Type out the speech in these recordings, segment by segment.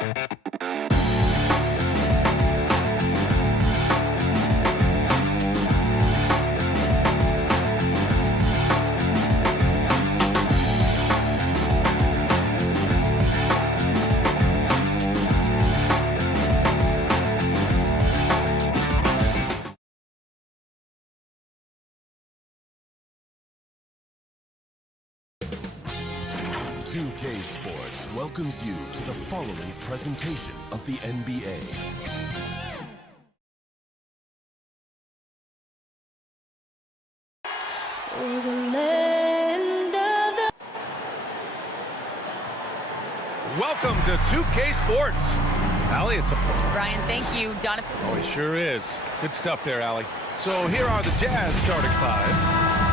CLA Sports welcomes you to the following presentation of the NBA. Welcome to 2K Sports. Allie, it's a... Brian, thank you. Donna. Oh, it sure is. Good stuff there, Allie. So here are the Jazz starting five.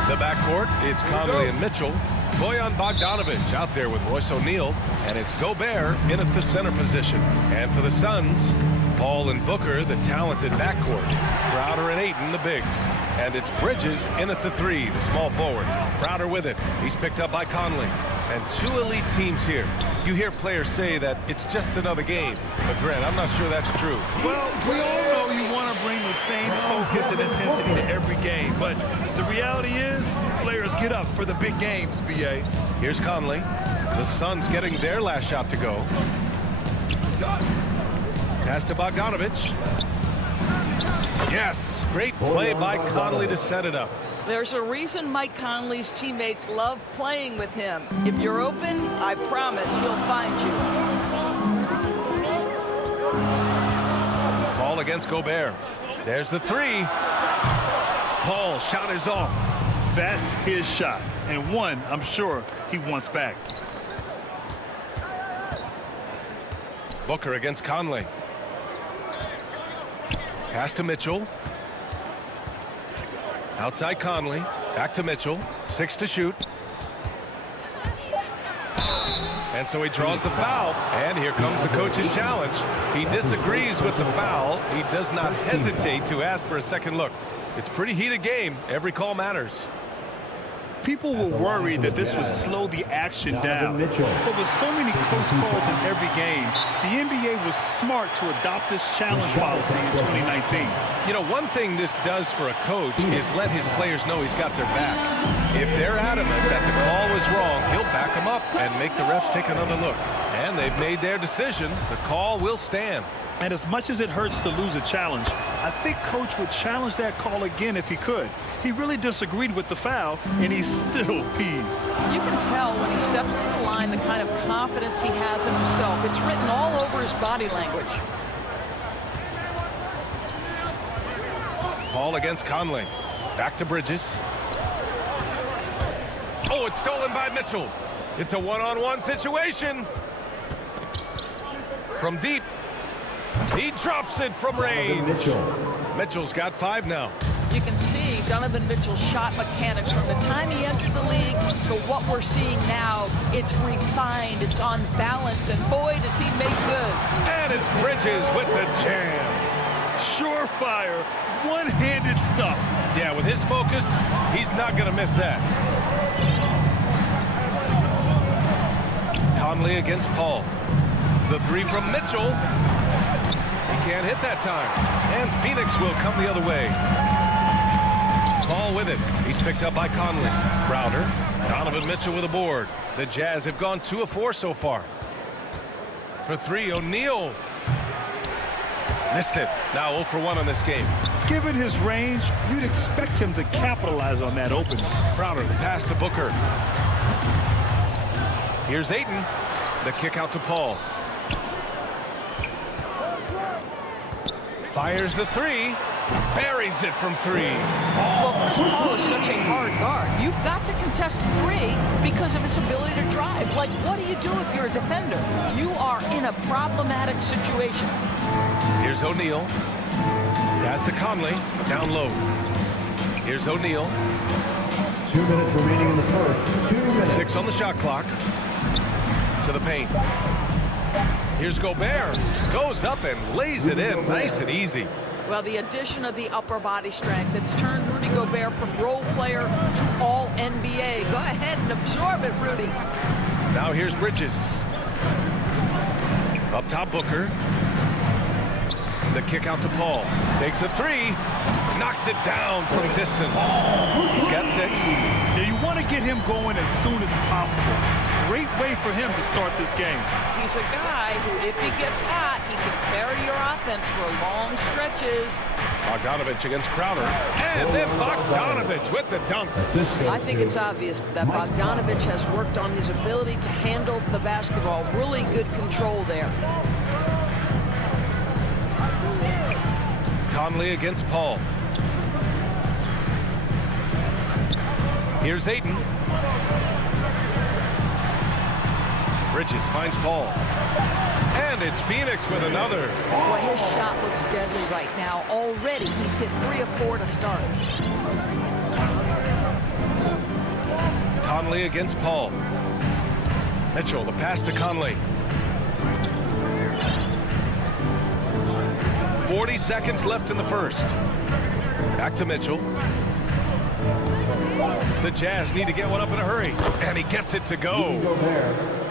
The backcourt, it's Conley and Mitchell. Bojan Bogdanovic out there with Royce O'Neal. And it's Gobert in at the center position. And for the Suns, Paul and Booker, the talented backcourt. Crowder and Ayton, the bigs. And it's Bridges in at the three, the small forward. Crowder with it. He's picked up by Conley. And two elite teams here. You hear players say that it's just another game. But, Grant, I'm not sure that's true. Well, we all know you want to bring the same focus and intensity to every game. But the reality is, players get up for the big games, B.A. Here's Conley. The Suns getting their last shot to go. Pass to Bogdanovic. Yes, great play by Conley to set it up. There's a reason Mike Conley's teammates love playing with him. If you're open, I promise he'll find you. Paul against Gobert. There's the three. Paul, shot is off. That's his shot, and one I'm sure he wants back. Booker against Conley. Pass to Mitchell. Outside Conley. Back to Mitchell. 6 to shoot. And so he draws the foul. And here comes the coach's challenge. He disagrees with the foul. He does not hesitate to ask for a second look. It's a pretty heated game. Every call matters. People were worried that this would slow the action down. But with so many close calls in every game, the NBA was smart to adopt this challenge policy in 2019. You know, one thing this does for a coach is let his players know he's got their back. If they're adamant that the call was wrong, he'll back them up and make the refs take another look. And they've made their decision. The call will stand. And as much as it hurts to lose a challenge, I think Coach would challenge that call again if he could. He really disagreed with the foul, and he's still peeved. You can tell when he steps to the line the kind of confidence he has in himself. It's written all over his body language. Paul against Conley. Back to Bridges. Oh, it's stolen by Mitchell. It's a one-on-one situation. From deep. He drops it from range. Mitchell's got 5 now. You can see Donovan Mitchell's shot mechanics from the time he entered the league to what we're seeing now. It's refined, it's on balance, and boy, does he make good. And it's Bridges with the jam. Surefire, one-handed stuff. Yeah, with his focus, he's not going to miss that. Conley against Paul. The three from Mitchell. He can't hit that time. And Phoenix will come the other way. Paul with it. He's picked up by Conley. Crowder. Donovan Mitchell with a board. The Jazz have gone 2 of 4 so far. For 3, O'Neal. Missed it. Now 0 for 1 on this game. Given his range, you'd expect him to capitalize on that opening. Crowder, the pass to Booker. Here's Ayton. The kick out to Paul. Fires the 3. Buries it from 3. Well, Chris Paul is such a hard guard. You've got to contest 3 because of his ability to drive. Like, what do you do if you're a defender? You are in a problematic situation. Here's O'Neal. Pass to Conley. Down low. Here's O'Neal. 2 minutes remaining in the first. 2 minutes. 6 on the shot clock. To the paint. Here's Gobert. Goes up and lays it in. Nice and easy. Well, the addition of the upper body strength, it's turned Rudy Gobert from role player to all NBA. Go ahead and absorb it, Rudy. Now here's Bridges. Up top, Booker. The kick out to Paul. Takes a three. Knocks it down from distance. He's got 6. Now you want to get him going as soon as possible. Great way for him to start this game. He's a guy who, if he gets hot, he can carry your offense for long stretches. Bogdanovich against Crowder. And then Bogdanovich with the dunk. I think it's obvious that Bogdanovich has worked on his ability to handle the basketball. Really good control there. Conley against Paul. Here's Ayton. Bridges finds Paul. And it's Phoenix with another. Boy, his shot looks deadly right now. Already, he's hit 3 of 4 to start. Conley against Paul. Mitchell, the pass to Conley. 40 seconds left in the first. Back to Mitchell. The Jazz need to get one up in a hurry. And he gets it to go.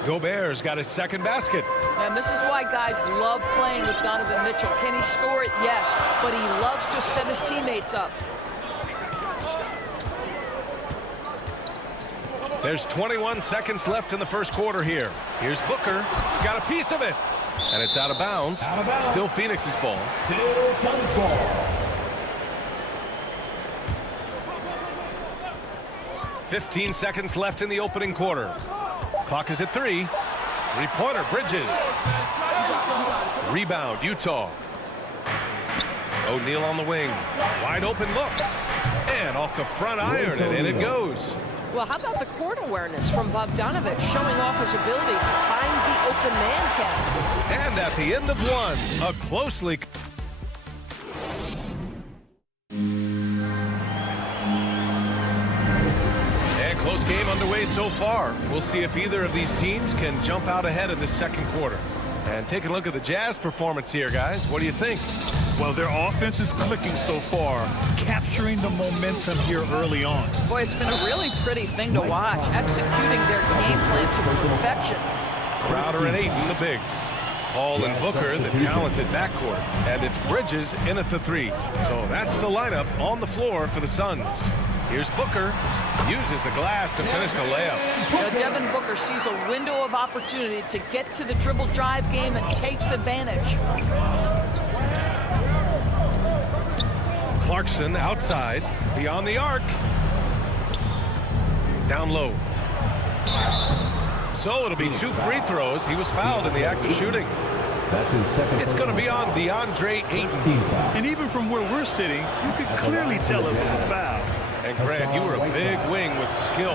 Gobert's got his second basket. And this is why guys love playing with Donovan Mitchell. Can he score it? Yes. But he loves to set his teammates up. There's 21 seconds left in the first quarter here. Here's Booker. Got a piece of it. And it's out of bounds. Still Phoenix's ball. 15 seconds left in the opening quarter. Clock is at 3. 3-pointer, Bridges. Rebound, Utah. O'Neal on the wing. Wide open look. And off the front iron, and in it goes. Well, how about the court awareness from Bogdanovich, showing off his ability to find the open man catch. And at the end of one, a closely... And close game underway so far. We'll see if either of these teams can jump out ahead in the second quarter. And taking a look at the Jazz performance here, guys. What do you think? Well, their offense is clicking so far, capturing the momentum here early on. Boy, it's been a really pretty thing to watch, executing their game plan to perfection. Crowder and Ayton, the bigs. Paul and Booker, the talented backcourt. And it's Bridges in at the 3. So that's the lineup on the floor for the Suns. Here's Booker. Uses the glass to finish the layup. Now, Devin Booker sees a window of opportunity to get to the dribble drive game and takes advantage. Clarkson outside, beyond the arc. Down low. So it'll be 2 free throws. He was fouled in the act of shooting. That's his second. It's going to be on DeAndre Ayton. And even from where we're sitting, you could clearly tell it was a foul. And Grant, you were a big wing with skill.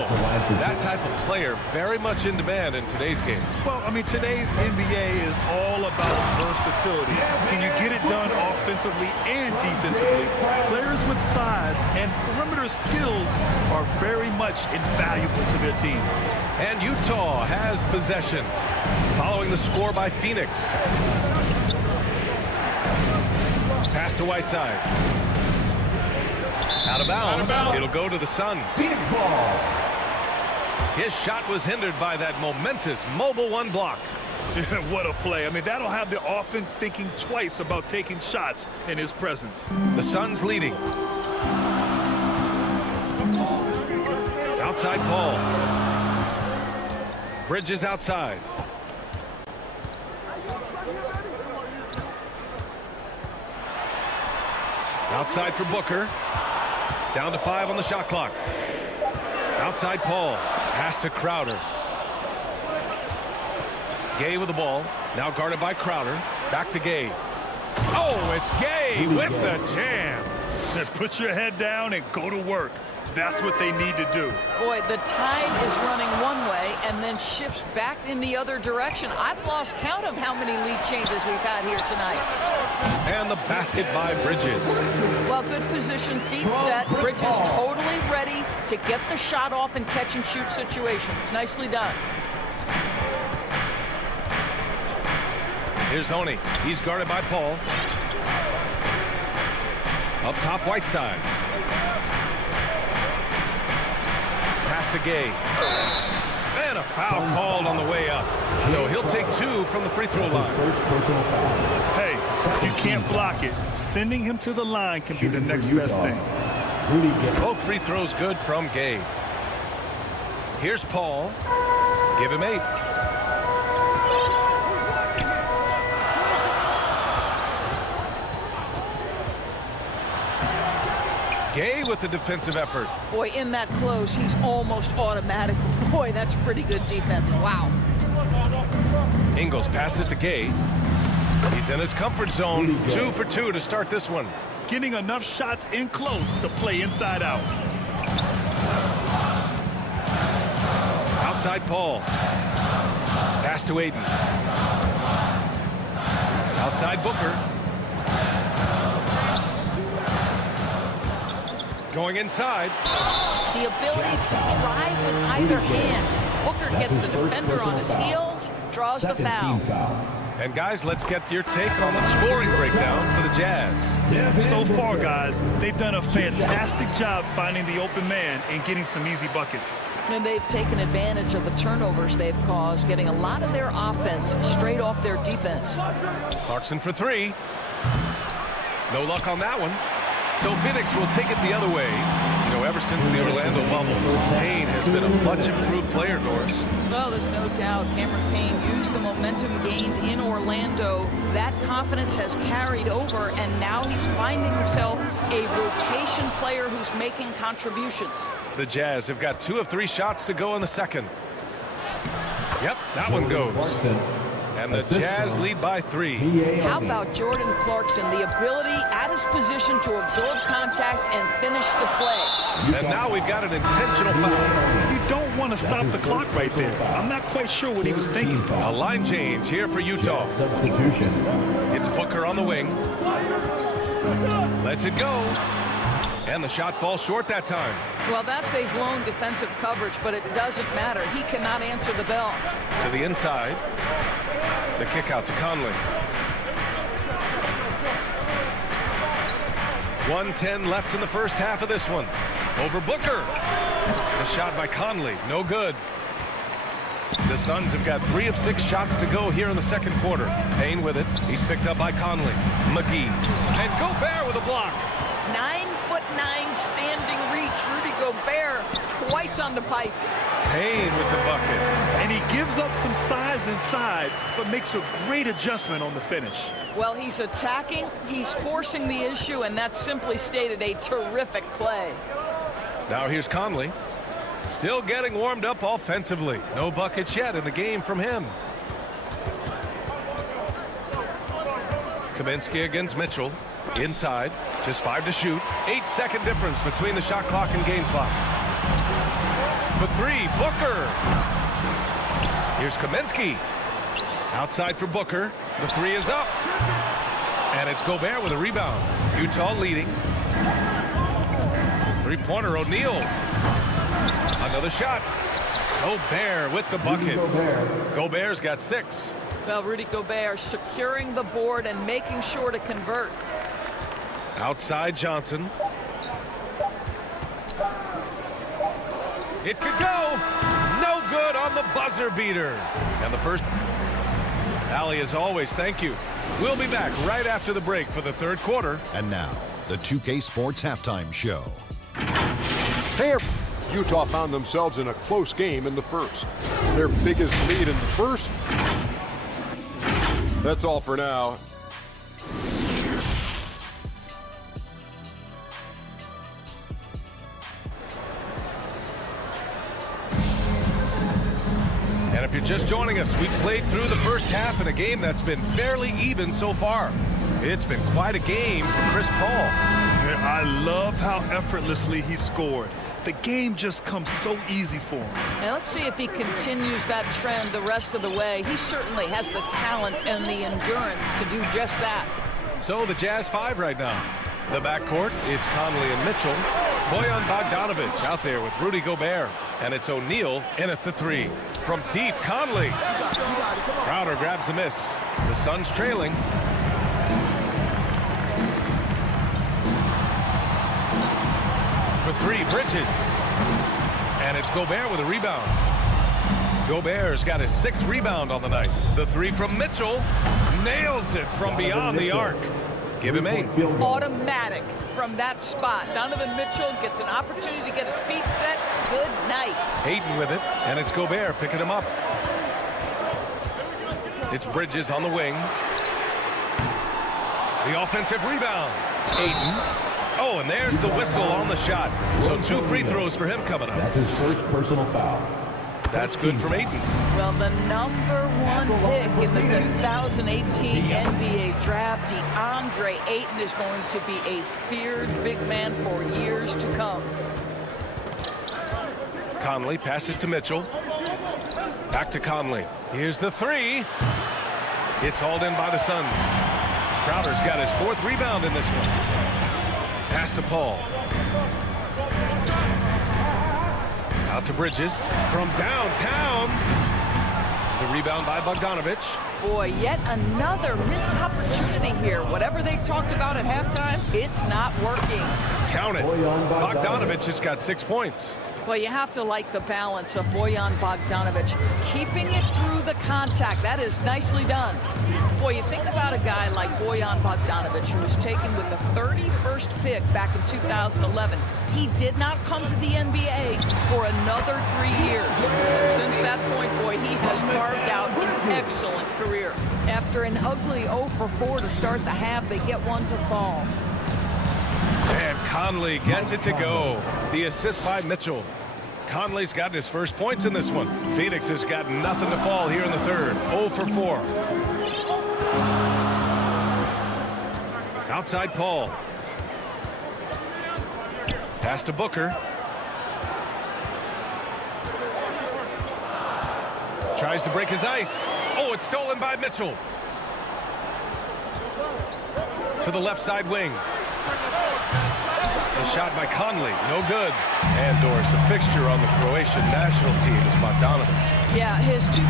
That type of player very much in demand in today's game. Well, I mean, today's NBA is all about versatility. Can you get it done offensively and defensively? Players with size and perimeter skills are very much invaluable to their team. And Utah has possession, following the score by Phoenix. Pass to Whiteside. Out of bounds. It'll go to the Suns. Phoenix ball. His shot was hindered by that momentous mobile 1 block. What a play. I mean, that'll have the offense thinking twice about taking shots in his presence. The Suns leading. Outside Paul. Bridges outside. Outside for Booker. Down to 5 on the shot clock. Outside Paul. Pass to Crowder. Gay with the ball. Now guarded by Crowder. Back to Gay. Oh, it's Gay with the jam. Put your head down and go to work. That's what they need to do. Boy, the tide is running one way and then shifts back in the other direction. I've lost count of how many lead changes we've had here tonight. And the basket by Bridges. Well, good position, feet set. Bridges totally ready to get the shot off in catch-and-shoot situations. Nicely done. Here's Honey. He's guarded by Paul. Up top, Whiteside. Pass to Gay. And a foul called on the way up. So he'll take 2 from the free throw line. First personal foul. Hey, if you can't block it, sending him to the line can be the next best thing. Both free throws good from Gabe. Here's Paul. Give him 8. Gay with the defensive effort. Boy, in that close, he's almost automatic. Boy, that's pretty good defense. Wow. Ingles passes to Gay. He's in his comfort zone. 2 for 2 to start this one. Getting enough shots in close to play inside out. Outside Paul. Pass to Aiden. Outside Booker. Going inside. The ability to drive with either hand. Booker gets the defender on his heels, draws the foul. And guys, let's get your take on the scoring breakdown for the Jazz. So far, guys, they've done a fantastic job finding the open man and getting some easy buckets. And they've taken advantage of the turnovers they've caused, getting a lot of their offense straight off their defense. Clarkson for 3. No luck on that one. So Phoenix will take it the other way. You know, ever since the Orlando bubble, Payne has been a much improved player, Norris. Well, there's no doubt Cameron Payne used the momentum gained in Orlando. That confidence has carried over, and now he's finding himself a rotation player who's making contributions. The Jazz have got 2 of 3 shots to go in the second. Yep, that one goes. And the Jazz lead by 3. How about Jordan Clarkson, the ability at his position to absorb contact and finish the play. And now we've got an intentional foul. You don't want to stop the clock right there. I'm not quite sure what he was thinking. A line change here for Utah. Substitution. It's Booker on the wing. Lets it go. And the shot falls short that time. Well, that's a blown defensive coverage, but it doesn't matter. He cannot answer the bell. To the inside. The kick out to Conley. 1:10 left in the first half of this one. Over Booker. The shot by Conley. No good. The Suns have got 3 of 6 shots to go here in the second quarter. Payne with it. He's picked up by Conley. McGee. And Gobert with a block. 9'9" standing reach. Rudy Gobert twice on the pipes. Payne with the bucket. And he gives up some size inside, but makes a great adjustment on the finish. Well, he's attacking, he's forcing the issue, and that's simply stated a terrific play. Now here's Conley. Still getting warmed up offensively. No buckets yet in the game from him. Kaminsky against Mitchell. Inside. Just 5 to shoot. 8-second difference between the shot clock and game clock. For 3, Booker. Here's Kaminsky. Outside for Booker. The 3 is up. And it's Gobert with a rebound. Utah leading. 3-pointer O'Neal. Another shot. Gobert with the bucket. Gobert's got 6. Well, Rudy Gobert securing the board and making sure to convert. Outside Johnson. It could go. No good on the buzzer beater. And the first. Allie, as always, thank you. We'll be back right after the break for the third quarter. And now, the 2K Sports Halftime Show. Hey, Utah found themselves in a close game in the first. Their biggest lead in the first. That's all for now. And if you're just joining us, we played through the first half in a game that's been fairly even so far. It's been quite a game for Chris Paul. I love how effortlessly he scored. The game just comes so easy for him. Now let's see if he continues that trend the rest of the way. He certainly has the talent and the endurance to do just that. So the Jazz 5 right now. The backcourt, it's Conley and Mitchell. Bojan Bogdanovic out there with Rudy Gobert. And it's O'Neal in at the 3. From deep, Conley. Crowder grabs the miss. The Suns trailing. For 3, Bridges. And it's Gobert with a rebound. Gobert's got his 6th rebound on the night. The 3 from Mitchell. Nails it from beyond the arc. Give him 8. Automatic from that spot. Donovan Mitchell gets an opportunity to get his feet set. Good night. Ayton with it, and it's Gobert picking him up. It's Bridges on the wing. The offensive rebound. Ayton. Oh, and there's the whistle on the shot. So 2 free throws for him coming up. That's his first personal foul. That's good from Ayton. Well, the number 1 pick in the 2018 NBA draft, DeAndre Ayton, is going to be a feared big man for years to come. Conley passes to Mitchell. Back to Conley. Here's the 3. It's hauled in by the Suns. Crowder's got his 4th rebound in this one. Pass to Paul. Out to Bridges from downtown. The rebound by Bogdanovich. Boy, yet another missed opportunity here. Whatever they talked about at halftime, it's not working. Count it. Bogdanovich has got 6 points. Well, you have to like the balance of Bojan Bogdanovic keeping it through the contact. That is nicely done. Boy, you think about a guy like Bojan Bogdanovic, who was taken with the 31st pick back in 2011. He did not come to the NBA for another 3 years. Since that point, boy, he has carved out an excellent career. After an ugly 0 for 4 to start the half, they get one to fall. And Conley gets it to go. The assist by Mitchell. Conley's got his first points in this one. Phoenix has got nothing to fall here in the 3rd. 0 for 4. Outside Paul. Pass to Booker. Tries to break his ice. Oh, it's stolen by Mitchell. To the left side wing. The shot by Conley, no good. And Doris, a fixture on the Croatian national team is Bogdanovic. Yeah, his 2019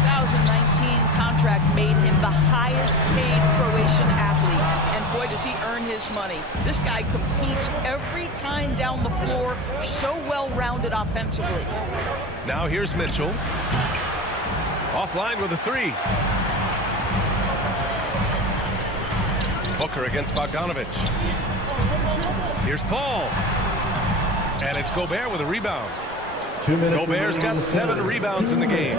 contract made him the highest paid Croatian athlete. And boy, does he earn his money. This guy competes every time down the floor, so well-rounded offensively. Now here's Mitchell. Offline with a 3. Booker against Bogdanovic. Here's Paul. And it's Gobert with a rebound. Gobert's got 7 rebounds in the game.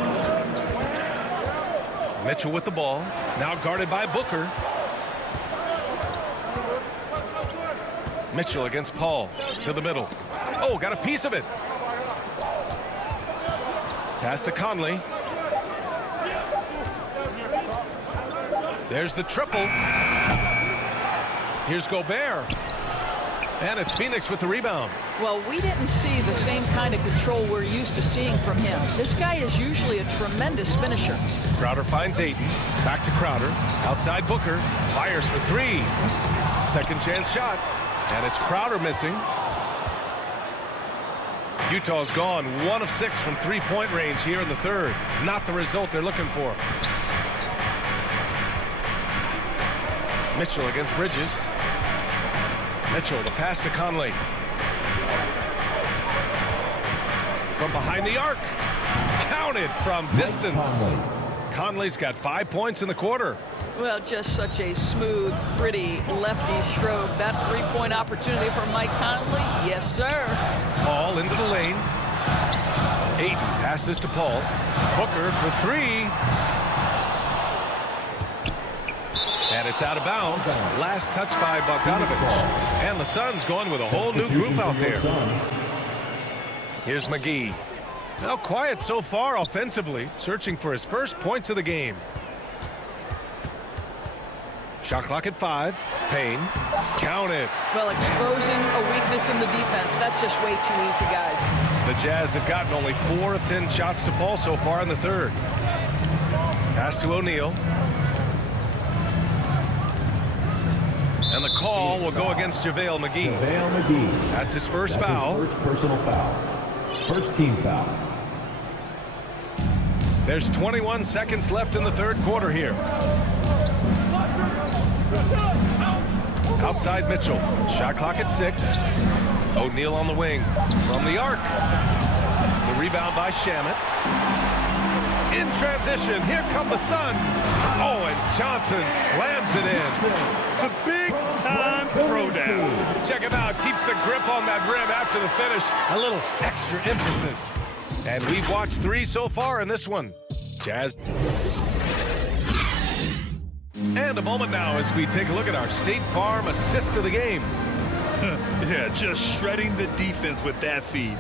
Mitchell with the ball. Now guarded by Booker. Mitchell against Paul. To the middle. Oh, got a piece of it. Pass to Conley. There's the triple. Here's Gobert. And it's Phoenix with the rebound. Well, we didn't see the same kind of control we're used to seeing from him. This guy is usually a tremendous finisher. Crowder finds Ayton. Back to Crowder. Outside Booker. Fires for 3. Second chance shot. And it's Crowder missing. Utah's gone 1 of 6 from 3-point range here in the 3rd. Not the result they're looking for. Mitchell against Bridges. Mitchell, the pass to Conley. From behind the arc. Counted from distance. Conley's got 5 points in the quarter. Well, just such a smooth, pretty lefty stroke. That 3-point opportunity for Mike Conley. Yes, sir. Paul into the lane. Ayton passes to Paul. Booker for 3. And it's out of bounds. Last touch by Bogdanovic. And the Suns going with a whole new group out there. Here's McGee. Now quiet so far offensively, searching for his first points of the game. Shot clock at 5. Payne. Count it. Well, exposing a weakness in the defense. That's just way too easy, guys. The Jazz have gotten only 4 of 10 shots to fall so far in the 3rd. Pass to O'Neal. And the call will go against JaVale McGee. JaVale McGee. That's his first foul. His first personal foul. First team foul. There's 21 seconds left in the 3rd quarter here. Outside Mitchell. Shot clock at 6. O'Neal on the wing. From the arc. The rebound by Shamet. In transition, here come the Suns. Oh, and Johnson slams it in. The big-time throwdown. Check him out. Keeps the grip on that rim after the finish. A little extra emphasis. And we've watched 3 so far in this one. Jazz. And a moment now as we take a look at our State Farm assist of the game. Yeah, just shredding the defense with that feed.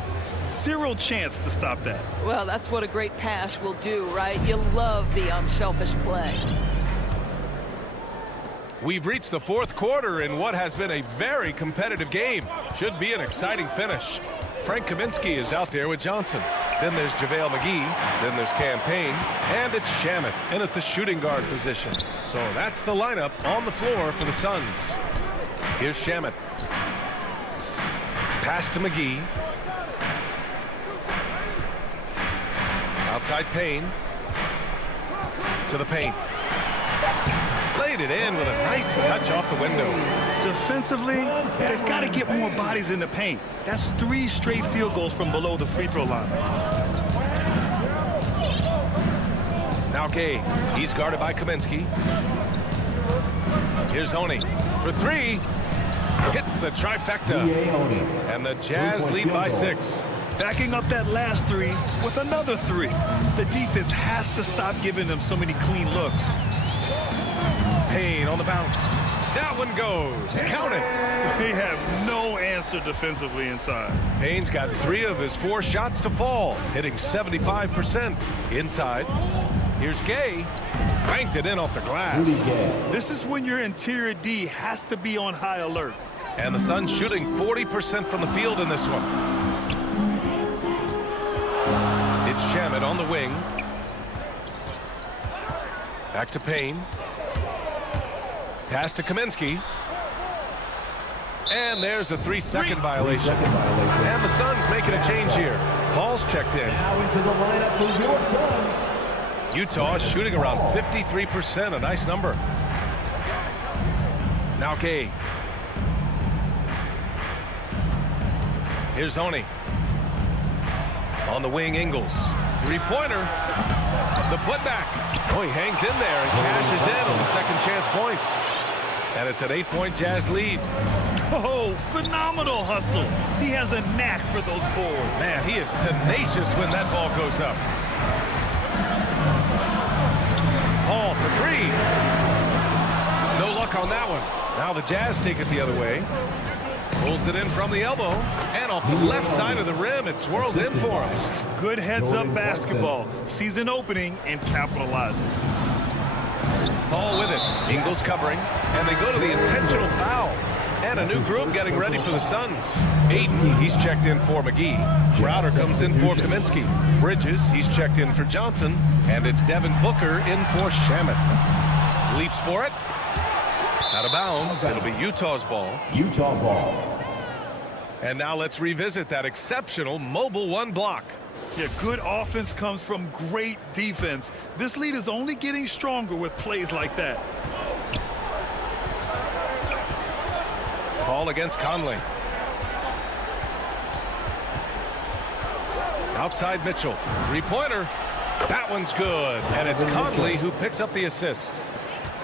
Zero chance to stop that. Well, that's what a great pass will do, right? You love the unselfish play. We've reached the 4th quarter in what has been a very competitive game. Should be an exciting finish. Frank Kaminsky is out there with Johnson. Then there's JaVale McGee. Then there's Campaign. And it's Shamet in at the shooting guard position. So that's the lineup on the floor for the Suns. Here's Shamet. Pass to McGee. Outside Payne. To the paint. Laid it in with a nice touch off the window. Defensively, they've got to get more bodies in the paint. That's 3 straight field goals from below the free throw line. Now Gay. He's guarded by Kaminsky. Here's Oni for 3. Hits the trifecta. And the Jazz lead by 6. Backing up that last 3 with another 3. The defense has to stop giving them so many clean looks. Payne on the bounce. That one goes. Count it. They have no answer defensively inside. Payne's got 3 of his 4 shots to fall, hitting 75% inside. Here's Gay. Banked it in off the glass. This is when your interior D has to be on high alert. And the Suns shooting 40% from the field in this one. It's Shamet on the wing. Back to Payne. Pass to Kaminsky. And there's a 3-second violation. And the Suns making a change here. Paul's checked in. Now into the lineup for your Suns. Utah shooting around 53%, a nice number. Now Gay. Here's Oni. On the wing, Ingles. 3-pointer. The putback. Oh, he hangs in there and cashes in on the second chance points. And it's an 8-point Jazz lead. Oh, phenomenal hustle. He has a knack for those boards. Man, he is tenacious when that ball goes up. Paul for 3. No luck on that one. Now the Jazz take it the other way. Pulls it in from the elbow. And off the left side of the rim, it swirls in for him. Good heads-up basketball. Sees an opening and capitalizes. Paul with it. Ingles covering. And they go to the intentional foul. And a new group getting ready for the Suns. Aiden, he's checked in for McGee. Crowder comes in for Kaminsky. Bridges, he's checked in for Johnson. And it's Devin Booker in for Shamet. Leaps for it. Out of bounds. It'll be Utah's ball. Utah ball. And now let's revisit that exceptional mobile 1 block. Yeah, good offense comes from great defense. This lead is only getting stronger with plays like that. Ball against Conley. Outside Mitchell. 3-pointer. That one's good. And it's Conley who picks up the assist.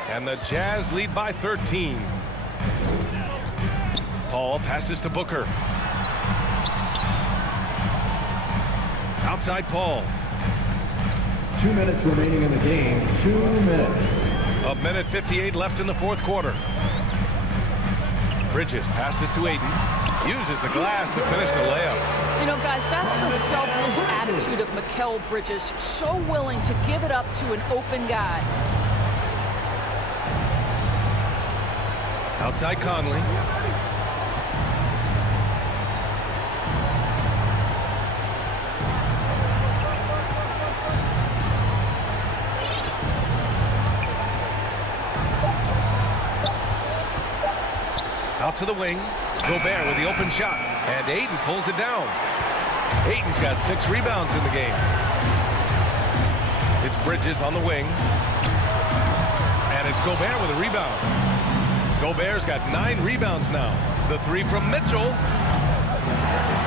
And the Jazz lead by 13. Paul passes to Booker. Outside Paul. 2 minutes remaining in the game. 2 minutes. 1:58 left in the 4th quarter. Bridges passes to Aiden. Uses the glass to finish the layup. You know, guys, that's the selfless attitude of Mikal Bridges. So willing to give it up to an open guy. Outside Conley. Out to the wing. Gobert with the open shot. And Aiden pulls it down. Aiden's got 6 rebounds in the game. It's Bridges on the wing. And it's Gobert with a rebound. Gobert's got 9 rebounds now. The 3 from Mitchell.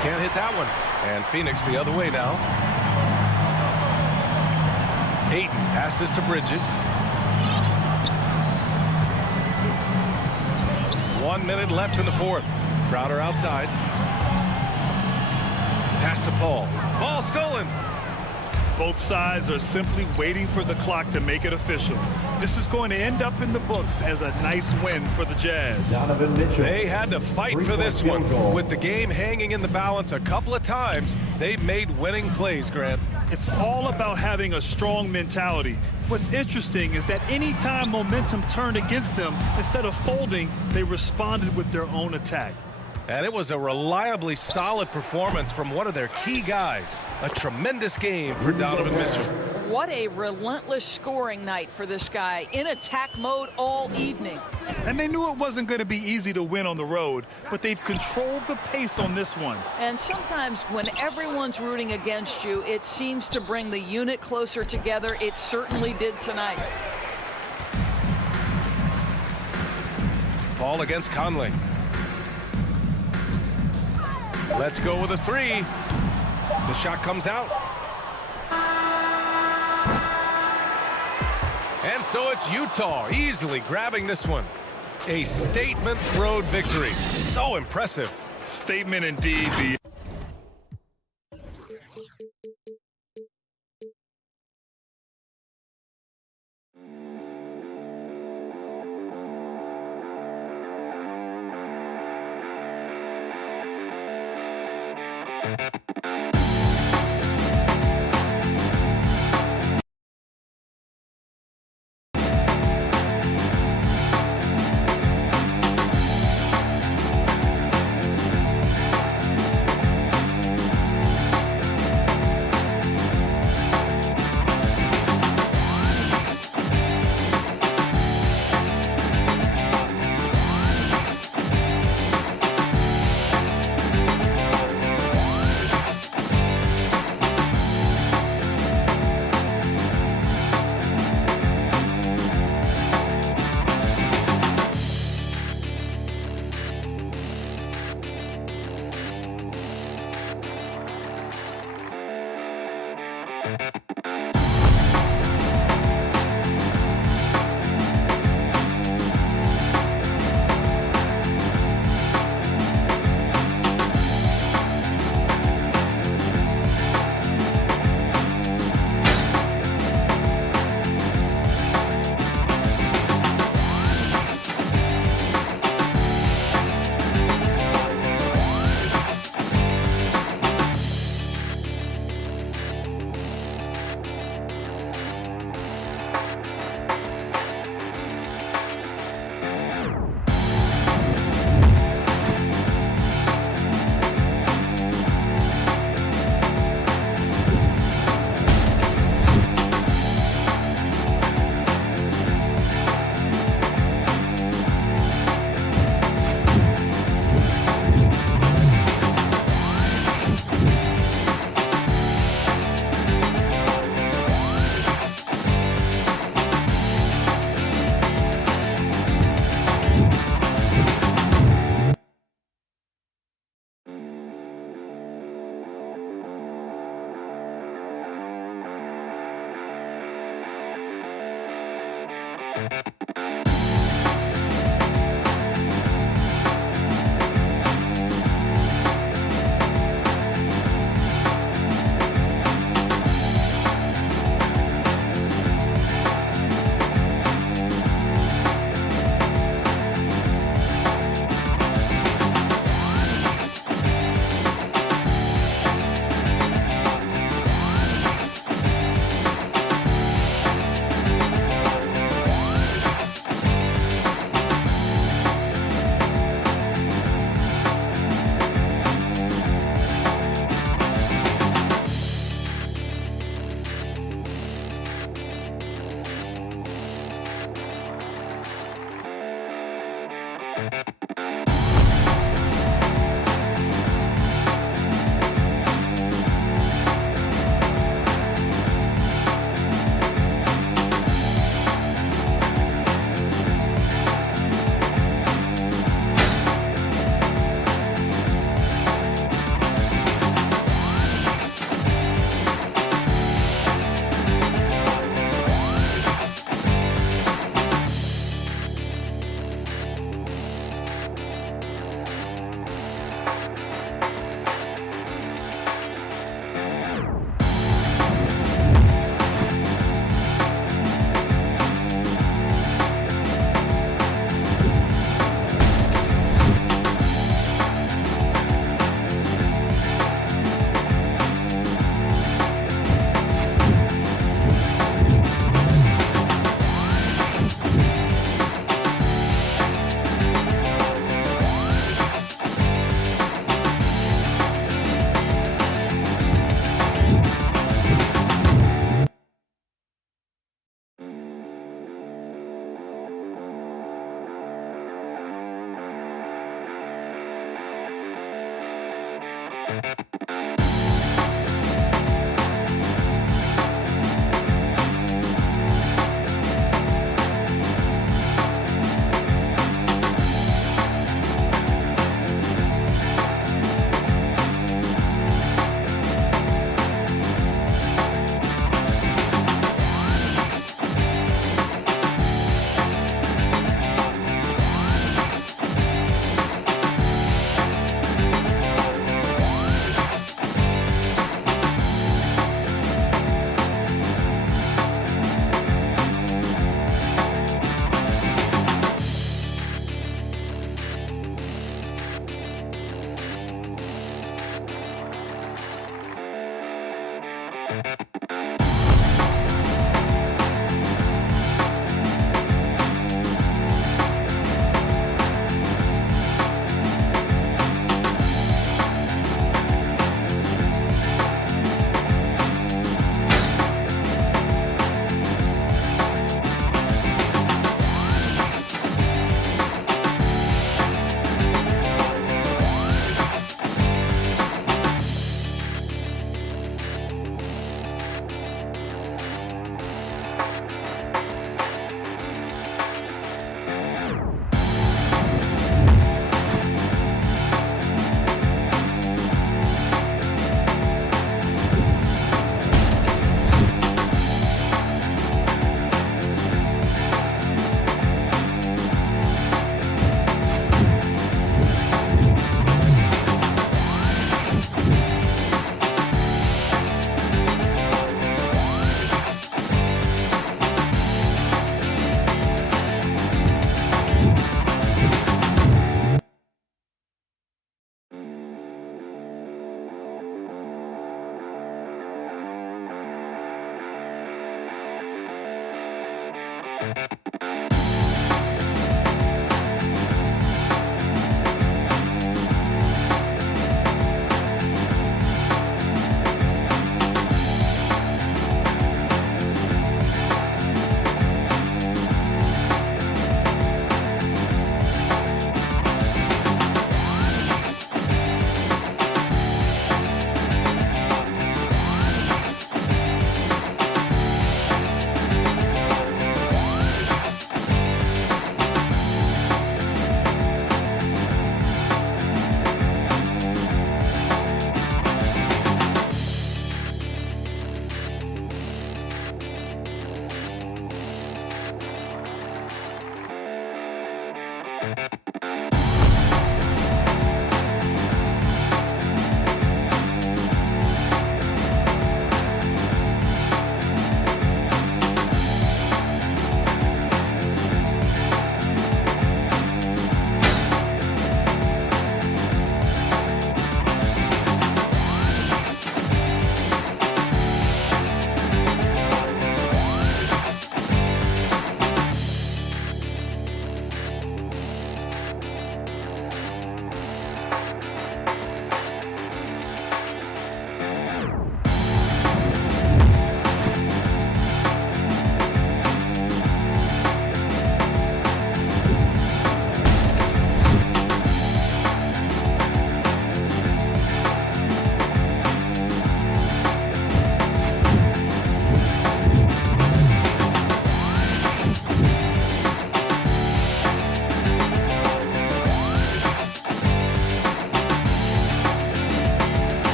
Can't hit that one. And Phoenix the other way now. Ayton passes to Bridges. 1 minute left in the fourth. Crowder outside. Pass to Paul. Ball stolen. Both sides are simply waiting for the clock to make it official. This is going to end up in the books as a nice win for the Jazz. Donovan Mitchell. They had to fight for this one. With the game hanging in the balance a couple of times, they've made winning plays, Grant. It's all about having a strong mentality. What's interesting is that anytime momentum turned against them, instead of folding, they responded with their own attack. And it was a reliably solid performance from one of their key guys. A tremendous game for Donovan Mitchell. What a relentless scoring night for this guy, in attack mode all evening. And they knew it wasn't going to be easy to win on the road, but they've controlled the pace on this one. And sometimes when everyone's rooting against you, it seems to bring the unit closer together. It certainly did tonight. Ball against Conley. Let's go with a three. The shot comes out. And so it's Utah easily grabbing this one. A statement road victory. So impressive. Statement indeed.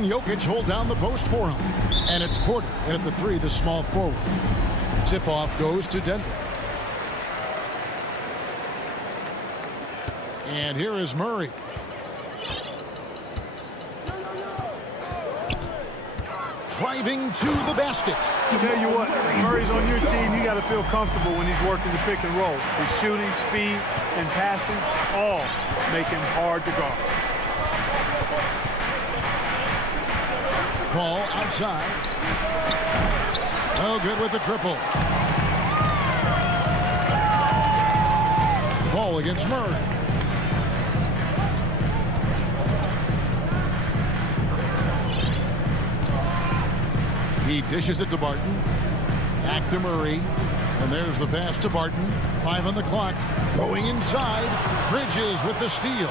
and Jokic hold down the post for him. And it's Porter in at the 3, the small forward. Tip-off goes to Denver. And here is Murray. Driving to the basket. Tell you what, Murray's on your team. You got to feel comfortable when he's working the pick and roll. His shooting, speed, and passing all make him hard to guard. Paul outside. No good with the triple. Paul against Murray. He dishes it to Barton. Back to Murray. And there's the pass to Barton. 5 on the clock. Going inside. Bridges with the steal.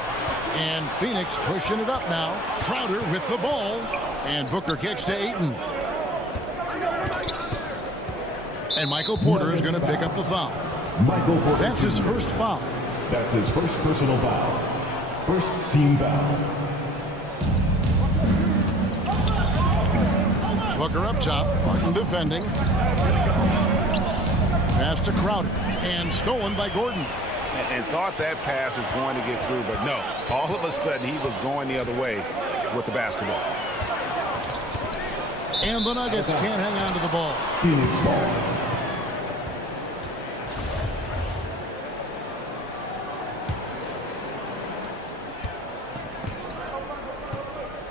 And Phoenix pushing it up now. Crowder with the ball. And Booker kicks to Ayton. And Michael Porter is going to pick up the foul. Michael Porter. That's his first foul. That's his first personal foul. First team foul. Booker up top. Barton defending. Pass to Crowder. And stolen by Gordon. And thought that pass is going to get through, but no. All of a sudden, he was going the other way with the basketball. And the Nuggets can't hang on to the ball. Phoenix ball.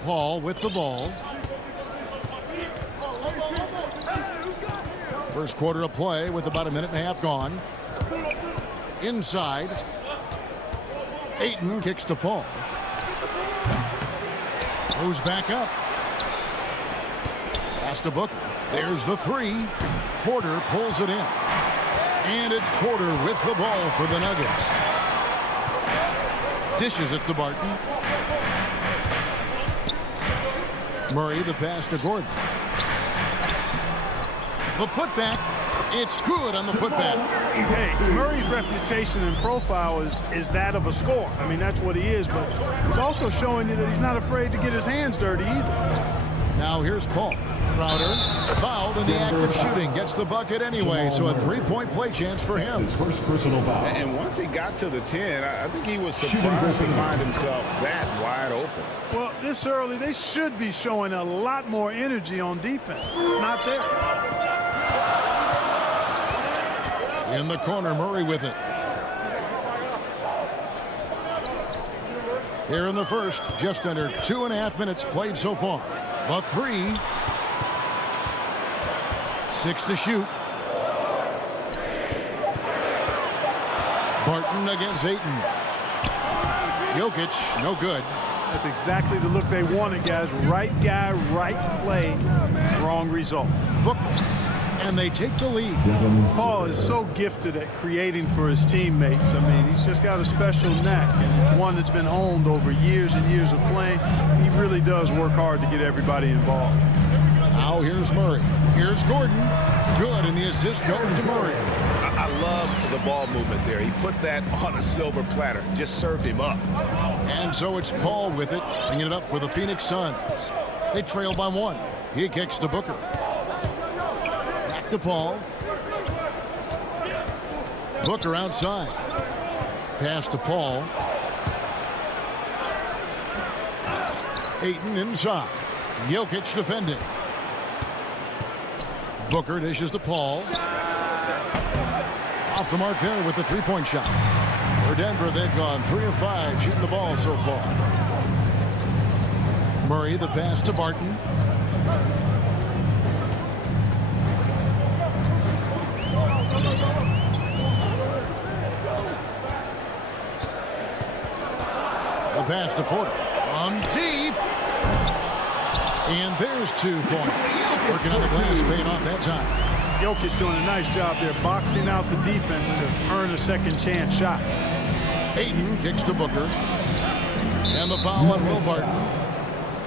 Paul with the ball. First quarter of play with about a minute and a half gone. Inside. Ayton kicks to Paul. Goes back up. Pass to Booker. There's the 3. Porter pulls it in. And it's Porter with the ball for the Nuggets. Dishes it to Barton. Murray the pass to Gordon. The putback. It's good on the putback. Hey, Murray's reputation and profile is that of a scorer. I mean, that's what he is, but he's also showing you that he's not afraid to get his hands dirty either. Now here's Paul. Crowder fouled in the act of shooting. Gets the bucket anyway, so a 3-point play chance for him. His first personal foul. And once he got to the 10, I think he was surprised to find himself that wide open. Well, this early, they should be showing a lot more energy on defense. It's not there. In the corner, Murray with it. Here in the first, just under 2.5 minutes played so far. The 3. 6 to shoot. Barton against Ayton. Jokic, no good. That's exactly the look they wanted, guys. Right guy, right play, wrong result. Booker. And they take the lead. Paul is so gifted at creating for his teammates. I mean, he's just got a special knack, and it's one that's been honed over years and years of playing. He really does work hard to get everybody involved. Now here's Murray. Here's Gordon. Good, and the assist goes to Murray. I love the ball movement there. He put that on a silver platter. Just served him up. And so it's Paul with it, bringing it up for the Phoenix Suns. They trail by 1. He kicks to Booker. Back to Paul. Booker outside. Pass to Paul. Ayton inside. Jokic defending. Booker dishes to Paul. Off the mark there with the 3-point shot. For Denver, they've gone 3 of 5 shooting the ball so far. Murray the pass to Barton. The pass to Porter. On deep. And there's 2 points. Working on the glass, paying off that time. Jokic doing a nice job there, boxing out the defense to earn a second chance shot. Ayton kicks to Booker. And the foul on Will Barton.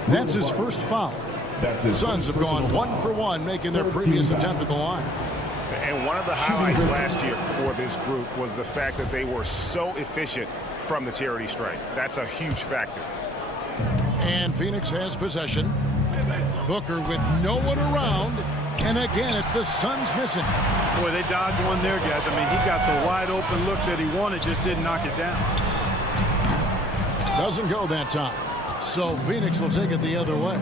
That's his first foul. The Suns have gone 1 for 1, making their previous attempt at the line. And one of the highlights last year for this group was the fact that they were so efficient from the charity stripe. That's a huge factor. And Phoenix has possession. Booker with no one around. And again, it's the Suns missing. Boy, they dodged one there, guys. I mean, he got the wide open look that he wanted, just didn't knock it down. Doesn't go that time. So Phoenix will take it the other way.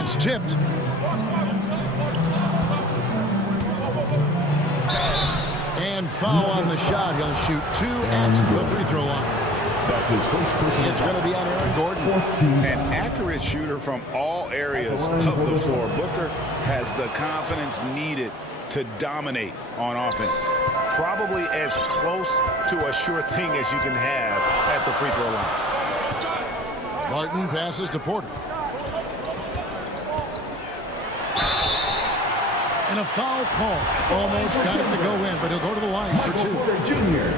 It's tipped. And foul on the shot. He'll shoot 2 at the free throw line. That's his first personal. It's going to be on Aaron Gordon. An accurate shooter from all areas of the floor. Booker has the confidence needed to dominate on offense. Probably as close to a sure thing as you can have at the free throw line. Martin passes to Porter. And a foul call. Almost got it to go in, but he'll go to the line for 2. Porter Jr.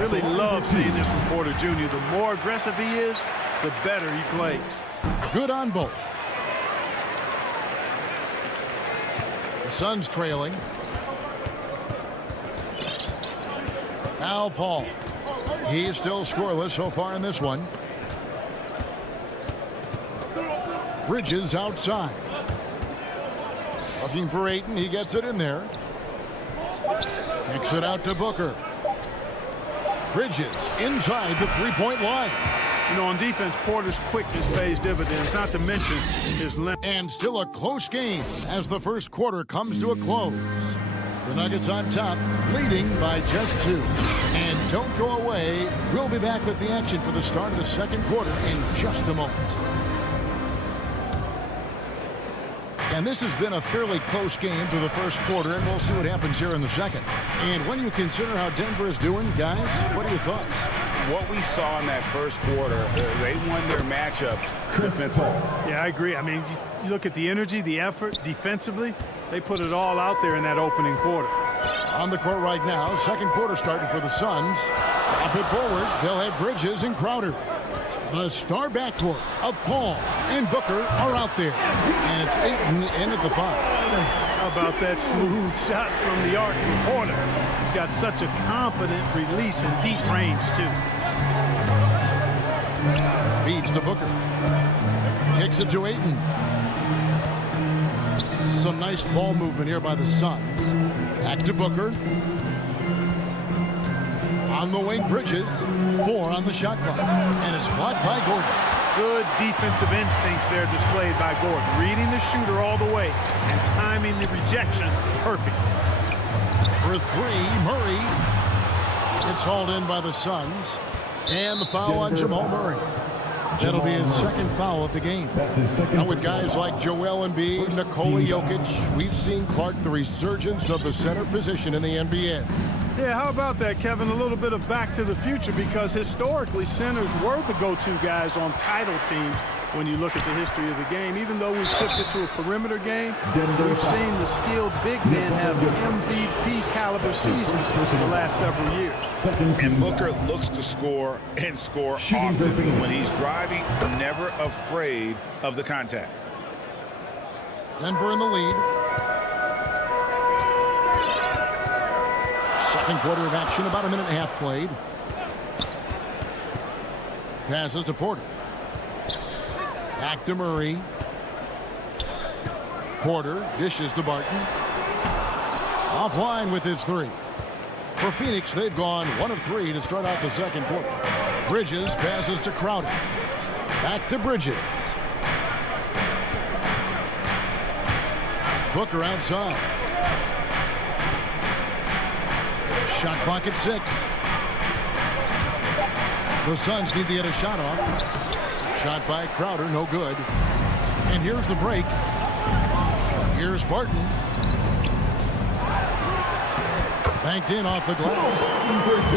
Really love seeing this from Porter Jr. The more aggressive he is, the better he plays. Good on both. The Suns trailing. Al Paul. He's still scoreless so far in this one. Bridges outside. Looking for Ayton. He gets it in there. Kicks it out to Booker. Bridges inside the three-point line. You know, on defense, Porter's quickness pays dividends, not to mention his length. And still a close game as the first quarter comes to a close. The Nuggets on top, leading by just 2. And don't go away. We'll be back with the action for the start of the second quarter in just a moment. And this has been a fairly close game to the first quarter, and we'll see what happens here in the second. And when you consider how Denver is doing, guys, what are your thoughts? What we saw in that first quarter, they won their matchups defensively. Yeah, I agree. I mean, you look at the energy, the effort, defensively, they put it all out there in that opening quarter. On the court right now, second quarter starting for the Suns. Up it forwards, they'll have Bridges and Crowder. The star backcourt of Paul and Booker are out there. And it's Ayton in at the 5. How about that smooth shot from the arc from Porter? He's got such a confident release in deep range, too. Feeds to Booker. Kicks it to Ayton. Some nice ball movement here by the Suns. Back to Booker. On the wing, Bridges. 4 on the shot clock. And it's blocked by Gordon. Good defensive instincts there displayed by Gordon. Reading the shooter all the way and timing the rejection perfect. For 3, Murray. It's hauled in by the Suns. And the foul on Jamal Murray. That'll be his second foul of the game. That's his second. Now with guys like Joel Embiid, Nikola Jokic, we've seen, Clark, the resurgence of the center position in the NBA. Yeah, how about that, Kevin? A little bit of back to the future, because historically centers were the go-to guys on title teams when you look at the history of the game. Even though we've shifted to a perimeter game, we've seen the skilled big men have MVP caliber seasons in the last several years. And Booker looks to score and score often. When he's driving, never afraid of the contact. Denver in the lead. Second quarter of action, about a minute and a half played. Passes to Porter. Back to Murray. Porter dishes to Barton. Offline with his 3. For Phoenix, they've gone 1 of 3 to start out the second quarter. Bridges passes to Crowder. Back to Bridges. Booker outside. Shot clock at 6. The Suns need to get a shot off. Shot by Crowder, no good. And here's the break. Here's Barton. Banked in off the glass.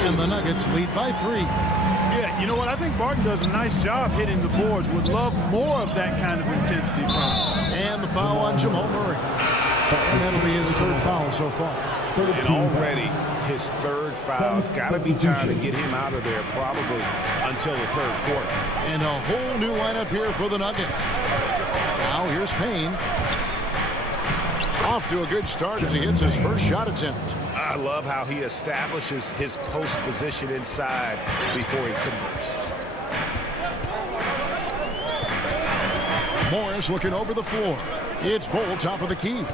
And the Nuggets lead by 3. Yeah, you know what? I think Barton does a nice job hitting the boards. Would love more of that kind of intensity from him. And the foul on Jamal Murray. And that'll be his 3rd foul so far. And already his 3rd foul. It's got to be time to get him out of there probably until the 3rd quarter. And a whole new lineup here for the Nuggets. Now here's Payne. Off to a good start as he hits his first shot attempt. I love how he establishes his post position inside before he converts. Morris looking over the floor. It's Bol, top of the key.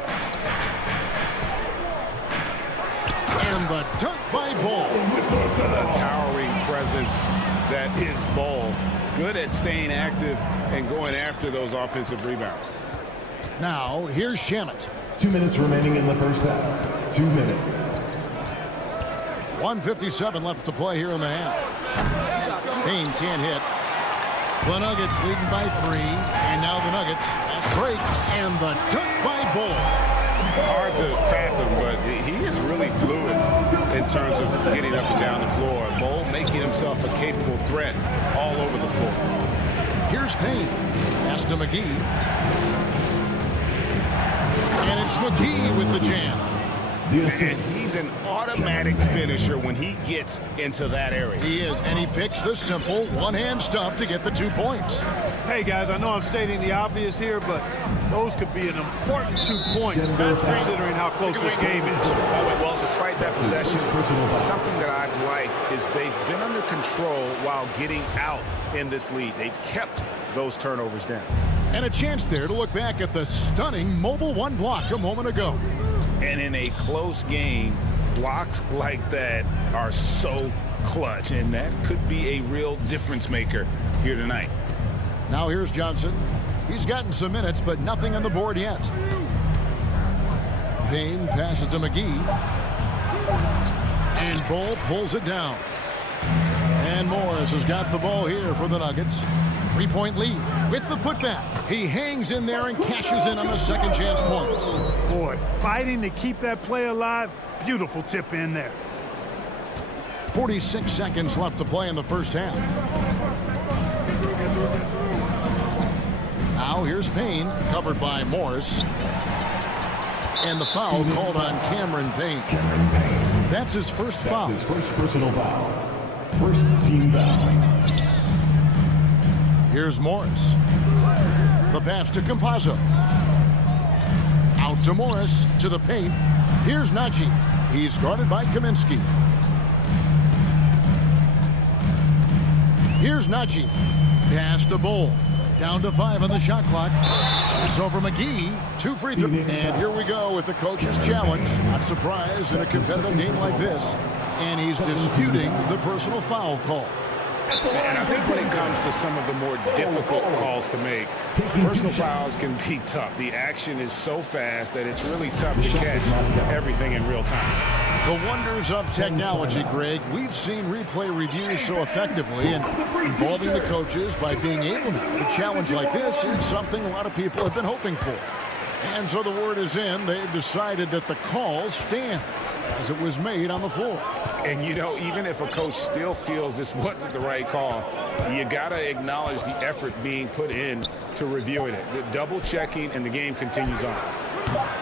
And the dunk by Bol. The towering presence that is Bol. Good at staying active and going after those offensive rebounds. Now, here's Shamet. 2 minutes remaining in the first half. 2 minutes. 1:57 left to play here in the half. Payne can't hit. The Nuggets leading by 3. And now the Nuggets break. And the dunk by Bol. Hard to fathom, but he is really fluid in terms of getting up and down the floor. Bol making himself a capable threat all over the floor. Here's Payne. Pass to McGee. And it's McGee with the jam. And he's an automatic finisher when he gets into that area. He is, and he picks the simple one-hand stuff to get the 2 points. Hey, guys, I know I'm stating the obvious here, but those could be an important 2 points considering how close this game is. Well, despite that possession, something that I've liked is they've been under control while getting out in this lead. They've kept those turnovers down. And a chance there to look back at the stunning Mobile One block a moment ago. And in a close game, blocks like that are so clutch, and that could be a real difference maker here tonight. Now here's Johnson. He's gotten some minutes, but nothing on the board yet. Payne passes to McGee. And Bol pulls it down. And Morris has got the ball here for the Nuggets. 3-point lead with the putback. He hangs in there and cashes in on the second chance points. Boy, fighting to keep that play alive. Beautiful tip in there. 46 seconds left to play in the first half. Now here's Payne, covered by Morris. And the foul called on Cameron Payne. That's his first foul. That's his first personal foul. First team foul. Here's Morris. The pass to Campazzo. Out to Morris, to the paint. Here's Najee. He's guarded by Kaminsky. Here's Najee. Pass to Bol. Down to 5 on the shot clock. It's over McGee. 2 free throws. And here we go with the coach's challenge. Not surprised in a competitive game like this. And he's disputing the personal foul call. And I think when it comes to some of the more difficult calls to make, personal fouls can be tough. The action is so fast that it's really tough to catch everything in real time. The wonders of technology, Greg. We've seen replay reviews so effectively, and involving the coaches by being able to challenge like this is something a lot of people have been hoping for. And so the word is in. They've decided that the call stands as it was made on the floor. And, you know, even if a coach still feels this wasn't the right call, you got to acknowledge the effort being put in to reviewing it. The double checking, and the game continues on.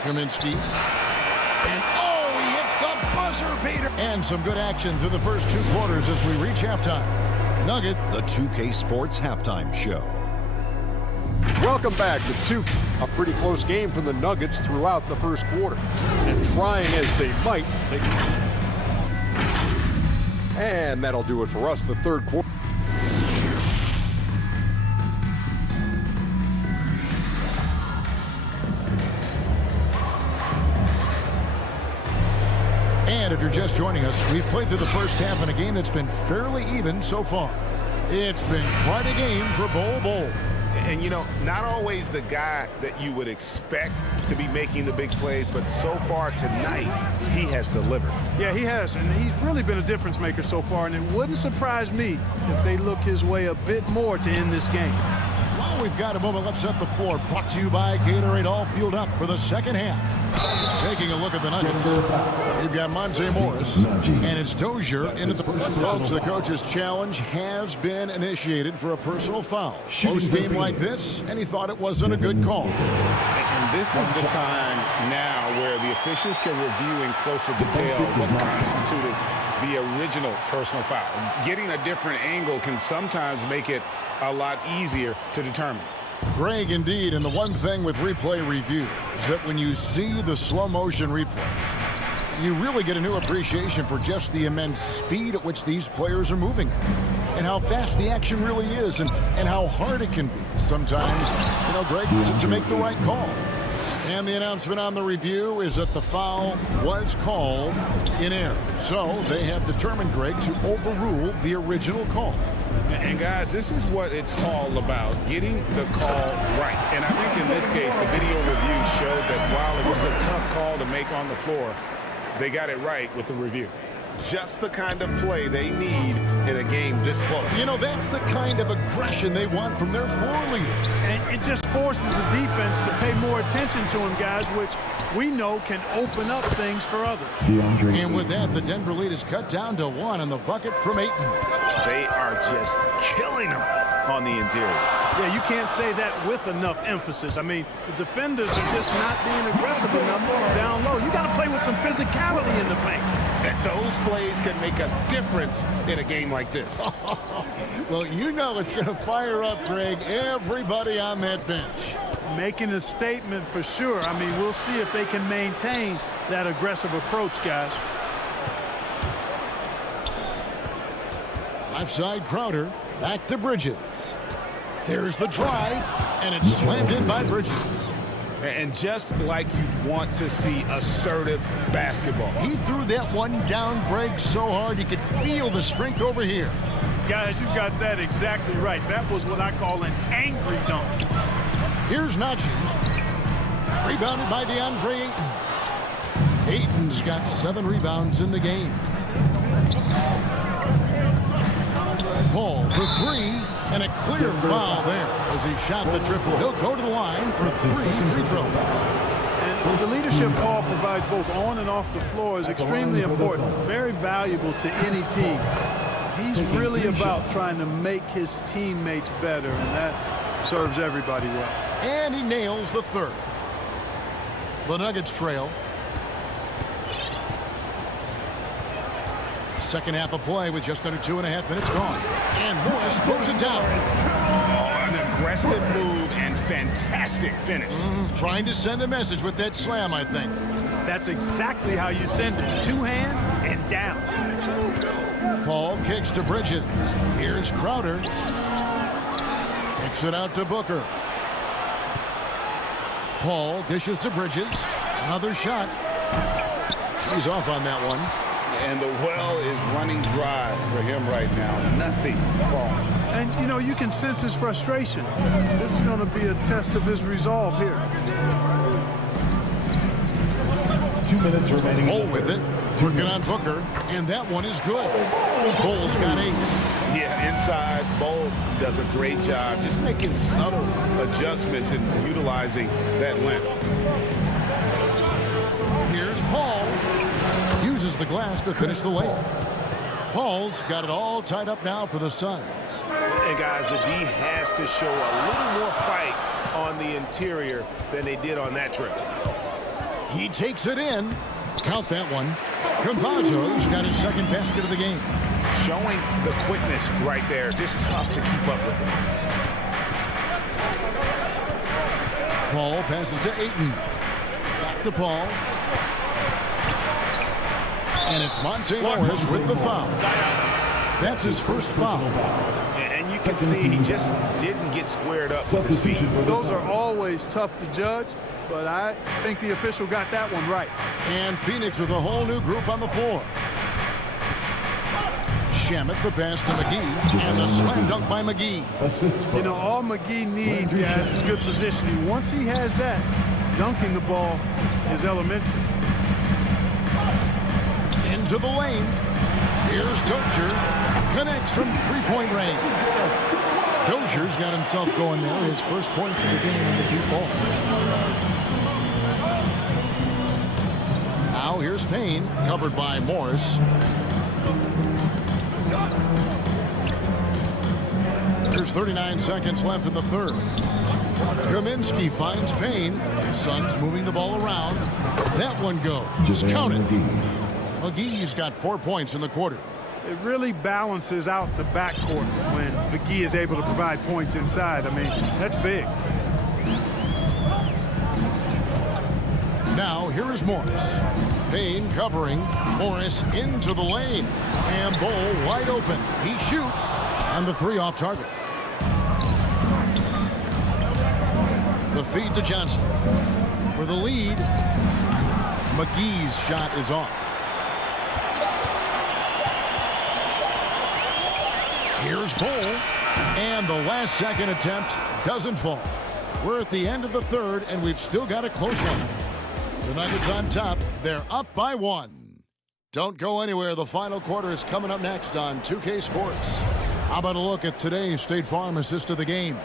Kaminsky. And, oh, he hits the buzzer beater. And some good action through the first 2 quarters as we reach halftime. Nugget. The 2K Sports Halftime Show. Welcome back to 2K. A pretty close game for the Nuggets throughout the first quarter. And trying as they might, and that'll do it for us, the third quarter. And if you're just joining us, we've played through the first half in a game that's been fairly even so far. It's been quite a game for Bol. And, you know, not always the guy that you would expect to be making the big plays, but so far tonight, he has delivered. Yeah, he has, and he's really been a difference maker so far, and it wouldn't surprise me if they look his way a bit more to end this game. While we've got a moment, let's set the floor. Brought to you by Gatorade, all fueled up for the second half. Taking a look at the Nuggets, we've got Monte Morris, and it's Dozier into the folks. The coach's challenge has been initiated for a personal foul. Post game like this, and he thought it wasn't a good call. And this is the time now where the officials can review in closer detail what constituted the original personal foul. Getting a different angle can sometimes make it a lot easier to determine. Greg, indeed, and the one thing with replay review is that when you see the slow motion replay, You really get a new appreciation for just the immense speed at which these players are moving and how fast the action really is and how hard it can be sometimes, Greg, to make the right call. And the announcement on the review is that the foul was called in error. So they have determined, Greg, to overrule the original call. And guys, this is what it's all about, getting the call right. And I think in this case, the video review showed that while it was a tough call to make on the floor, they got it right with the review. Just the kind of play they need in a game this close. That's the kind of aggression they want from their floor leaders. And it just forces the defense to pay more attention to him, guys, which we know can open up things for others. And with that, the Denver lead is cut down to 1 on the bucket from Ayton. They are just killing them on the interior. Yeah, you can't say that with enough emphasis. I mean, the defenders are just not being aggressive enough down low. You got to play with some physicality in the paint. And those plays can make a difference in a game like this. Well, it's going to fire up, Greg, everybody on that bench. Making a statement for sure. I mean, we'll see if they can maintain that aggressive approach, guys. Left side, Crowder. Back to Bridges. There's the drive, and it's slammed in by Bridges. And just like you want to see assertive basketball. He threw that one down, Greg, so hard you could feel the strength over here. Guys, you got that exactly right. That was what I call an angry dunk. Here's Najee. Rebounded by DeAndre Ayton. Ayton's got 7 rebounds in the game. Paul for 3, and a clear foul there as he shot the triple. He'll go to the line for 3 free throws. And the leadership Paul provides both on and off the floor is extremely important, very valuable to any team. He's really about trying to make his teammates better, and that serves everybody well. And he nails the 3rd. The Nuggets trail. Second half of play with just under 2.5 minutes gone. And Morris throws it down. Oh, an aggressive move and fantastic finish. Trying to send a message with that slam, I think. That's exactly how you send it. 2 hands and down. Paul kicks to Bridges. Here's Crowder. Kicks it out to Booker. Paul dishes to Bridges. Another shot. He's off on that one. And the well is running dry for him right now. Nothing falling. And, you can sense his frustration. This is going to be a test of his resolve here. 2 minutes remaining. Bull with it. Working on Booker. And that one is good. Bull's got 8. Yeah, inside, Bull does a great job just making subtle adjustments and utilizing that length. Here's Paul. Uses the glass to finish the layup. Paul's got it all tied up now for the Suns. And guys, the D has to show a little more fight on the interior than they did on that trip. He takes it in. Count that one. Campazzo's got his 2nd basket of the game. Showing the quickness right there. Just tough to keep up with him. Paul passes to Ayton. Back to Paul. And it's Monte Morris with the foul. That's his first foul. And you can see he just didn't get squared up with his feet. Those are always tough to judge, but I think the official got that one right. And Phoenix with a whole new group on the floor. Shamet the pass to McGee, and the slam dunk by McGee. All McGee needs, guys, is good positioning. Once he has that, dunking the ball is elementary. Into the lane. Here's Dozier. Connects from 3-point range. Dozier's got himself going there. His first points of the game in the deep ball. Now here's Payne. Covered by Morris. There's 39 seconds left in the 3rd. Kaminsky finds Payne. Suns moving the ball around. That one goes. Just count it. McGee's got 4 points in the quarter. It really balances out the backcourt when McGee is able to provide points inside. I mean, that's big. Now, here is Morris. Payne covering. Morris into the lane. And Bull wide open. He shoots. And the three off target. The feed to Johnson. For the lead. McGee's shot is off. Here's Bull. And the last second attempt doesn't fall. We're at the end of the third, and we've still got a close one. The Nuggets on top. They're up by 1. Don't go anywhere. The final quarter is coming up next on 2K Sports. How about a look at today's State Farm assist of the game?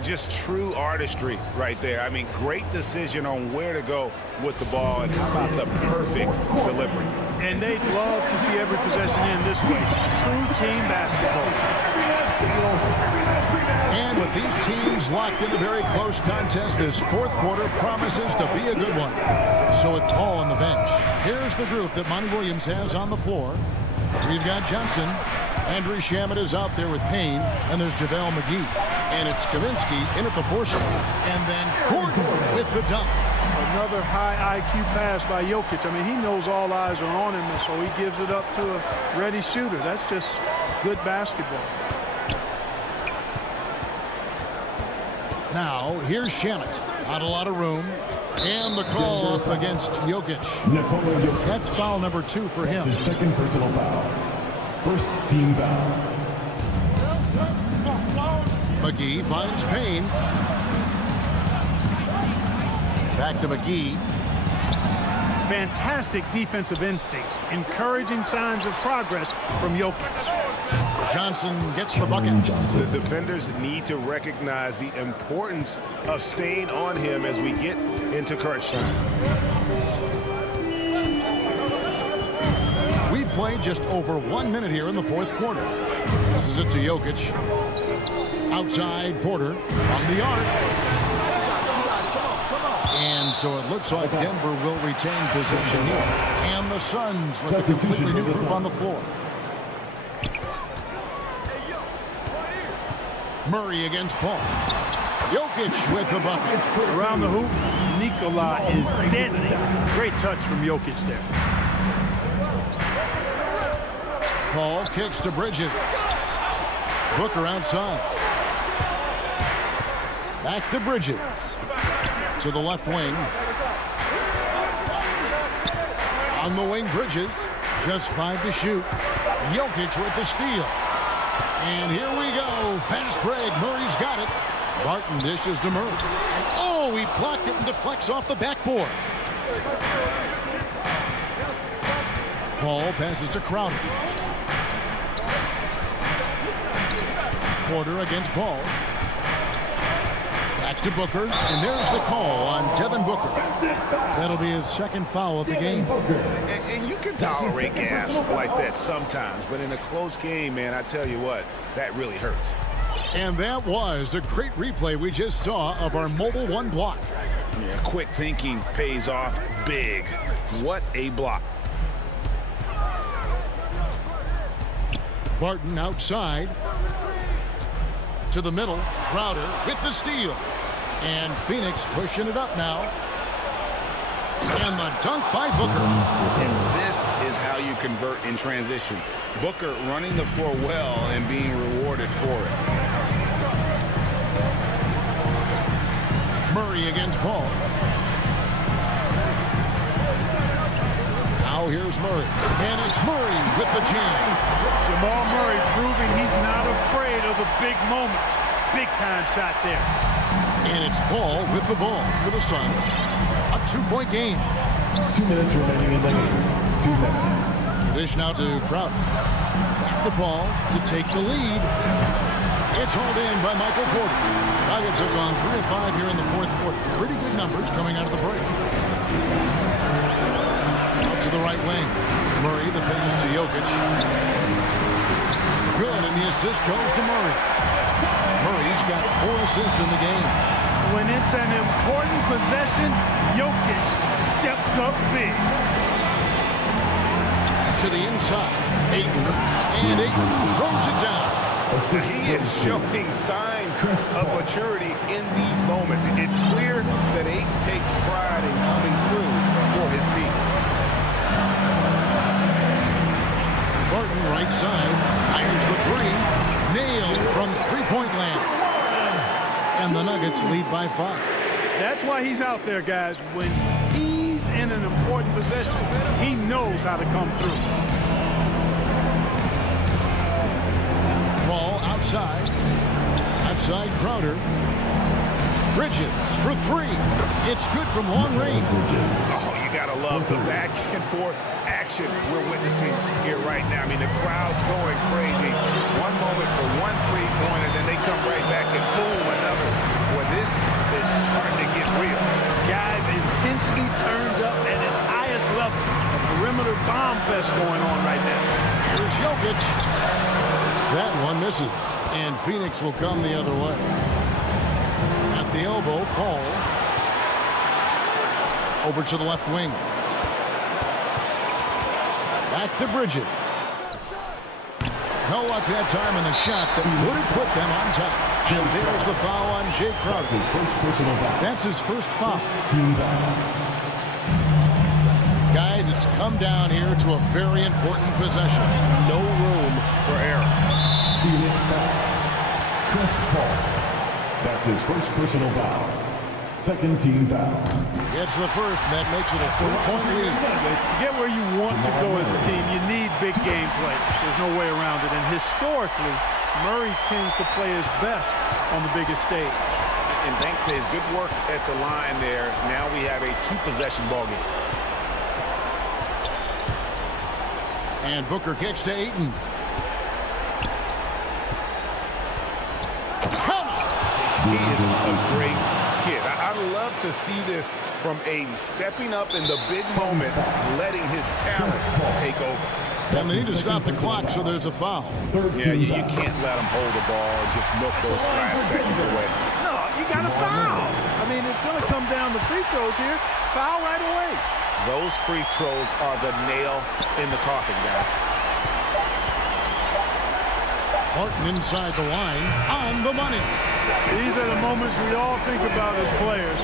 Just true artistry right there. I mean, great decision on where to go with the ball, and how about the perfect delivery. And they'd love to see every possession end this way. True team basketball. And with these teams locked in a very close contest, this fourth quarter promises to be a good one. So with Paul on the bench, here's the group that Monty Williams has on the floor. We've got Johnson. Andrew Shamet is out there with Payne, and there's JaVale McGee. And it's Kaminsky in at the force. And then Gordon with the dunk. Another high IQ pass by Jokic. I mean, he knows all eyes are on him, and so he gives it up to a ready shooter. That's just good basketball. Now, here's Shamet. Not a lot of room. And the call up against Jokic. That's foul number 2 for him. His second personal foul. First team foul. McGee finds Payne. Back to McGee. Fantastic defensive instincts. Encouraging signs of progress from Jokic. Johnson gets the bucket. The defenders need to recognize the importance of staying on him as we get into crunch time. We played just over 1 minute here in the fourth quarter. This is it to Jokic. Outside Porter from the arc. And so it looks like Denver will retain possession here. And the Suns with a completely new group on the floor. Murray against Paul. Jokic with the bucket. Around the hoop, Nikola is deadly. Great touch from Jokic there. Paul kicks to Bridges. Booker outside. Back to Bridges. To the left wing. On the wing, Bridges. Just 5 to shoot. Jokic with the steal. And here we go. Fast break. Murray's got it. Barton dishes to Murray. And oh, he blocked it and deflects off the backboard. Paul passes to Crowder. Porter against Paul. Back to Booker, and there's the call on Devin Booker. That'll be his second foul of the game. And you can tolerate gas like that sometimes, but in a close game, man, I tell you what, that really hurts. And that was a great replay we just saw of our Mobile One block. Yeah, quick thinking pays off big. What a block. Barton outside. To the middle. Crowder with the steal. And Phoenix pushing it up now. And the dunk by Booker. And this is how you convert in transition. Booker running the floor well and being rewarded for it. Murray against Paul. Now here's Murray. And it's Murray with the jam. Jamal Murray proving he's not afraid of the big moment. Big time shot there. And it's Paul with the ball for the Suns. A 2-point game. 2 minutes remaining in the game. 2 minutes. Dish now to Crowder. Back to Paul to take the lead. It's hauled in by Michael Porter. Nuggets have gone 3 of 5 here in the fourth quarter. Pretty good numbers coming out of the break. Out to the right wing. Murray, the pass to Jokic. Good, and the assist goes to Murray. Murray's got 4 assists in the game. When it's an important possession, Jokic steps up big. To the inside. Ayton. And Ayton throws it down. He is showing signs of maturity in these moments. It's clear that Ayton takes pride in coming through for his team. Barton, right side, fires the three. Nailed from three-point land. And the Nuggets lead by 5. That's why he's out there, guys. When he's in an important possession, he knows how to come through. Ball outside. Outside Crowder. Bridges for 3. It's good from long range. Oh, you got to love the back and forth action we're witnessing here right now. I mean, the crowd's going crazy. One moment for one three-pointer, then they come right back and boom, another. Well, this is starting to get real. Guys, intensity turned up at its highest level. A perimeter bomb fest going on right now. Here's Jokic. That one misses. And Phoenix will come the other way. At the elbow, Paul. Over to the left wing. Back to Bridges. No luck that time in the shot that would have put them on top. And there's the foul on Jay Crowder. That's his first foul. Guys, it's come down here to a very important possession. No room for error. Phoenix foul. Chris Paul. That's his first personal foul. Second team foul. Gets the first, and that makes it a 3-point lead. To get where you want to go as a team, you need big game play. There's no way around it. And historically, Murray tends to play his best on the biggest stage. And thanks to his good work at the line there, now we have a 2-possession ball game. And Booker kicks to Ayton. He is a great kid. I'd love to see this from Ayton, stepping up in the big moment, letting his talent take over. And they need to stop the clock, so there's a foul. Yeah, you can't let him hold the ball and just milk those last seconds away. No, you got to foul. I mean, it's going to come down to free throws here. Foul right away. Those free throws are the nail in the coffin, guys. Martin inside the line, on the money. These are the moments we all think about as players.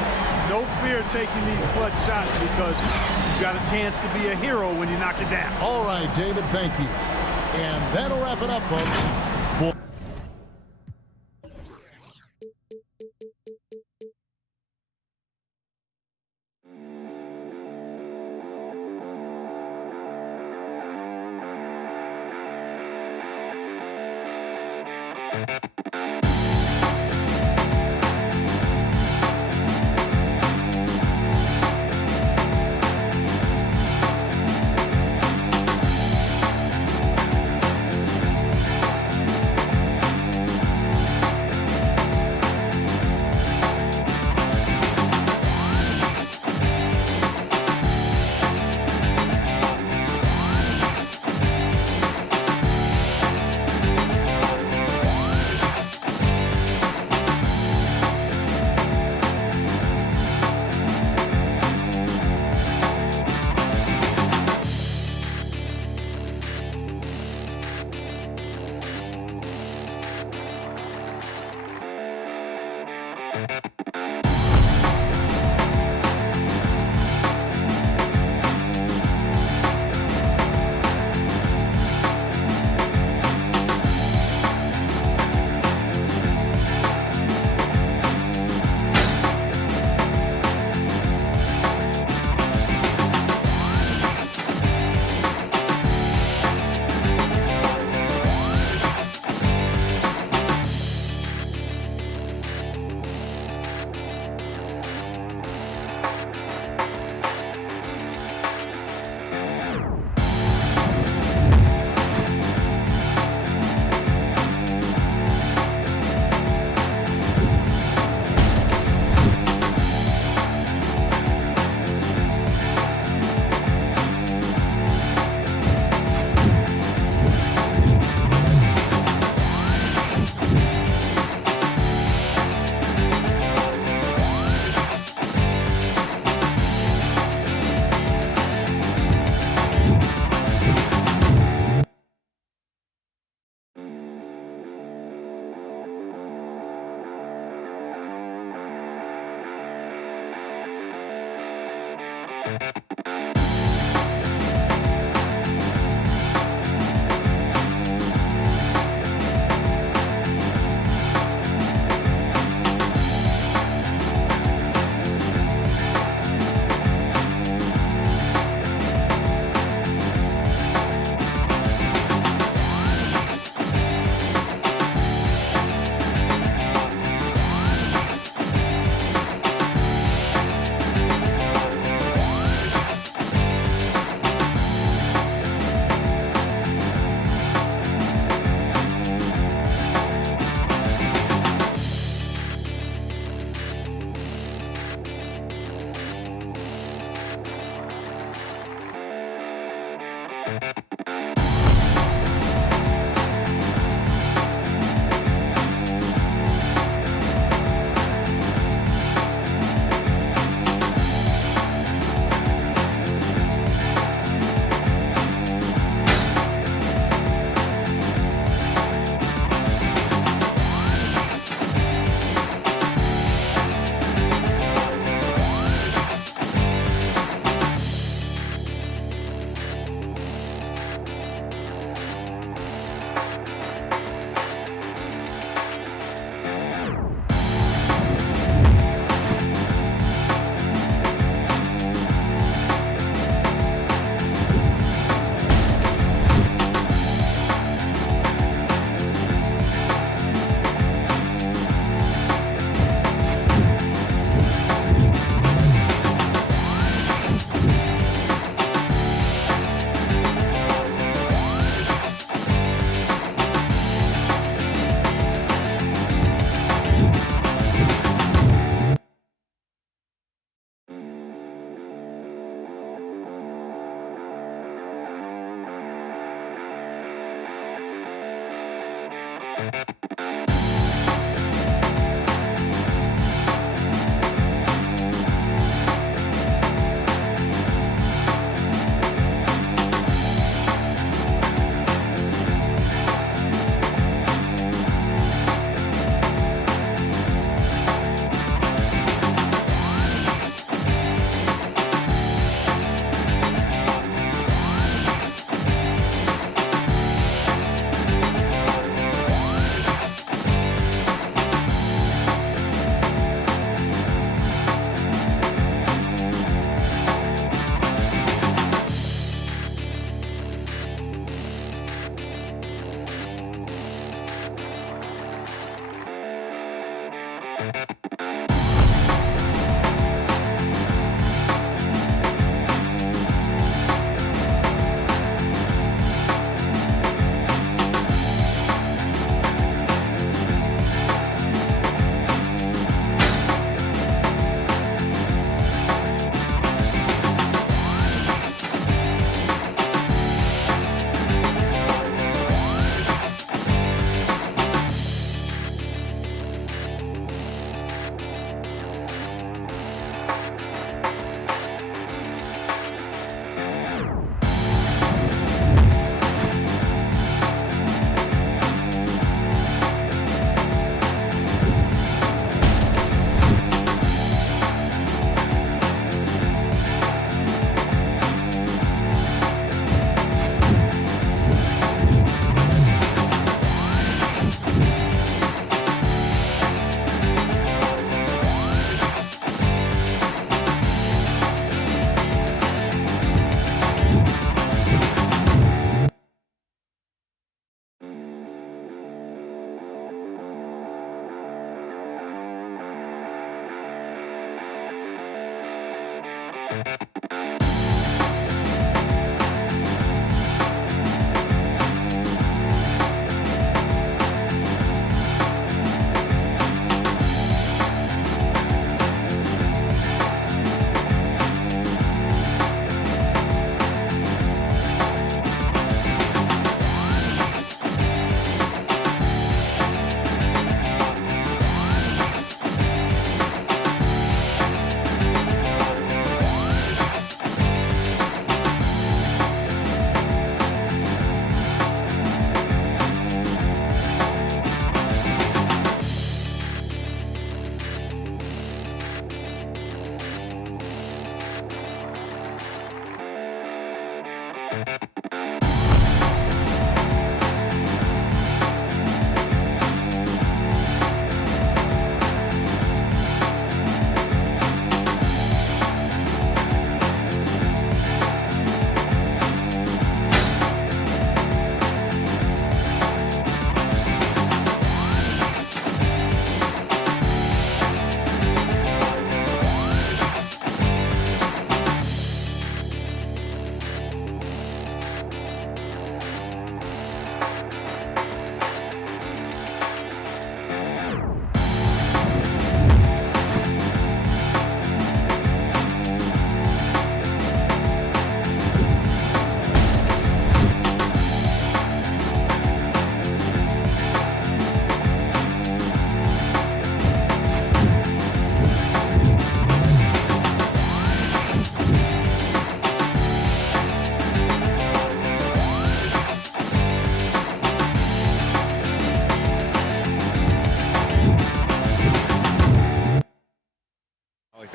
No fear taking these clutch shots because you've got a chance to be a hero when you knock it down. All right, David, thank you. And that'll wrap it up, folks.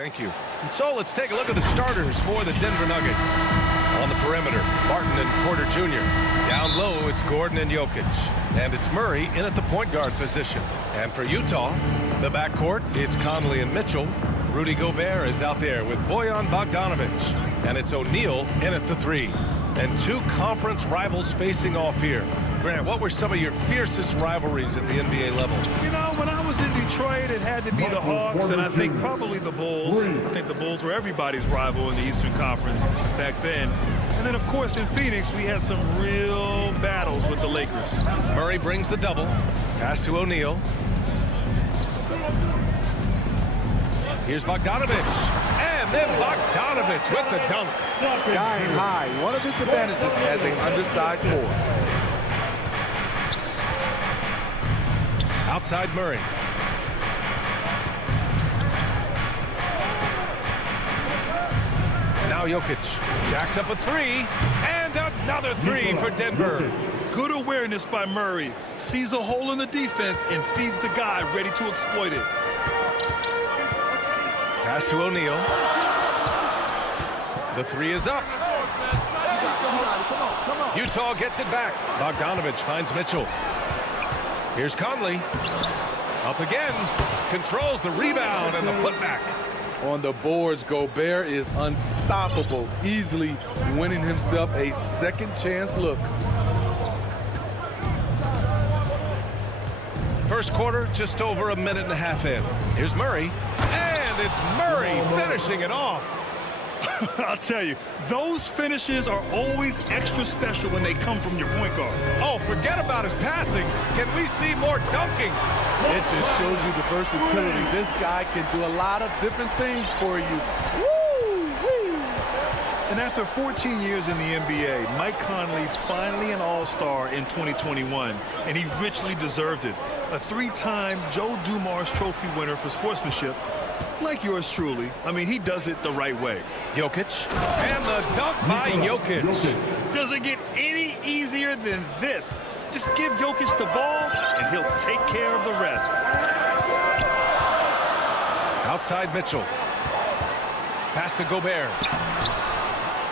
Thank you. And so let's take a look at the starters for the Denver Nuggets. On the perimeter, Barton and Porter Jr. Down low, it's Gordon and Jokic. And it's Murray in at the point guard position. And for Utah, the backcourt, it's Conley and Mitchell. Rudy Gobert is out there with Bojan Bogdanovic. And it's O'Neal in at the 3. And two conference rivals facing off here. Grant, what were some of your fiercest rivalries at the NBA level? You know, when I was in Detroit, it had to be the Hawks, and I think probably the Bulls. I think the Bulls were everybody's rival in the Eastern Conference back then. And then, of course, in Phoenix, we had some real battles with the Lakers. Murray brings the double. Pass to O'Neal. Here's Bogdanovic. And then Bogdanovic with the dunk. Skying high. One of his advantages as an undersized forward. Outside Murray. Now Jokic jacks up a three, and another three for Denver. Good awareness by Murray. Sees a hole in the defense and feeds the guy ready to exploit it. Pass to O'Neal. The three is up. Utah gets it back. Bogdanovich finds Mitchell. Here's Conley. Up again. Controls the rebound and the putback. On the boards, Gobert is unstoppable, easily winning himself a second chance look. First quarter, just over a minute and a half in. Here's Murray, and it's Murray finishing it off. I'll tell you, those finishes are always extra special when they come from your point guard. Oh, forget about his passing. Can we see more dunking? It just shows you the versatility. This guy can do a lot of different things for you. Woo-wee. And after 14 years in the NBA, Mike Conley finally an All-Star in 2021, and he richly deserved it. A three-time Joe Dumars Trophy winner for sportsmanship, like yours truly. I mean, he does it the right way. Jokic, and the dunk by Jokic. Does it get any easier than this? Just give Jokic the ball, and he'll take care of the rest. Outside Mitchell. Pass to Gobert.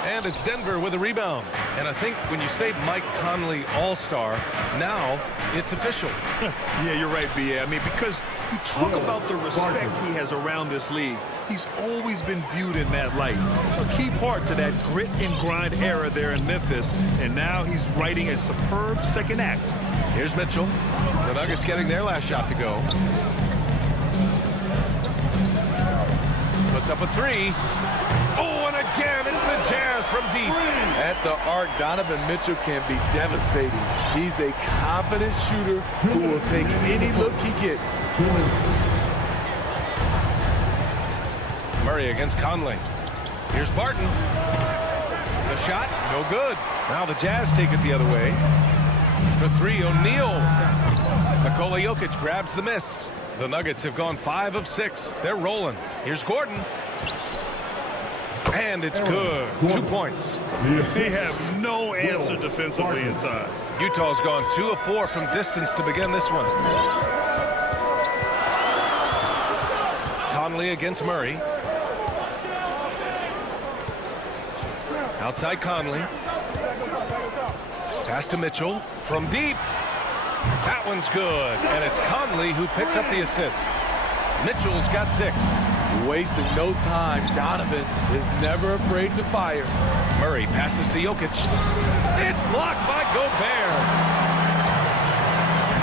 And it's Denver with a rebound. And I think when you say Mike Conley All-Star, now it's official. Yeah, you're right, B.A. I mean, because you talk about the respect he has around this league. He's always been viewed in that light. A key part to that grit and grind era there in Memphis. And now he's writing a superb second act. Here's Mitchell. The Nuggets getting their last shot to go. Puts up a three. Oh, and again, it's the Jazz from deep. At the arc, Donovan Mitchell can be devastating. He's a confident shooter who will take any look he gets. Murray against Conley. Here's Barton. The shot, no good. Now the Jazz take it the other way. For three, O'Neal. Nikola Jokic grabs the miss. The Nuggets have gone 5 of 6. They're rolling. Here's Gordon. And it's good. 2 points. They have no answer defensively inside. Utah's gone 2 of 4 from distance to begin this one. Conley against Murray. Outside Conley. Pass to Mitchell from deep. That one's good. And it's Conley who picks up the assist. Mitchell's got 6. Wasting no time. Donovan is never afraid to fire. Murray passes to Jokic. It's blocked by Gobert.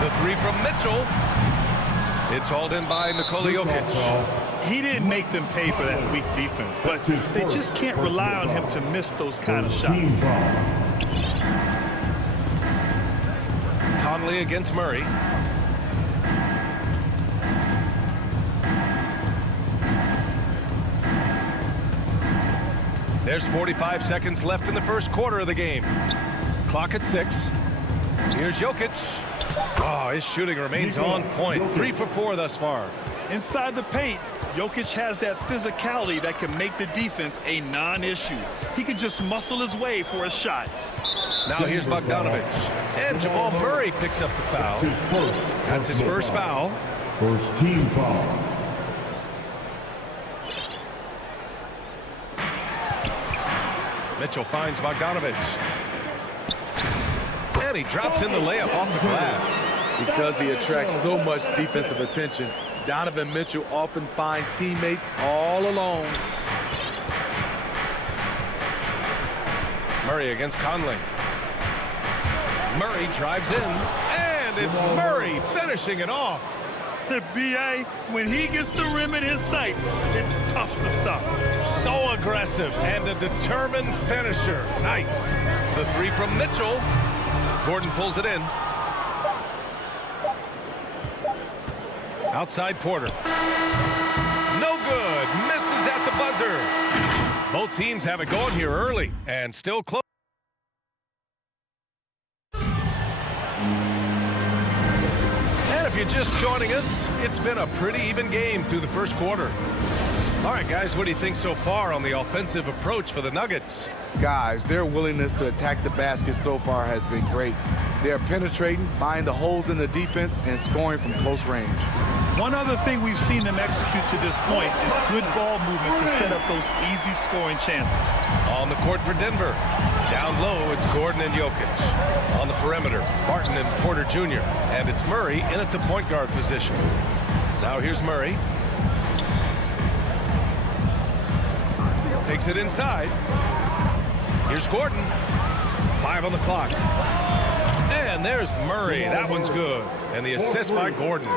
The three from Mitchell. It's hauled in by Nikola Jokic. He didn't make them pay for that weak defense, but they just can't rely on him to miss those kind of shots. Conley against Murray. There's 45 seconds left in the first quarter of the game. Clock at 6. Here's Jokic. Oh, his shooting remains on point. 3 for 4 thus far. Inside the paint, Jokic has that physicality that can make the defense a non-issue. He can just muscle his way for a shot. Now here's Bogdanovich. And Jamal Murray picks up the foul. That's his first foul. First team foul. Mitchell finds Bogdanovich. And he drops in the layup off the glass. Because he attracts so much defensive attention, Donovan Mitchell often finds teammates all alone. Murray against Conley. Murray drives in, and it's Murray finishing it off. The B.A., when he gets the rim in his sights, it's tough to stop. So aggressive and a determined finisher. Nice. The three from Mitchell. Gordon pulls it in. Outside Porter. No good. Misses at the buzzer. Both teams have it going here early and still close. If you're just joining us, it's been a pretty even game through the first quarter. All right, guys, what do you think so far on the offensive approach for the Nuggets? Guys, their willingness to attack the basket so far has been great. They're penetrating, finding the holes in the defense, and scoring from close range. One other thing we've seen them execute to this point is good ball movement to set up those easy scoring chances. On the court for Denver. Down low, it's Gordon and Jokic. On the perimeter, Barton and Porter Jr. And it's Murray in at the point guard position. Now here's Murray. Takes it inside. Here's Gordon. 5 on the clock. And there's Murray. That one's good. And the assist by Gordon.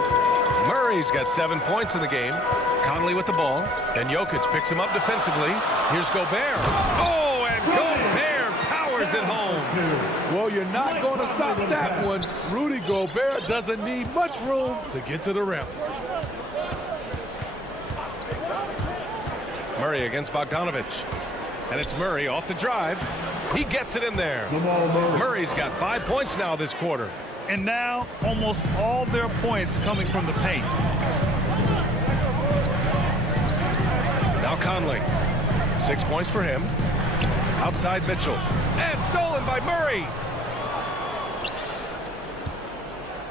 Murray's got 7 points in the game. Conley with the ball. And Jokic picks him up defensively. Here's Gobert. Oh, and Gobert powers it home. Well, you're not going to stop that one. Rudy Gobert doesn't need much room to get to the rim. Murray against Bogdanovich. And it's Murray off the drive. He gets it in there. Murray's got 5 points now this quarter. And now almost all their points coming from the paint. Now Conley. 6 points for him. Outside Mitchell. And stolen by Murray.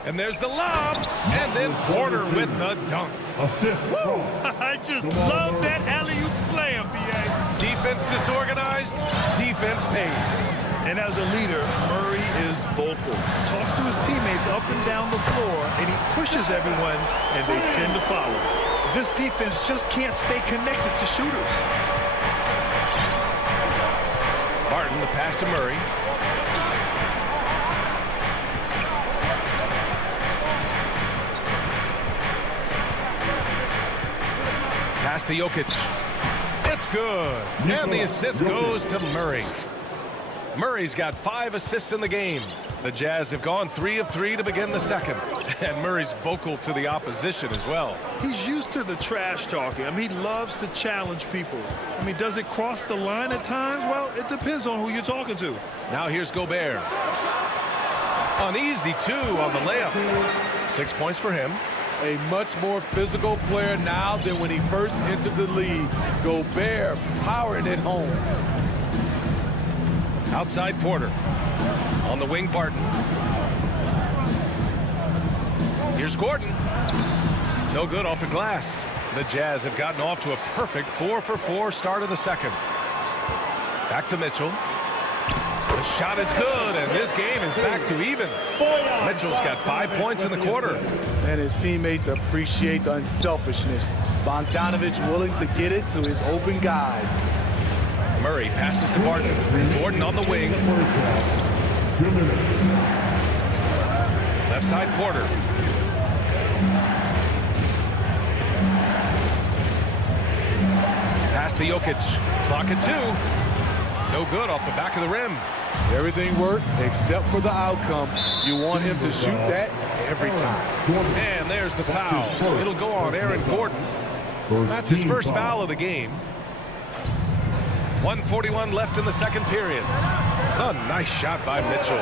And there's the lob. And then Porter with the dunk. I just love that alley-oop slam, B.A. Defense disorganized. Defense pays. And as a leader, Murray is vocal. Talks to his teammates up and down the floor, and he pushes everyone, and they tend to follow. This defense just can't stay connected to shooters. Barton, the pass to Murray. Pass to Jokic. It's good. And the assist goes to Murray. Murray's got 5 assists in the game. The Jazz have gone 3 of 3 to begin the second. And Murray's vocal to the opposition as well. He's used to the trash talking. I mean, he loves to challenge people. I mean, does it cross the line at times? Well, it depends on who you're talking to. Now here's Gobert. An easy 2 on the layup. 6 points for him. A much more physical player now than when he first entered the league. Gobert powering it home. Outside Porter. On the wing, Barton. Here's Gordon. No good off the glass. The Jazz have gotten off to a perfect 4-for-4 start of the second. Back to Mitchell. The shot is good, and this game is back to even. Mitchell's got 5 points in the quarter. And his teammates appreciate the unselfishness. Bogdanovich willing to get it to his open guys. Murray passes to Barton. Gordon on the wing. Left side Porter. Pass to Jokic. Clock at 2. No good off the back of the rim. Everything worked except for the outcome. You want him to shoot that every time. And there's the foul. It'll go on Aaron Gordon. That's his first foul of the game. 1:41 left in the second period. A nice shot by Mitchell.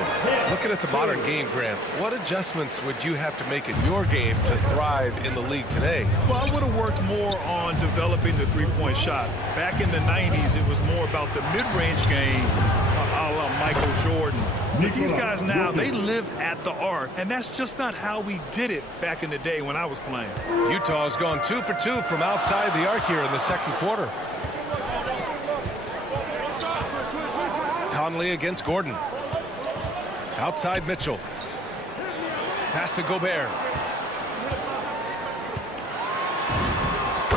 Looking at the modern game, Grant, what adjustments would you have to make in your game to thrive in the league today? Well, I would have worked more on developing the three-point shot. Back in the 90s, it was more about the mid-range game, a la Michael Jordan. But these guys now, they live at the arc, and that's just not how we did it back in the day when I was playing. Utah's gone 2 for 2 from outside the arc here in the second quarter. Conley against Gordon. Outside Mitchell. Pass to Gobert.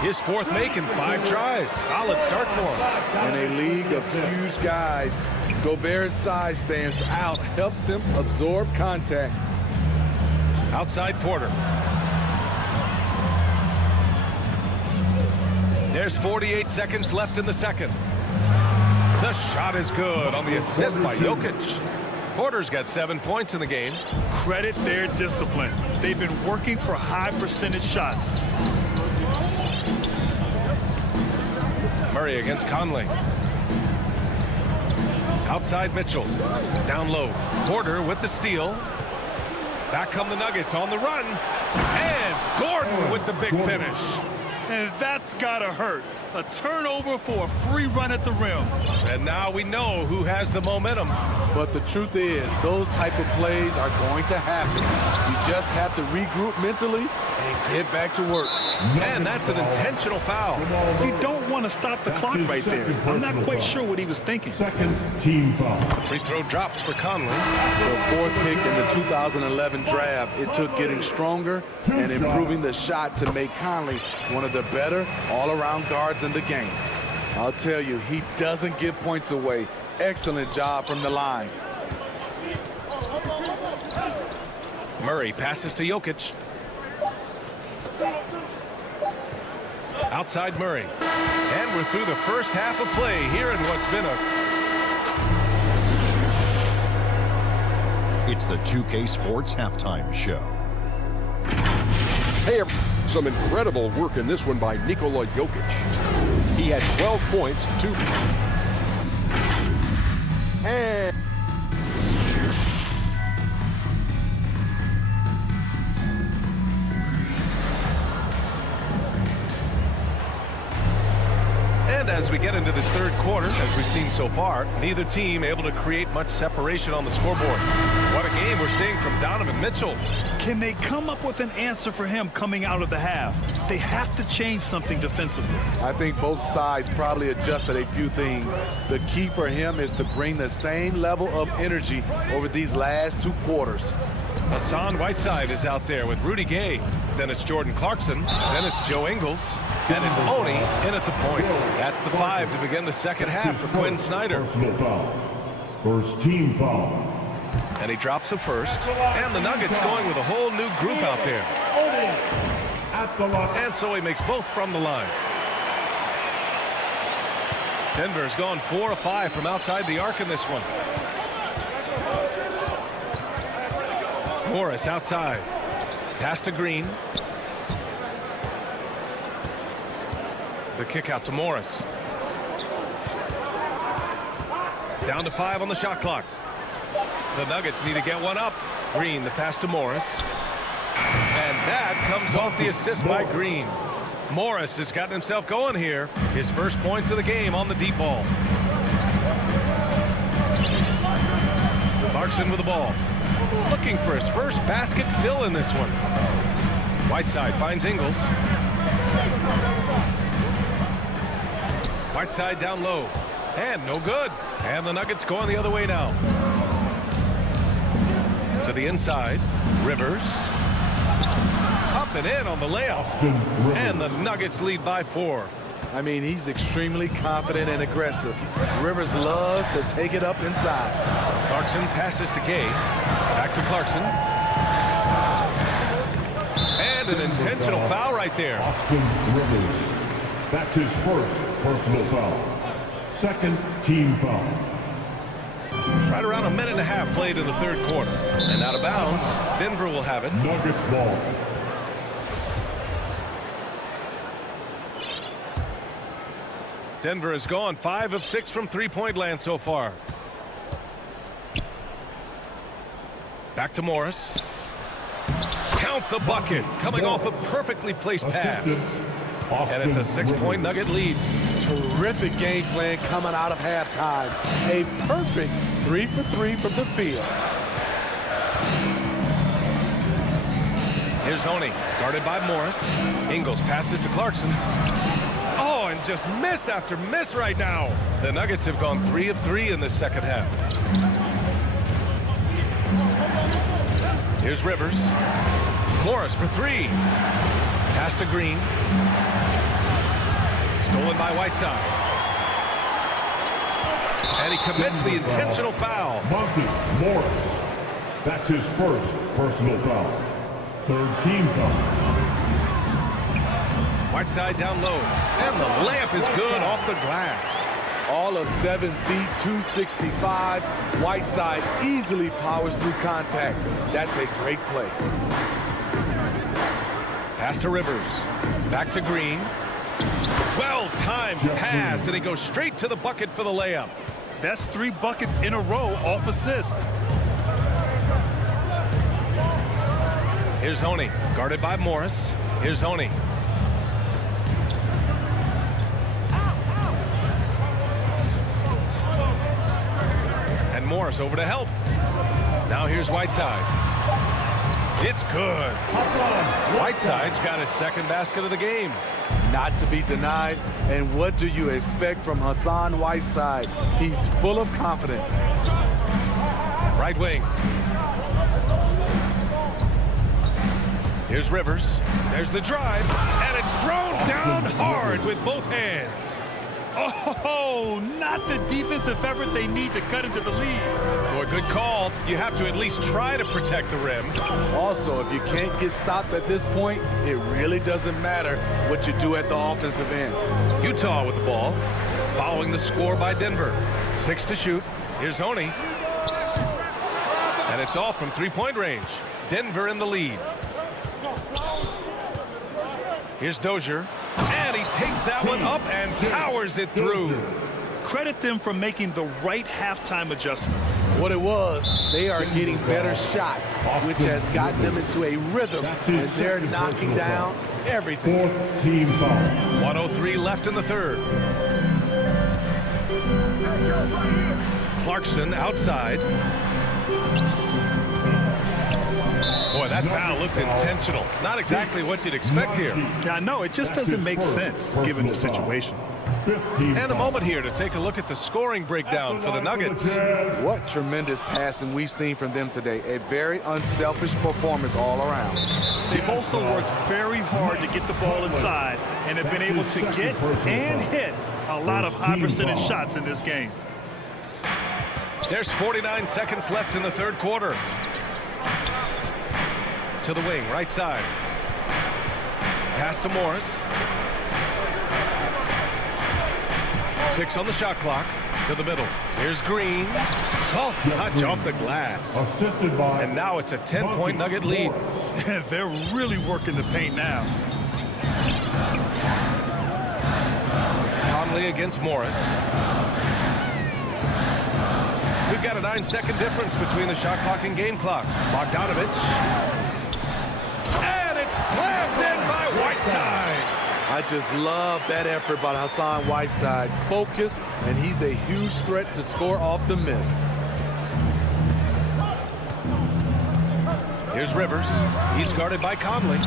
His fourth make in 5 tries. Solid start for him. In a league of huge guys, Gobert's size stands out, helps him absorb contact. Outside Porter. There's 48 seconds left in the second. The shot is good on the assist by Jokic. Porter's got 7 points in the game. Credit their discipline. They've been working for high percentage shots. Murray against Conley. Outside Mitchell. Down low. Porter with the steal. Back come the Nuggets on the run. And Gordon with the big finish. And that's got to hurt. A turnover for a free run at the rim. And now we know who has the momentum. But the truth is, those type of plays are going to happen. You just have to regroup mentally and get back to work. And that's an intentional foul. You don't want to stop the clock right there. I'm not quite sure what he was thinking. Second team foul. Free throw drops for Conley. The fourth pick in the 2011 draft, it took getting stronger and improving the shot to make Conley one of the better all-around guards in the game. I'll tell you, he doesn't give points away. Excellent job from the line. Murray passes to Jokic. Outside Murray. And we're through the first half of play here in what's been It's the 2K Sports Halftime Show. Hey, some incredible work in this one by Nikola Jokic. He had 12 points, 2. And as we get into this third quarter, as we've seen so far, neither team able to create much separation on the scoreboard. What a game we're seeing from Donovan Mitchell. Can they come up with an answer for him coming out of the half? They have to change something defensively. I think both sides probably adjusted a few things. The key for him is to bring the same level of energy over these last 2 quarters. Hassan Whiteside is out there with Rudy Gay. Then it's Jordan Clarkson. Then it's Joe Ingles. And it's Oni in at the point. That's the 5 to begin the second half for Quinn Snyder. Personal foul. First team foul. And he drops a first. And the Nuggets going with a whole new group out there. At the line. And so he makes both from the line. Denver's gone 4 of 5 from outside the arc in this one. Morris outside. Pass to Green. The kick out to Morris. Down to 5 on the shot clock. The Nuggets need to get one up. Green, the pass to Morris. And that comes off the assist by Green. Morris has gotten himself going here. His first points of the game on the deep ball. Clarkson with the ball. Looking for his first basket still in this one. Whiteside finds Ingles. Whiteside down low. And no good. And the Nuggets going the other way now. To the inside. Rivers. Up and in on the layup. And the Nuggets lead by 4. I mean, he's extremely confident and aggressive. Rivers loves to take it up inside. Clarkson passes to Gay. Back to Clarkson. And an intentional foul right there. Austin Rivers. That's his first personal foul. Second team foul. Right around a minute and a half played in the third quarter. And out of bounds, Denver will have it. Nuggets ball. Denver has gone 5 of 6 from three-point land so far. Back to Morris. Count the bucket. Coming off a perfectly placed pass. And it's a 6-point Nugget lead. Terrific game plan coming out of halftime. A perfect 3 for 3 from the field. Here's Oni, guarded by Morris. Ingles passes to Clarkson. Oh, and just miss after miss right now. The Nuggets have gone 3 of 3 in this second half. Here's Rivers. Morris for 3. Pass to Green. Stolen by Whiteside. And he commits the intentional foul. Monty Morris. That's his first personal foul. Third team foul. Whiteside down low. And the layup is good off the glass. All of 7 feet, 265. Whiteside easily powers through contact. That's a great play. Pass to Rivers. Back to Green. Well-timed pass, and he goes straight to the bucket for the layup. That's 3 buckets in a row off assist. Here's Honey, guarded by Morris. Here's Honey. And Morris over to help. Now here's Whiteside. It's good. Whiteside's got his second basket of the game. Not to be denied. And what do you expect from Hassan Whiteside? He's full of confidence. Right wing. Here's Rivers. There's the drive. And it's thrown down hard with both hands. Oh, not the defensive effort they need to cut into the lead. Boy, good call. You have to at least try to protect the rim. Also, if you can't get stops at this point, it really doesn't matter what you do at the offensive end. Utah with the ball, following the score by Denver. 6 to shoot. Here's Honey. And it's off from three-point range. Denver in the lead. Here's Dozier. And he takes that one up and powers it through. Credit them for making the right halftime adjustments. What it was, they are getting better shots, which has gotten them into a rhythm, and they're knocking down everything. 1:03 left in the third. Clarkson outside. Boy, that foul looked intentional. Not exactly what you'd expect here. Yeah, no, it just doesn't make sense given the situation. And a moment here to take a look at the scoring breakdown for the Nuggets. What tremendous passing we've seen from them today. A very unselfish performance all around. They've also worked very hard to get the ball inside and have been able to get and hit a lot of high percentage shots in this game. There's 49 seconds left in the third quarter. To the wing, right side. Pass to Morris. 6 on the shot clock. To the middle. Here's Green. Soft touch off the glass. And now it's a 10-point Nugget lead. They're really working the paint now. Conley against Morris. We've got a 9-second difference between the shot clock and game clock. Bogdanovich. And it's slammed in by Whiteside. I just love that effort by Hassan Whiteside. Focus, and he's a huge threat to score off the miss. Here's Rivers. He's guarded by Conley.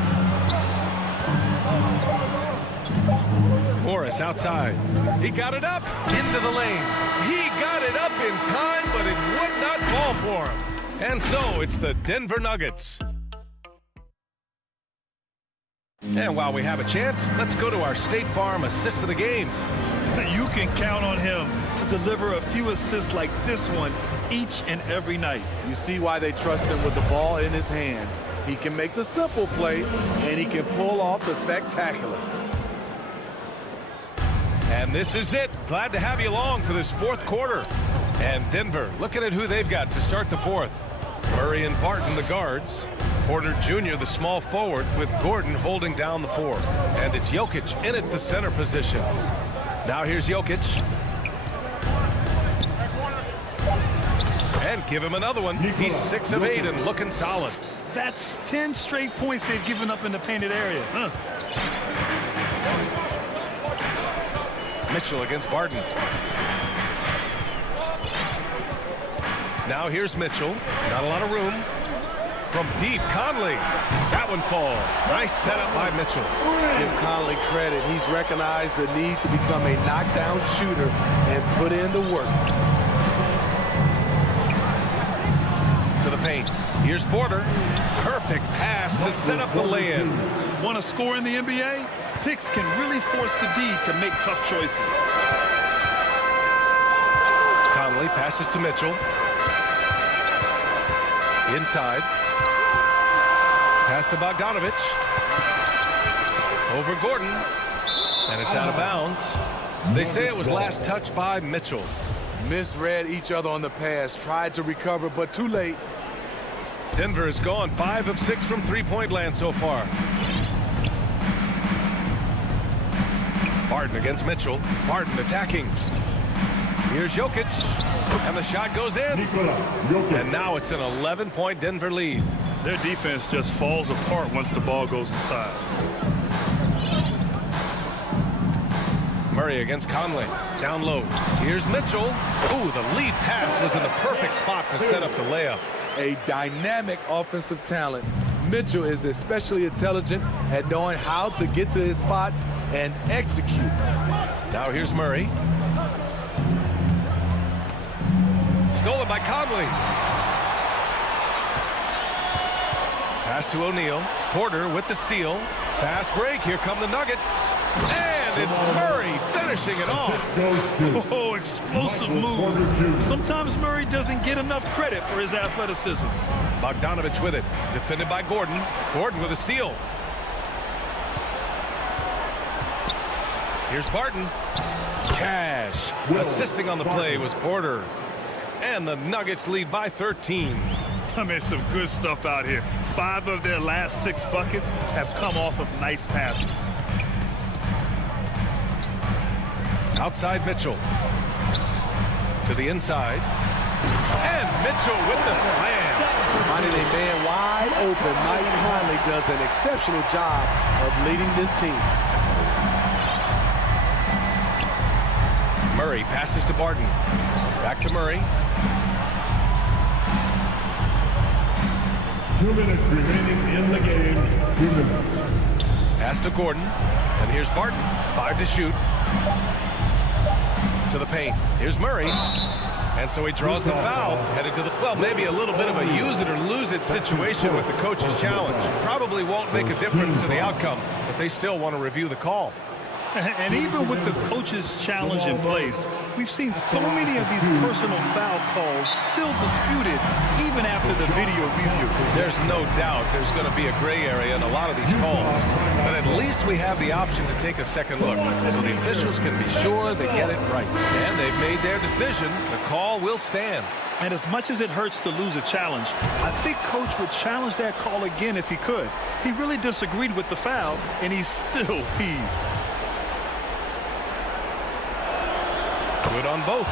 Morris outside. He got it up into the lane. He got it up in time, but it would not fall for him. And so it's the Denver Nuggets. And while we have a chance, let's go to our State Farm assist of the game. You can count on him to deliver a few assists like this one each and every night. You see why they trust him with the ball in his hands. He can make the simple play, and he can pull off the spectacular. And this is it. Glad to have you along for this fourth quarter. And Denver, looking at who they've got to start the fourth. Murray and Barton, the guards. Porter Jr., the small forward, with Gordon holding down the 4. And it's Jokic in at the center position. Now here's Jokic. And give him another one. He's 6 of 8 and looking solid. That's 10 straight points they've given up in the painted area. Mitchell against Barton. Now here's Mitchell. Not a lot of room. From deep, Conley. That one falls. Nice setup by Mitchell. Give Conley credit. He's recognized the need to become a knockdown shooter and put in the work. To the paint. Here's Porter. Perfect pass to set up the lay-in. Want to score in the NBA? Picks can really force the D to make tough choices. Conley passes to Mitchell. Inside. Pass to Bogdanovich. Over Gordon. And it's out of bounds. They say it was last touched by Mitchell. Misread each other on the pass. Tried to recover, but too late. Denver has gone 5 of 6 from three-point land so far. Barton against Mitchell. Barton attacking. Here's Jokic. And the shot goes in. And now it's an 11-point Denver lead. Their defense just falls apart once the ball goes inside. Murray against Conley. Down low. Here's Mitchell. Ooh, the lead pass was in the perfect spot to set up the layup. A dynamic offensive talent. Mitchell is especially intelligent at knowing how to get to his spots and execute. Now here's Murray. Stolen by Conley. Pass to O'Neal. Porter with the steal. Fast break. Here come the Nuggets. And it's Murray finishing it off. Oh, explosive move. Sometimes Murray doesn't get enough credit for his athleticism. Bogdanovich with it. Defended by Gordon. Gordon with a steal. Here's Barton. Cash. Assisting on the play was Porter. And the Nuggets lead by 13. I mean, some good stuff out here. 5 of their last 6 buckets have come off of nice passes. Outside Mitchell. To the inside. And Mitchell with the slam. Finding a man wide open, Mike Conley does an exceptional job of leading this team. Murray passes to Barton. Back to Murray. 2 minutes remaining in the game. 2 minutes. Pass to Gordon. And here's Barton. 5 to shoot. To the paint. Here's Murray. And so he draws the foul. Headed to the, well, maybe a little bit of a use it or lose it situation with the coach's challenge. Probably won't make a difference to the outcome, but they still want to review the call. And even with the coach's challenge in place, we've seen so many of these personal foul calls still disputed even after the video review. There's no doubt there's going to be a gray area in a lot of these calls, but at least we have the option to take a second look so the officials can be sure they get it right. And they've made their decision. The call will stand. And as much as it hurts to lose a challenge, I think Coach would challenge that call again if he could. He really disagreed with the foul, and he's still peeved. Good on both.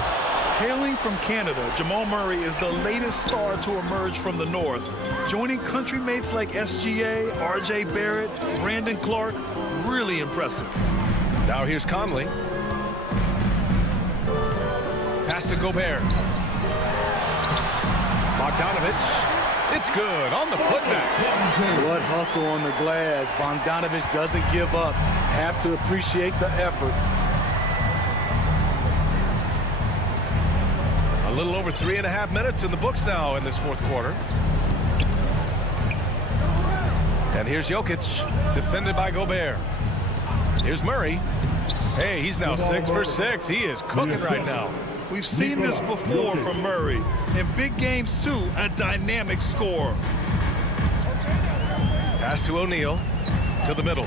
Hailing from Canada, Jamal Murray is the latest star to emerge from the North, joining countrymates like SGA, R.J. Barrett, Brandon Clark. Really impressive. Now here's Conley. Pass to Gobert. Bogdanovich. It's good on the putback. What hustle on the glass. Bogdanovich doesn't give up. Have to appreciate the effort. A little over 3.5 minutes in the books now in this fourth quarter. And here's Jokic, defended by Gobert. Here's Murray. Hey, he's now 6 for 6. He is cooking right now. We've seen this before from Murray. In big games, too, a dynamic scorer. Pass to O'Neal, to the middle.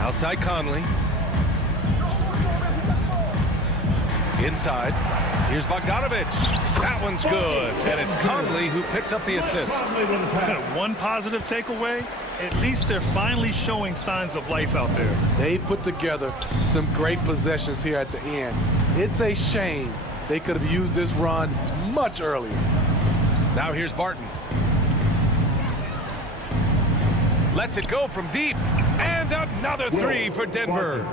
Outside Conley. Inside. Here's Bogdanovich. That one's good. And it's Conley who picks up the assist. One positive takeaway, at least they're finally showing signs of life out there. They put together some great possessions here at the end. It's a shame they could have used this run much earlier. Now here's Barton. Lets it go from deep. And another 3 for Denver.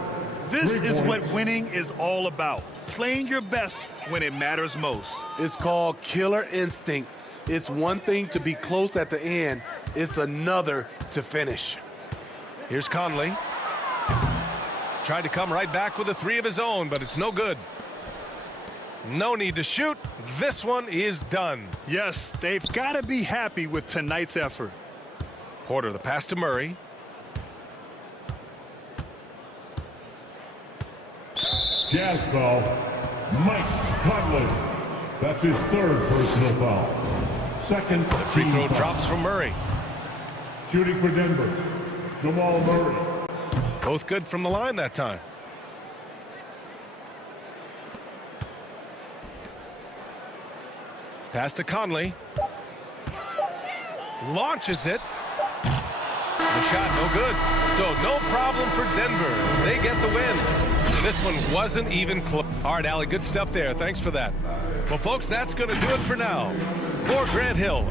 This is what winning is all about. Playing your best when it matters most. It's called killer instinct. It's one thing to be close at the end. It's another to finish. Here's Conley. Tried to come right back with a 3 of his own, but it's no good. No need to shoot. This one is done. Yes, they've got to be happy with tonight's effort. Porter, the pass to Murray. Jazz foul, Mike Conley. That's his 3rd personal foul. Second The free throw foul. drops from Murray. Shooting for Denver, Jamal Murray. Both good from the line that time. Pass to Conley. Launches it. The shot no good. So no problem for Denver as they get the win. This one wasn't even close. All right, Allie, good stuff there. Thanks for that. Well, folks, that's going to do it for now. For Grant Hill.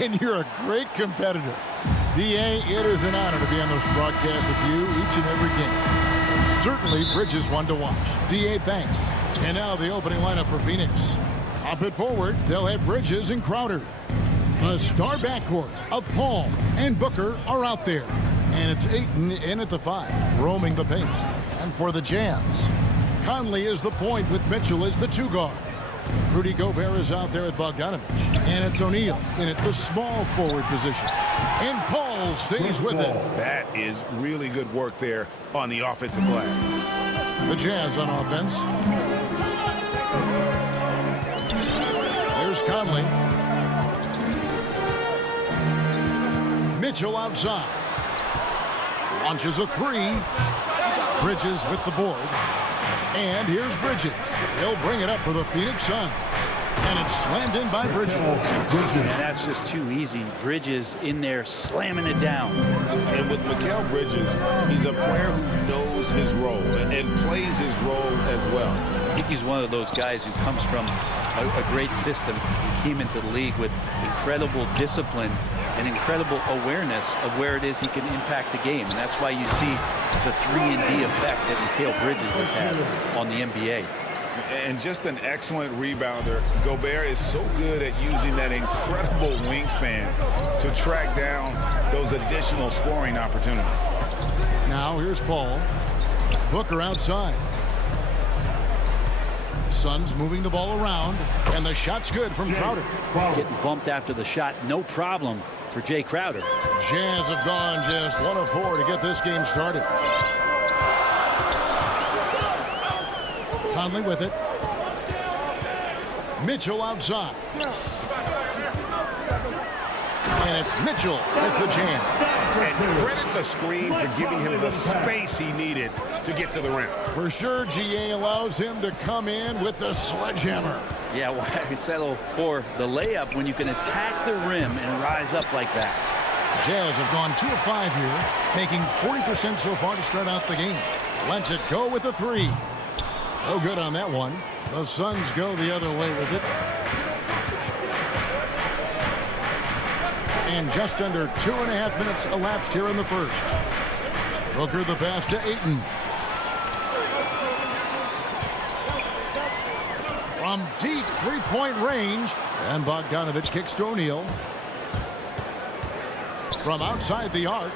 And you're a great competitor. D.A., it is an honor to be on this broadcast with you each and every game. And certainly, Bridges one to watch. D.A., thanks. And now the opening lineup for Phoenix. Up it forward, they'll have Bridges and Crowder. The star backcourt of Paul and Booker are out there. And it's Ayton in at the 5, roaming the paint. And for the Jazz, Conley is the point with Mitchell as the 2 guard. Rudy Gobert is out there with Bogdanovich. And it's O'Neal in at the small forward position. And Paul stays with it. That is really good work there on the offensive glass. The Jazz on offense. Here's Conley. Mitchell outside. Launches a 3. Bridges with the board. And here's Bridges. He'll bring it up for the Phoenix Suns. And it's slammed in by Bridges. And that's just too easy. Bridges in there slamming it down. And with Mikal Bridges, he's a player who knows his role and plays his role as well. I think he's one of those guys who comes from a great system. He came into the league with incredible discipline and incredible awareness of where it is he can impact the game. And that's why you see the 3-and-D effect that Mikal Bridges has had on the NBA. And just an excellent rebounder. Gobert is so good at using that incredible wingspan to track down those additional scoring opportunities. Now here's Paul. Booker outside. Suns moving the ball around, and the shot's good from Crowder. Getting bumped after the shot, no problem for Jay Crowder. Jazz have gone just 1 of 4 to get this game started. Conley with it. Mitchell outside. And it's Mitchell with the jam. And credit the screen for giving him the space he needed to get to the rim. For sure, GA allows him to come in with the sledgehammer. Yeah, why settle for the layup when you can attack the rim and rise up like that? Jazz have gone 2 of 5 here, making 40% so far to start out the game. Lets it go with a 3. No good on that one. The Suns go the other way with it. And just under 2.5 minutes elapsed here in the first. Booker the pass to Ayton. From deep three-point range. And Bogdanovich kicks to O'Neal. From outside the arc.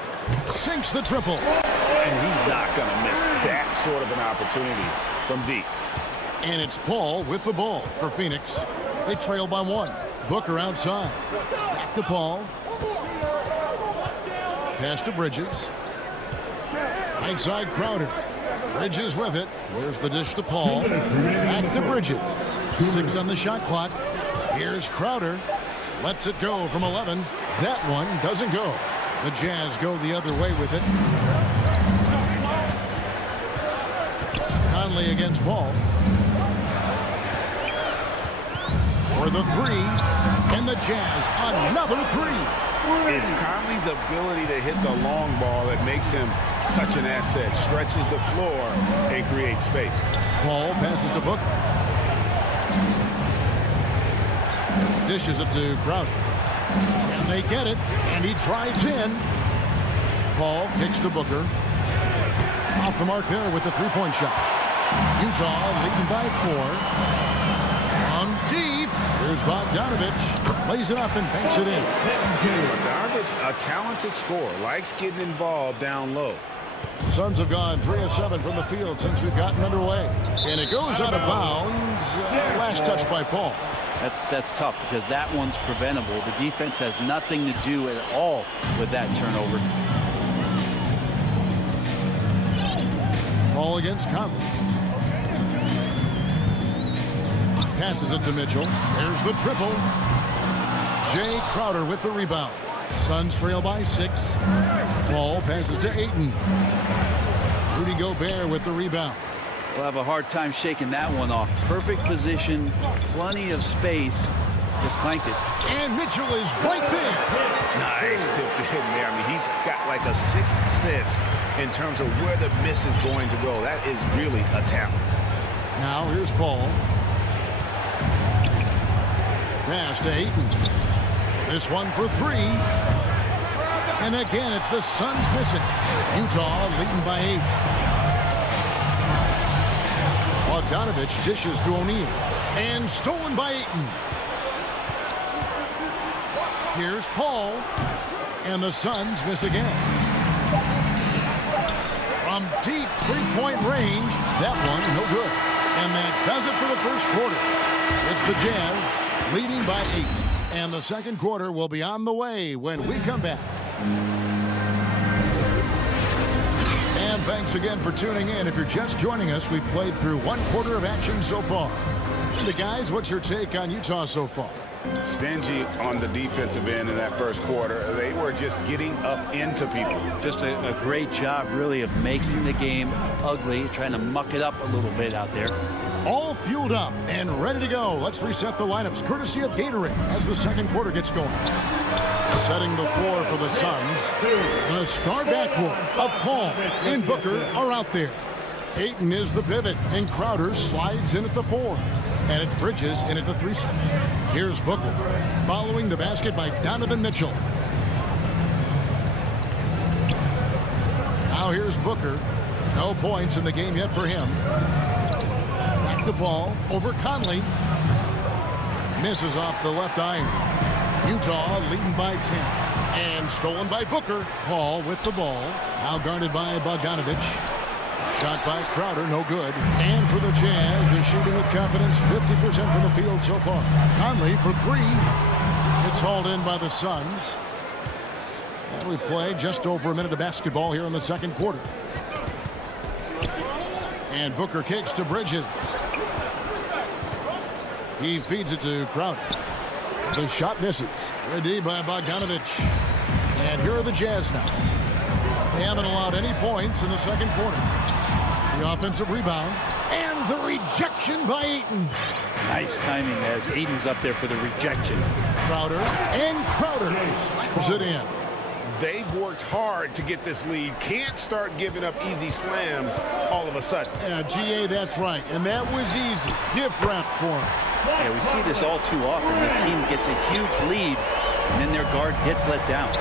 Sinks the triple. And he's not going to miss that sort of an opportunity from deep. And it's Paul with the ball for Phoenix. They trail by 1. Booker outside. Back to Paul. Pass to Bridges. Right side Crowder. Bridges with it. There's the dish to Paul. Back to Bridges. 6 on the shot clock. Here's Crowder. Lets it go from 11. That one doesn't go. The Jazz go the other way with it. Conley against Paul. For the 3. And the Jazz another 3. It's Conley's ability to hit the long ball that makes him such an asset. Stretches the floor and creates space. Paul passes to Booker. Dishes it to Crowder. And they get it. And he drives in. Paul kicks to Booker. Off the mark there with the three-point shot. Utah leading by 4. On deep. Here's Bogdanovich. Lays it up and banks it in. Bogdanovich, a talented scorer, likes getting involved down low. The Suns have gone 3 of 7 from the field since we've gotten underway. And it goes out of bounds. Last touch by Paul. That's tough because that one's preventable. The defense has nothing to do at all with that turnover. Paul against Conley. Passes it to Mitchell. There's the triple. Jay Crowder with the rebound. Suns trail by 6. Paul passes to Ayton. Rudy Gobert with the rebound. We'll have a hard time shaking that one off. Perfect position, plenty of space. Just clanked it. And Mitchell is right there. Nice tip in there. I mean, he's got like a sixth sense in terms of where the miss is going to go. That is really a talent. Now here's Paul. Pass to Ayton. This one for 3. And again, it's the Suns missing. Utah leading by 8. Bogdanovich dishes to O'Neal. And stolen by Ayton. Here's Paul. And the Suns miss again. From deep three-point range. That one, no good. And that does it for the first quarter. It's the Jazz leading by 8. And the second quarter will be on the way when we come back. And thanks again for tuning in. If you're just joining us, we've played through 1 quarter of action so far. The guys, what's your take on Utah so far? Stingy on the defensive end in that first quarter. They were just getting up into people. Just a great job, really, of making the game ugly, trying to muck it up a little bit out there. All fueled up and ready to go. Let's reset the lineups, courtesy of Gatorade, as the second quarter gets going. Setting the floor for the Suns. The star backcourt of Paul and Booker are out there. Ayton is the pivot, and Crowder slides in at the 4. And it's Bridges in at the 3. Here's Booker, following the basket by Donovan Mitchell. Now here's Booker. No points in the game yet for him. Back Back the ball over Conley. Misses off the left iron. Utah leading by 10. And stolen by Booker. Paul with the ball. Now guarded by Bogdanovich. Shot by Crowder, no good. And for the Jazz, they're shooting with confidence, 50% from the field so far. Conley for three. It's hauled in by the Suns. And we play just over a minute of basketball here in the second quarter. And Booker kicks to Bridges. He feeds it to Crowder. The shot misses. Ready by Bogdanovich. And here are the Jazz now. They haven't allowed any points in the second quarter. The offensive rebound. And the rejection by Ayton. Nice timing as Ayton's up there for the rejection. Crowder. And Crowder slams it in. They've worked hard to get this lead. Can't start giving up easy slams all of a sudden. Yeah, GA, that's right. And that was easy. Gift wrap for him. Yeah, we see this all too often. The team gets a huge lead, and then their guard gets let down.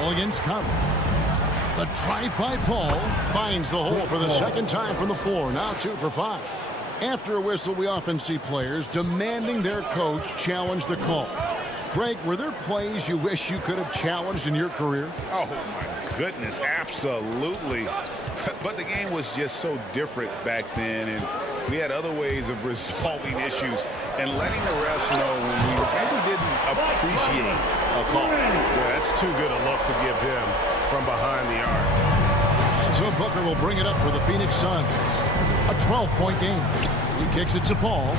Ball against Conley. The drive by Paul finds the hole for the second time from the floor. Now 2 for 5. After a whistle, we often see players demanding their coach challenge the call. Greg, were there plays you wish you could have challenged in your career? Oh, my goodness, absolutely. But the game was just so different back then, and we had other ways of resolving issues and letting the refs know when we maybe didn't appreciate a call. Yeah, that's too good a look to give him from behind the arc. And so Booker will bring it up for the Phoenix Suns. A 12-point game. He kicks it to Paul.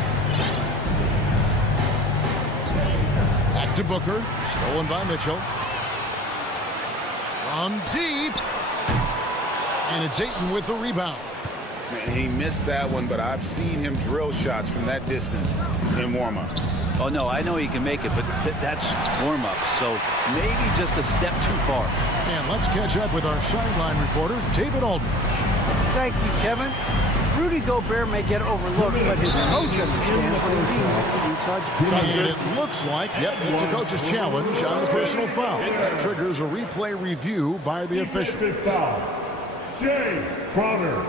Back to Booker. Stolen by Mitchell. From deep. And it's Ayton with the rebound. He missed that one, but I've seen him drill shots from that distance in warm-up. Oh, no, I know he can make it, but that's warm-up, so maybe just a step too far. And let's catch up with our sideline reporter, David Aldridge. Thank you, Kevin. Rudy Gobert may get overlooked, but his coach understands what he means to the Utah Jazz. And it looks like, yep, it's a coach's challenge on a personal foul. That triggers a replay review by the official. Jay Crowder.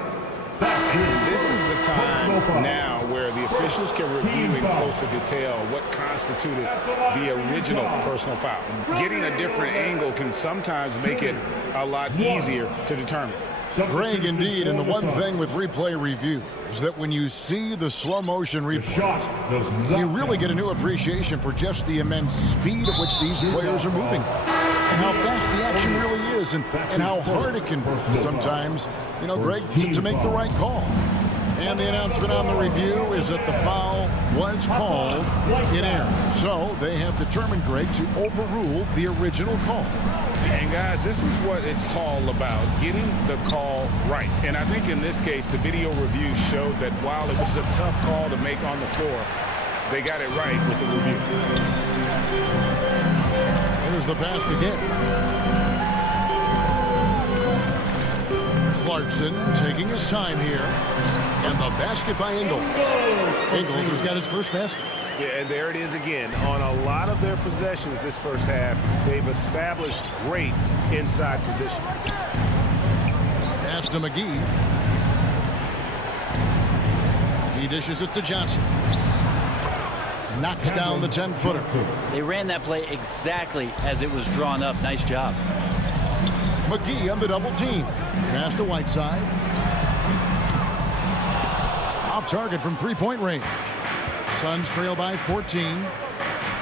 This is the time now where the officials can review in closer detail what constituted the original personal foul. Getting a different angle can sometimes make it a lot easier to determine. Greg, indeed, and the one thing with replay review is that when you see the slow motion replays, you really get a new appreciation for just the immense speed at which these players are moving and how fast the action really is and how hard it can be sometimes, you know, Greg, to make the right call. And the announcement on the review is that the foul was called in error. So they have determined, Greg, to overrule the original call. And guys, this is what it's all about, getting the call right. And I think in this case, the video review showed that while it was a tough call to make on the floor, they got it right with the review. Here's the pass to get. Clarkson taking his time here. And the basket by Ingles. Ingles has got his first basket. Yeah, and there it is again. On a lot of their possessions this first half, they've established great inside position. Pass to McGee. He dishes it to Johnson. Knocks down the 10-footer. They ran that play exactly as it was drawn up. Nice job. McGee on the double team. Pass to Whiteside. Off target from three-point range. Suns trail by 14.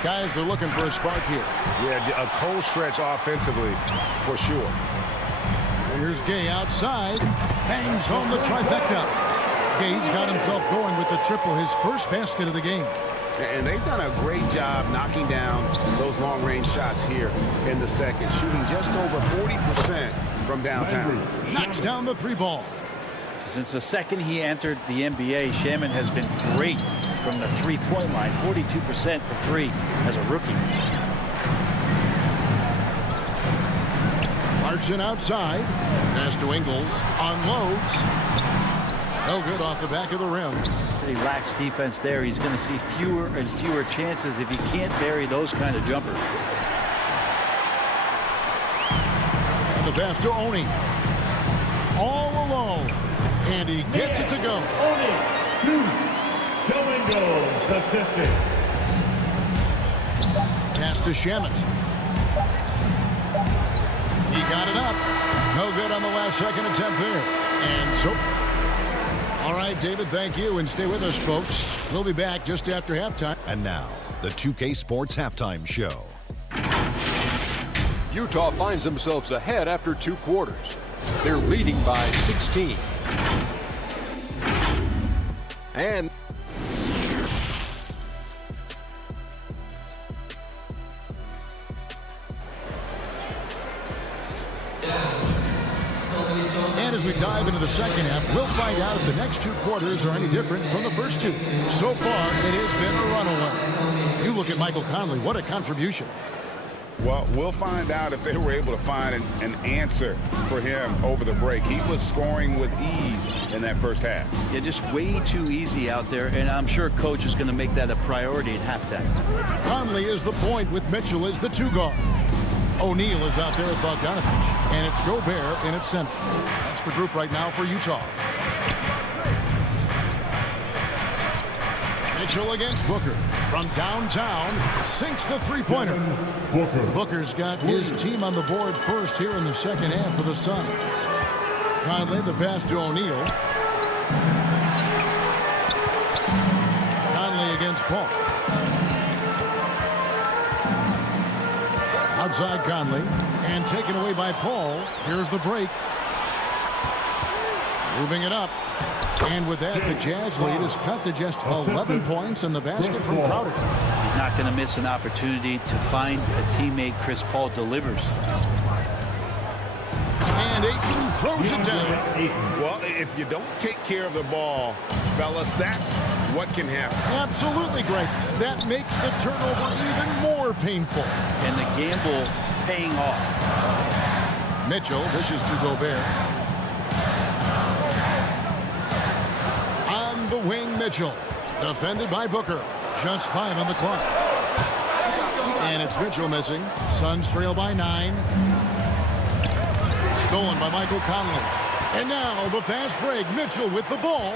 Guys are looking for a spark here. Yeah, a cold stretch offensively for sure. And here's Gay outside. Bangs home the trifecta. Gay's got himself going with the triple, his first basket of the game. And they've done a great job knocking down those long-range shots here in the second, shooting just over 40% from downtown. Knocks down the three ball. Since the second he entered the NBA, Shaman has been great from the three-point line. 42% from three as a rookie. Clarkson outside. Pass to Ingles. Unloads. No good off the back of the rim. Pretty lax defense there. He's going to see fewer and fewer chances if he can't bury those kind of jumpers. And the pass to Oni. All alone. And he gets it to go. Pass to Shamet. He got it up. No good on the last second attempt there. And so, all right, David, thank you. And stay with us, folks. We'll be back just after halftime. And now, the 2K Sports Halftime Show. Utah finds themselves ahead after 2 quarters. They're leading by 16. And as we dive into the second half, we'll find out if the next 2 quarters are any different from the first 2. So far, it has been a runaway. You look at Michael Conley. What a contribution. Well, we'll find out if they were able to find an answer for him over the break. He was scoring with ease in that first half. Yeah, just way too easy out there, and I'm sure Coach is going to make that a priority at halftime. Conley is the point with Mitchell as the 2 guard. O'Neal is out there with Bogdanovich, and it's Gobert in its center. That's the group right now for Utah. Mitchell against Booker. From downtown, sinks the three-pointer. Booker's got his team on the board first here in the second half for the Suns. Conley, the pass to O'Neal. Conley against Paul. Outside Conley, and taken away by Paul. Here's the break. Moving it up. And with that, the Jazz lead is cut to just 11 points in the basket from Crowder. He's not going to miss an opportunity to find a teammate. Chris Paul delivers. And Ayton throws it down. Well, if you don't take care of the ball, fellas, that's what can happen. Absolutely, Greg. That makes the turnover even more painful. And the gamble paying off. Mitchell dishes to Gobert. On the wing, Mitchell. Defended by Booker. Just 5 on the clock. And it's Mitchell missing. Suns trail by 9. Stolen by Michael Conley. And now the fast break. Mitchell with the ball.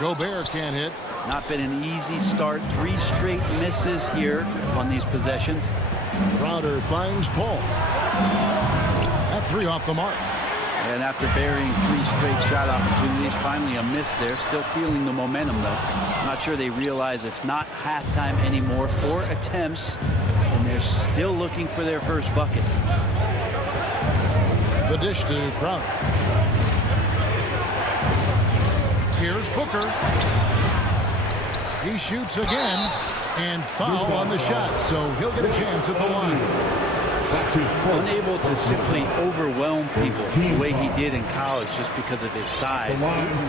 Gobert can't hit. Not been an easy start. 3 straight misses here on these possessions. Crowder finds Paul. That 3 off the mark. And after burying 3 straight shot opportunities, finally a miss there. Still feeling the momentum, though. Not sure they realize it's not halftime anymore. 4 attempts, and they're still looking for their first bucket. The dish to Crowder. Here's Booker. He shoots again, and foul on the shot, so he'll get a chance at the line. Unable to simply overwhelm people the way he did in college just because of his size.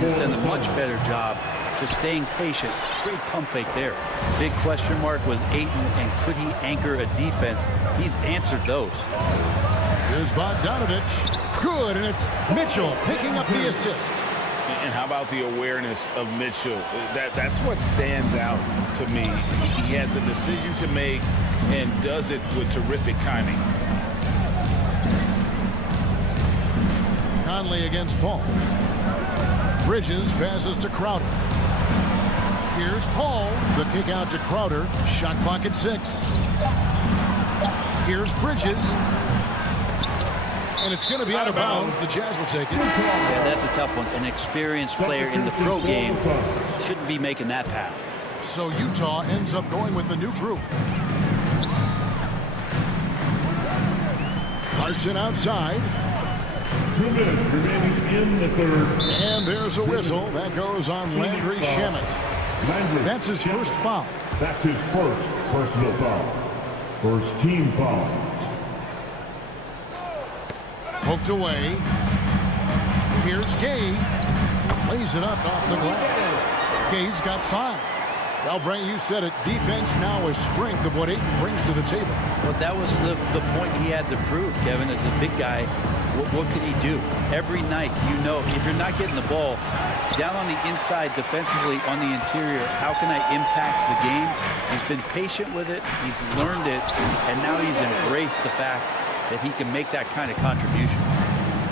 He's done a much better job just staying patient. Great pump fake there. Big question mark was Ayton, and could he anchor a defense? He's answered those. Here's Bogdanovich. Good, and it's Mitchell picking up the assist. And how about the awareness of Mitchell? That's what stands out to me. He has a decision to make and does it with terrific timing. Conley against Paul. Bridges passes to Crowder. Here's Paul. The kick out to Crowder. Shot clock at 6. Here's Bridges. And it's going to be out of bounds. The Jazz will take it. Yeah, that's a tough one. An experienced player in the pro game shouldn't be making that pass. So Utah ends up going with the new group. Larson outside. 2 minutes remaining in the third. And there's a whistle. That goes on Landry Shamet. That's his first foul. That's his first personal foul. First team foul. Poked away. Here's Gay. Lays it up off the glass. Gay's got 5. Well, Brent, you said it. Defense now a strength of what Ayton brings to the table. Well, that was the point he had to prove, Kevin, as a big guy. What could he do? Every night, you know, if you're not getting the ball down on the inside defensively on the interior, how can I impact the game? He's been patient with it. He's learned it. And now he's embraced the fact that he can make that kind of contribution.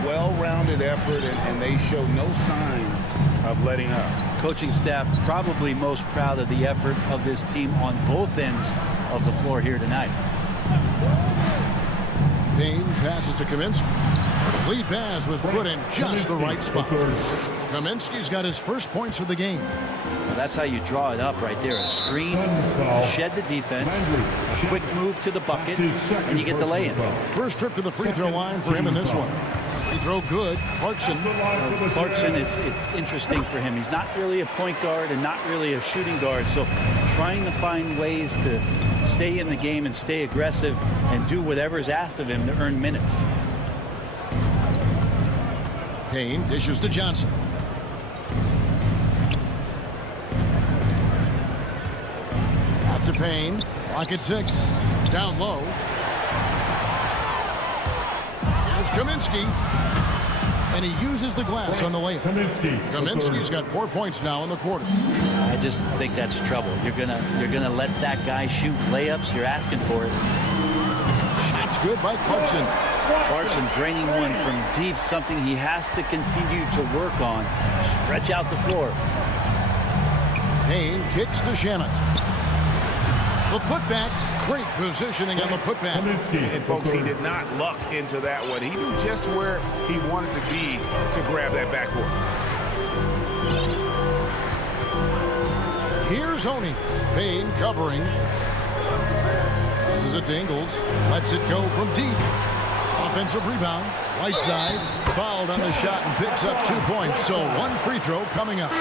well-rounded effort, and they show no signs of letting up. Coaching staff probably most proud of the effort of this team on both ends of the floor here tonight. Payne passes to Kaminsky. The lead pass was put in just the right spot. Kaminsky's got his first points of the game. Well, that's how you draw it up right there. A screen to shed the defense, a quick move to the bucket, and you get the lay-in. First trip to the free throw line for him in this one. Free throw good. Clarkson. Clarkson, it's interesting for him. He's not really a point guard and not really a shooting guard, so trying to find ways to stay in the game and stay aggressive and do whatever's asked of him to earn minutes. Payne dishes to Johnson. Out to Payne. Lock at 6. Down low. Here's Kaminsky. And he uses the glass on the layup. Kaminsky's got 4 points now in the quarter. I just think that's trouble. You're gonna let that guy shoot layups. You're asking for it. Shots good by Clarkson. Clarkson draining one from deep, something he has to continue to work on. Stretch out the floor. Payne kicks to Shamet. The putback. Great positioning on the putback. And folks, he did not luck into that one. He knew just where he wanted to be to grab that backboard. Here's Oney. Payne covering. This is it to Ingles. Lets it go from deep. Offensive rebound. Right side. Fouled on the shot and picks up 2 points. So one free throw coming up.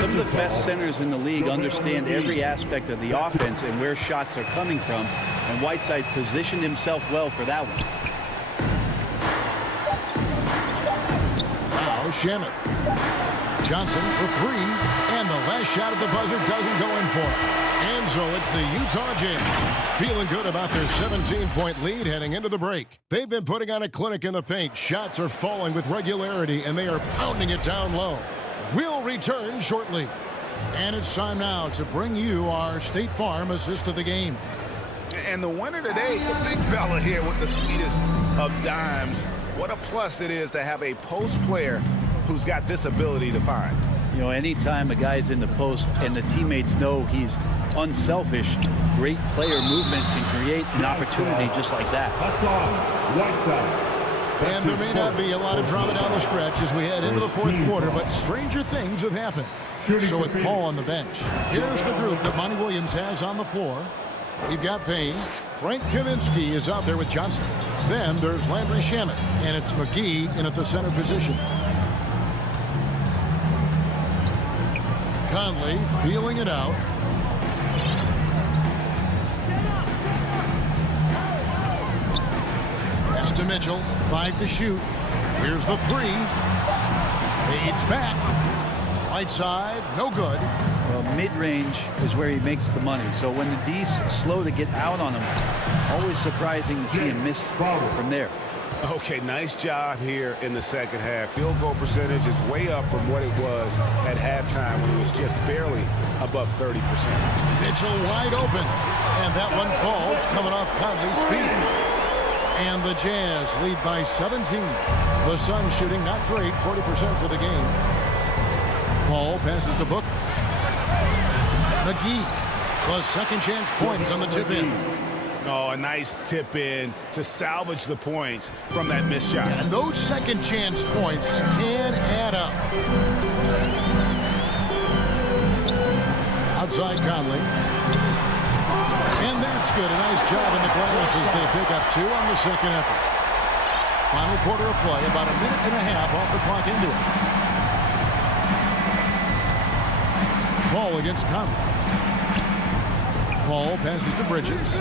Some of the best centers in the league understand every aspect of the offense and where shots are coming from. And Whiteside positioned himself well for that one. Now Shamet. Johnson for 3. And the last shot at the buzzer doesn't go in for it. And so it's the Utah Jazz feeling good about their 17-point lead heading into the break. They've been putting on a clinic in the paint. Shots are falling with regularity, and they are pounding it down low. We'll return shortly. And it's time now to bring you our State Farm assist of the game. And the winner today, the big fella here with the sweetest of dimes. What a plus it is to have a post player who's got this ability to find. You know, anytime a guy's in the post and the teammates know he's unselfish, great player movement can create an opportunity just like that. And there may not be a lot of drama down the stretch as we head into the fourth quarter, but stranger things have happened. So with Paul on the bench, here's the group that Monty Williams has on the floor. We've got Payne. Frank Kaminsky is out there with Johnson. Then there's Landry Shamet, and it's McGee in at the center position. Conley feeling it out. Pass to Mitchell. 5 to shoot. Here's the 3. Fades back. Right side. No good. Well, mid-range is where he makes the money. So when the D's slow to get out on him, always surprising to see him miss from there. Okay, nice job here in the second half. Field goal percentage is way up from what it was at halftime when it was just barely above 30%. Mitchell wide open. And that one falls coming off Conley's feet. And the Jazz lead by 17. The Suns shooting not great, 40% for the game. Paul passes to Booker. McGee. The second chance points on the tip in. Oh, a nice tip in to salvage the points from that missed shot. And those second chance points can add up. Outside Conley. And that's good. A nice job in the glass as they pick up 2 on the second effort. Final quarter of play, about a minute and a half off the clock into it. Paul against Conley. Paul passes to Bridges.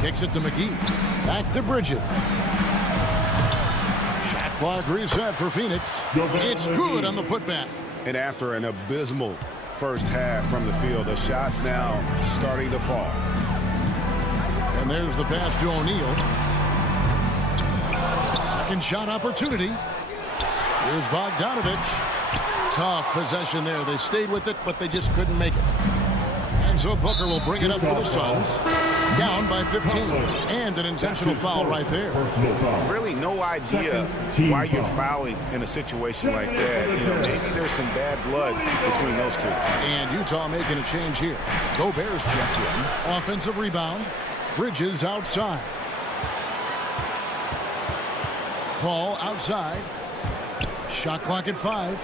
Kicks it to McGee. Back to Bridges. Shot clock reset for Phoenix. It's good on the putback. And after an abysmal first half from the field, the shots now starting to fall. And there's the pass to O'Neal. Second shot opportunity. Here's Bogdanovich. Tough possession there. They stayed with it, but they just couldn't make it. And so Booker will bring it up for the Suns. Down by 15. And an intentional foul right there. Really no idea why you're fouling in a situation like that. You know, maybe there's some bad blood between those two. And Utah making a change here. Gobert's checked in. Offensive rebound. Bridges outside. Paul outside. Shot clock at 5.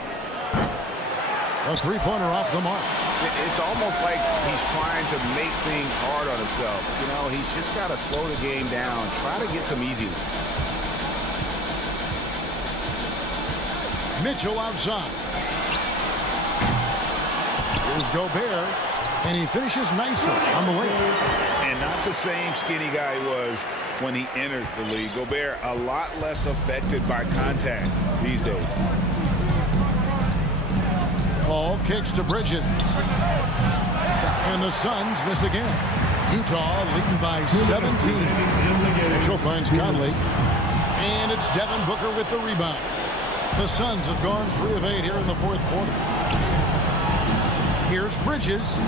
A three-pointer off the mark. It's almost like he's trying to make things hard on himself. You know, he's just got to slow the game down. Try to get some easy ones. Mitchell outside. Here's Gobert, and he finishes nicely on the way. And not the same skinny guy he was when he entered the league. Gobert a lot less affected by contact these days. Paul kicks to Bridges. And the Suns miss again. Utah leading by 17. Mitchell finds Conley. And it's Devin Booker with the rebound. The Suns have gone 3 of 8 here in the fourth quarter. Here's Bridges.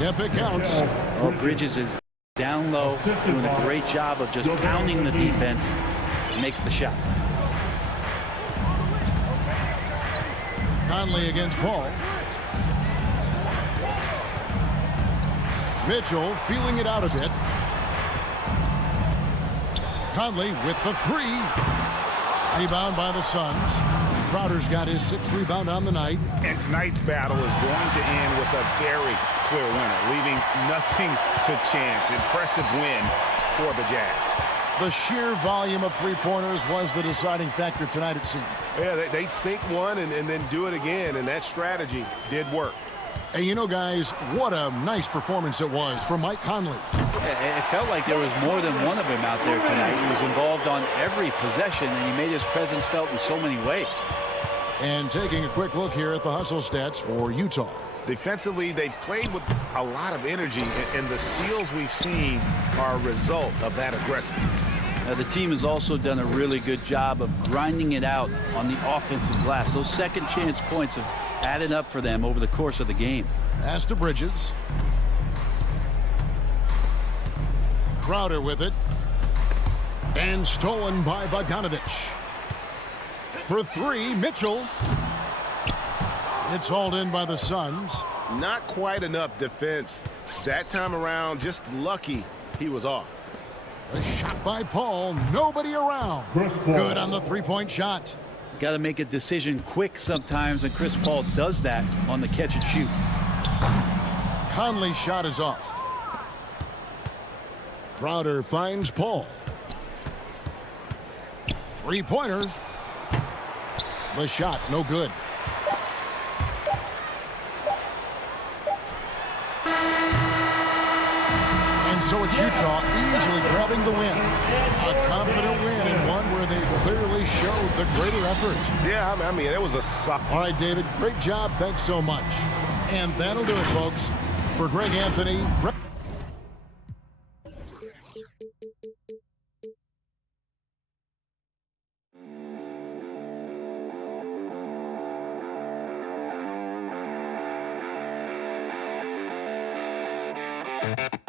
Yep, it counts. Well, Bridges is down low, doing a great job of just pounding the defense. Makes the shot. Conley against Paul. Mitchell feeling it out a bit. Conley with the 3. Rebound by the Suns. Crowder's got his 6th rebound on the night. And tonight's battle is going to end with a very clear winner, leaving nothing to chance. Impressive win for the Jazz. The sheer volume of three-pointers was the deciding factor tonight, it seemed. Yeah, they sink one and then do it again, and that strategy did work. And you know, guys, what a nice performance it was from Mike Conley. It felt like there was more than one of him out there tonight. He was involved on every possession, and he made his presence felt in so many ways. And taking a quick look here at the hustle stats for Utah. Defensively, they played with a lot of energy, and the steals we've seen are a result of that aggressiveness. Now, the team has also done a really good job of grinding it out on the offensive glass. Those second chance points have added up for them over the course of the game. Pass to Bridges. Crowder with it. And stolen by Bogdanovich. For 3, Mitchell. It's hauled in by the Suns. Not quite enough defense that time around. Just lucky he was off. A shot by Paul. Nobody around. Good on the three-point shot. Got to make a decision quick sometimes, and Chris Paul does that on the catch and shoot. Conley's shot is off. Crowder finds Paul. Three-pointer. The shot, no good. And so it's Utah easily grabbing the win. A confident win and one where they clearly showed the greater effort. Yeah, I mean, it was a... All right, David, great job. Thanks so much. And that'll do it, folks. For Greg Anthony... You.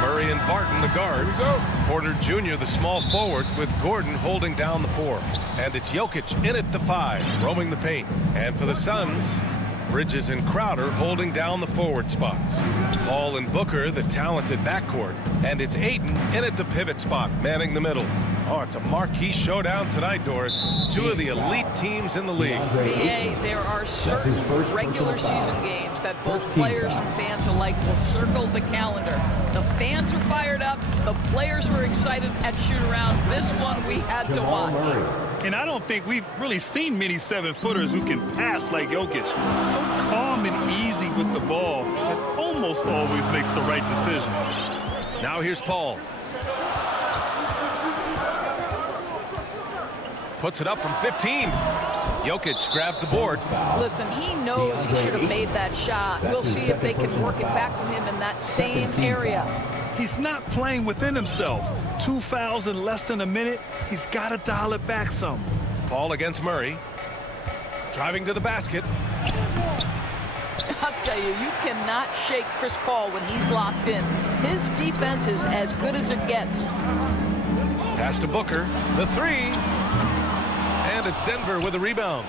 Murray and Barton, the guards. Porter Jr., the small forward, with Gordon holding down the 4. And it's Jokic in at the 5, roaming the paint. And for the Suns, Bridges and Crowder holding down the forward spots. Paul and Booker, the talented backcourt. And it's Ayton in at the pivot spot, manning the middle. Oh, it's a marquee showdown tonight, Doris. 2 of the elite teams in the league. BA, there are certain regular season games that both players and fans alike will circle the calendar. The fans are fired up. The players were excited at shoot-around. This one we had to watch. And I don't think we've really seen many 7-footers who can pass like Jokic. So calm and easy with the ball and almost always makes the right decision. Now here's Paul. Puts it up from 15. Jokic grabs the board. Listen, he knows he should have made that shot. We'll see if they can work it back to him in that same area. He's not playing within himself. 2 fouls in less than a minute. He's got to dial it back some. Paul against Murray. Driving to the basket. tell you, you cannot shake Chris Paul when he's locked in. His defense is as good as it gets. Pass to Booker, the three. And it's Denver with a rebound.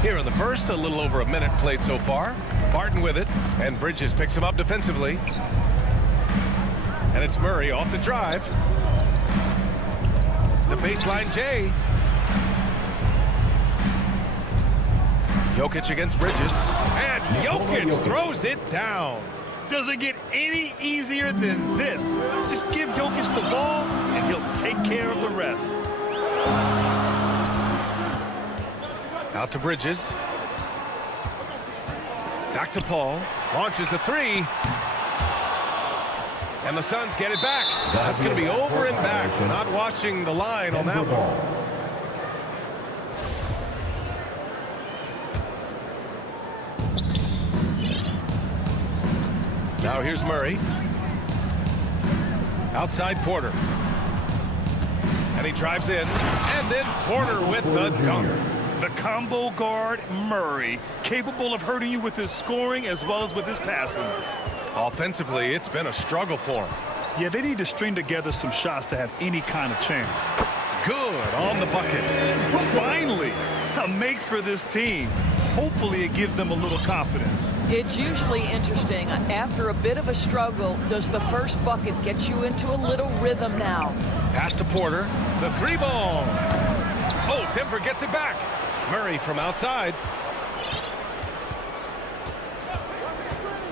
Here in the first, a little over a minute played so far. Barton with it, and Bridges picks him up defensively. And it's Murray off the drive. The baseline J. Jokic against Bridges. And Jokic throws it down. Does it get any easier than this? Just give Jokic the ball, and he'll take care of the rest. Out to Bridges. Back to Paul. Launches a three. And the Suns get it back. That's going to be over and back. Not watching the line on that one. Now here's Murray. Outside Porter. And he drives in. And then Porter with the dunk. The combo guard, Murray, capable of hurting you with his scoring as well as with his passing. Offensively, it's been a struggle for him. Yeah, they need to string together some shots to have any kind of chance. Good on the bucket. Finally, a make for this team. Hopefully it gives them a little confidence. It's usually interesting. After a bit of a struggle, does the first bucket get you into a little rhythm now? Pass to Porter. The three ball. Oh, Denver gets it back. Murray from outside.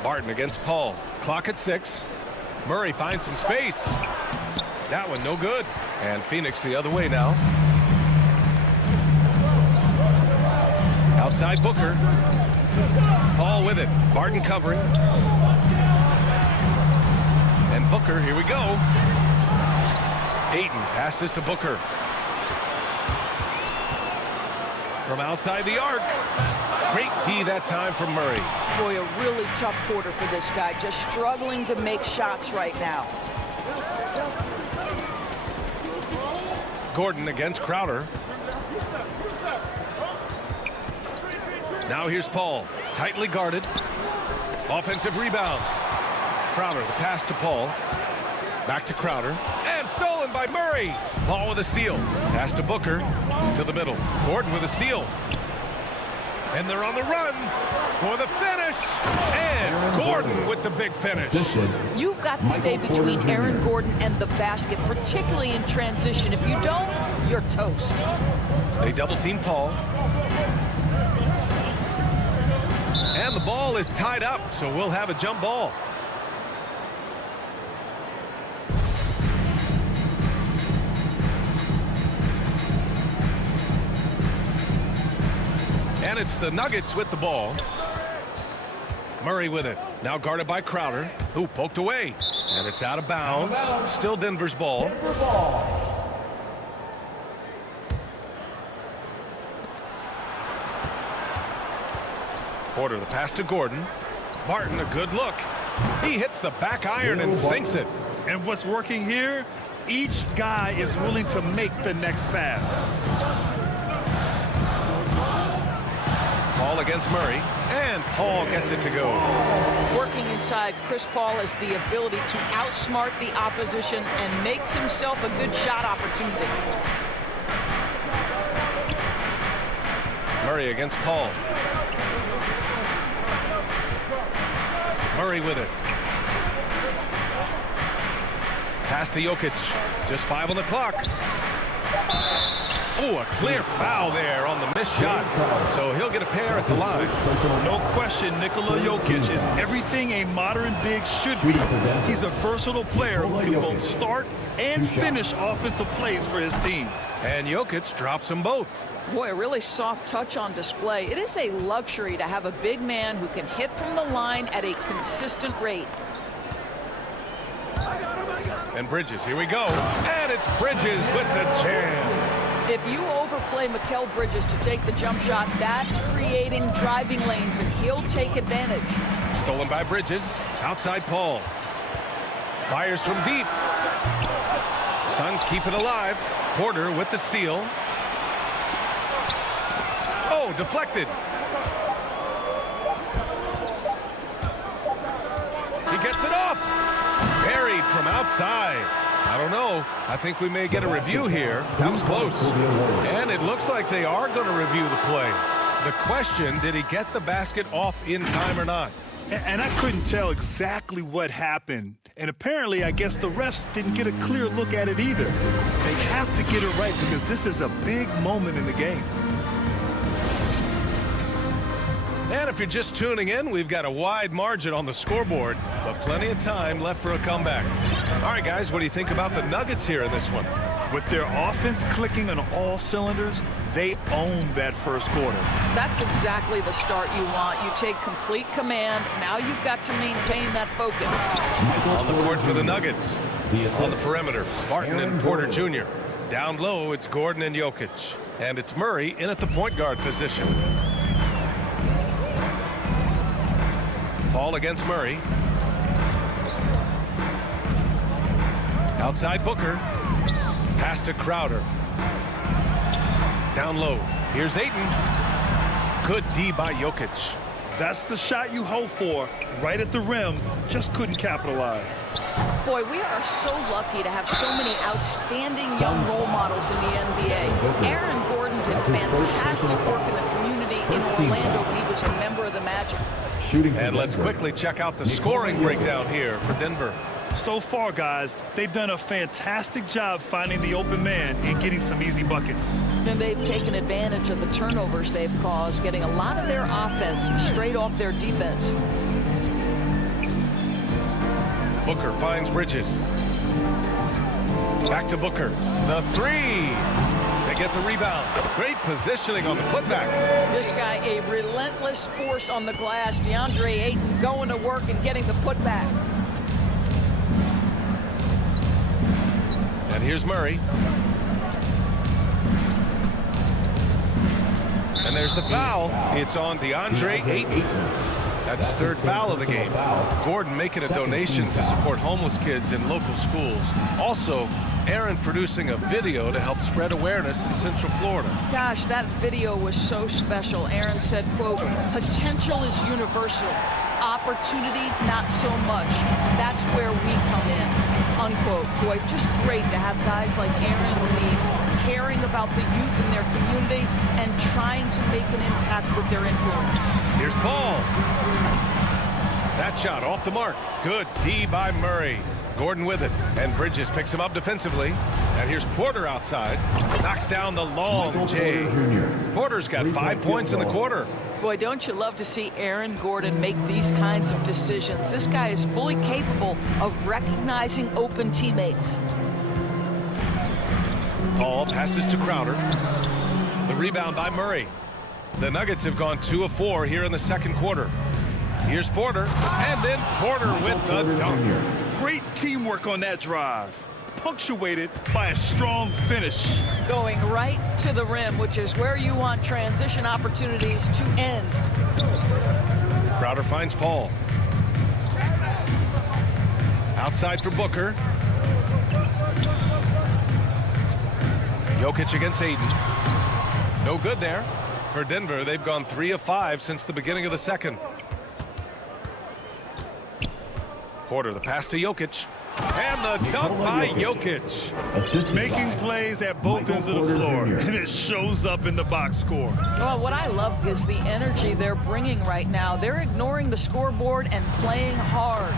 Barton against Paul. Clock at 6. Murray finds some space. That one no good. And Phoenix the other way now. Outside Booker. Paul with it. Barton covering. And Booker, here we go. Ayton passes to Booker. From outside the arc. Great D that time from Murray. Boy, a really tough quarter for this guy. Just struggling to make shots right now. Gordon against Crowder. Now here's Paul. Tightly guarded. Offensive rebound. Crowder, the pass to Paul. Back to Crowder. And stolen by Murray. Paul with a steal. Pass to Booker. To the middle. Gordon with a steal. And they're on the run for the finish. And Gordon with the big finish. You've got to stay between Aaron Gordon and the basket, particularly in transition. If you don't, you're toast. They double team Paul. And the ball is tied up, so we'll have a jump ball. And it's the Nuggets with the ball. Murray with it. Now guarded by Crowder, who poked away. And it's out of bounds. Still Denver's ball. Porter, the pass to Gordon. Barton, a good look. He hits the back iron and sinks it. And what's working here? Each guy is willing to make the next pass. Paul against Murray, and Paul gets it to go. Working inside, Chris Paul has the ability to outsmart the opposition and makes himself a good shot opportunity. Murray against Paul. Murray with it. Pass to Jokic. Just 5 on the clock. Oh, a clear foul there on the missed shot. So he'll get a pair at the line. No question, Nikola Jokic is everything a modern big should be. He's a versatile player who can both start and finish offensive plays for his team. And Jokic drops them both. Boy, a really soft touch on display. It is a luxury to have a big man who can hit from the line at a consistent rate. And Bridges, here we go. And it's Bridges with the jam. If you overplay Mikal Bridges to take the jump shot, that's creating driving lanes, and he'll take advantage. Stolen by Bridges. Outside Paul. Fires from deep. Suns keep it alive. Porter with the steal. Oh, deflected. made from outside. I don't know. I think we may get a review here. That was close. And it looks like they are going to review the play. The question, did he get the basket off in time or not? And I couldn't tell exactly what happened. And apparently, I guess the refs didn't get a clear look at it either. They have to get it right because this is a big moment in the game. And if you're just tuning in, we've got a wide margin on the scoreboard, but plenty of time left for a comeback. All right, guys, what do you think about the Nuggets here in this one? With their offense clicking on all cylinders, they own that first quarter. That's exactly the start you want. You take complete command. Now you've got to maintain that focus. On the court for the Nuggets. On the perimeter, Barton and Porter Jr. Down low, it's Gordon and Jokic. And it's Murray in at the point guard position. Paul against Murray. Outside Booker. Pass to Crowder. Down low. Here's Ayton. Good D by Jokic. That's the shot you hope for. Right at the rim. Just couldn't capitalize. Boy, we are so lucky to have so many outstanding young role models in the NBA. Aaron Gordon did fantastic work in the community in Orlando. He was a member of the Magic. And let's quickly check out the scoring breakdown here for Denver. So far, guys, they've done a fantastic job finding the open man and getting some easy buckets. And they've taken advantage of the turnovers they've caused, getting a lot of their offense straight off their defense. Booker finds Bridges. Back to Booker. The three. They get the rebound. Great positioning on the putback. This guy, a relentless force on the glass. DeAndre Ayton going to work and getting the putback. And here's Murray. And there's the foul. It's on DeAndre Ayton. That's his third foul of the game. Gordon making a donation to support homeless kids in local schools. Also, Aaron producing a video to help spread awareness in Central Florida. Gosh, that video was so special. Aaron said, quote, "Potential is universal. Opportunity, not so much. That's where we come in." Unquote. Boy, just great to have guys like Aaron be caring about the youth in their community and trying to make an impact with their influence. Here's Paul. That shot off the mark. Good D by Murray. Gordon with it, and Bridges picks him up defensively. And here's Porter outside. Knocks down the long J. Porter's got 5 points in the quarter. Boy, don't you love to see Aaron Gordon make these kinds of decisions. This guy is fully capable of recognizing open teammates. Paul passes to Crowder. The rebound by Murray. The Nuggets have gone 2 of 4 here in the second quarter. Here's Porter, and then Porter with the dunk. Great teamwork on that drive, punctuated by a strong finish. Going right to the rim, which is where you want transition opportunities to end. Crowder finds Paul. Outside for Booker. Jokic against Ayton. No good there. For Denver, they've gone 3 of 5 since the beginning of the second. Porter, the pass to Jokic. And the dunk by Jokic. Making plays at both ends of the floor, and it shows up in the box score. Well, what I love is the energy they're bringing right now. They're ignoring the scoreboard and playing hard.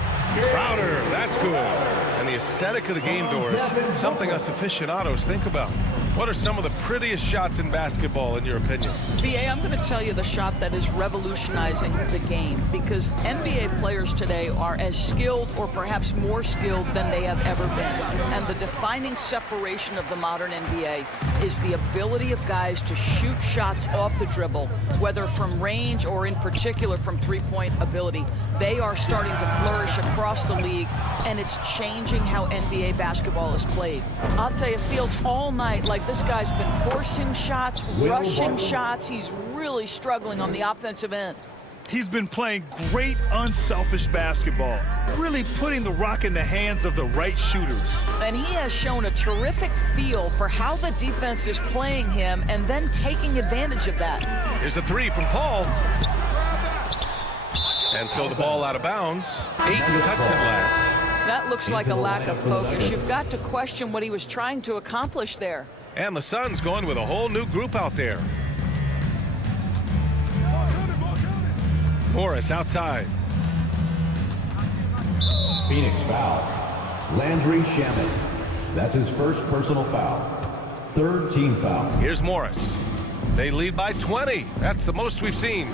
Crowder, that's good. And the aesthetic of the game, Doris, something us aficionados think about. What are some of the prettiest shots in basketball, in your opinion? BA, I'm going to tell you the shot that is revolutionizing the game, because NBA players today are as skilled or perhaps more skilled than they have ever been. And the defining separation of the modern NBA is the ability of guys to shoot shots off the dribble, whether from range or in particular from three-point ability. They are starting to flourish across the league, and it's changing how NBA basketball is played. I'll tell you, it feels all night like this guy's been forcing shots, rushing shots. He's really struggling on the offensive end. He's been playing great, unselfish basketball, really putting the rock in the hands of the right shooters. And he has shown a terrific feel for how the defense is playing him and then taking advantage of that. Here's a three from Paul. And so the ball out of bounds. Ayton touched it last. That looks like a lack of focus. You've got to question what he was trying to accomplish there. And the Suns going with a whole new group out there. Morris outside. Phoenix foul. Landry Shamet. That's his first personal foul. Third team foul. Here's Morris. They lead by 20. That's the most we've seen.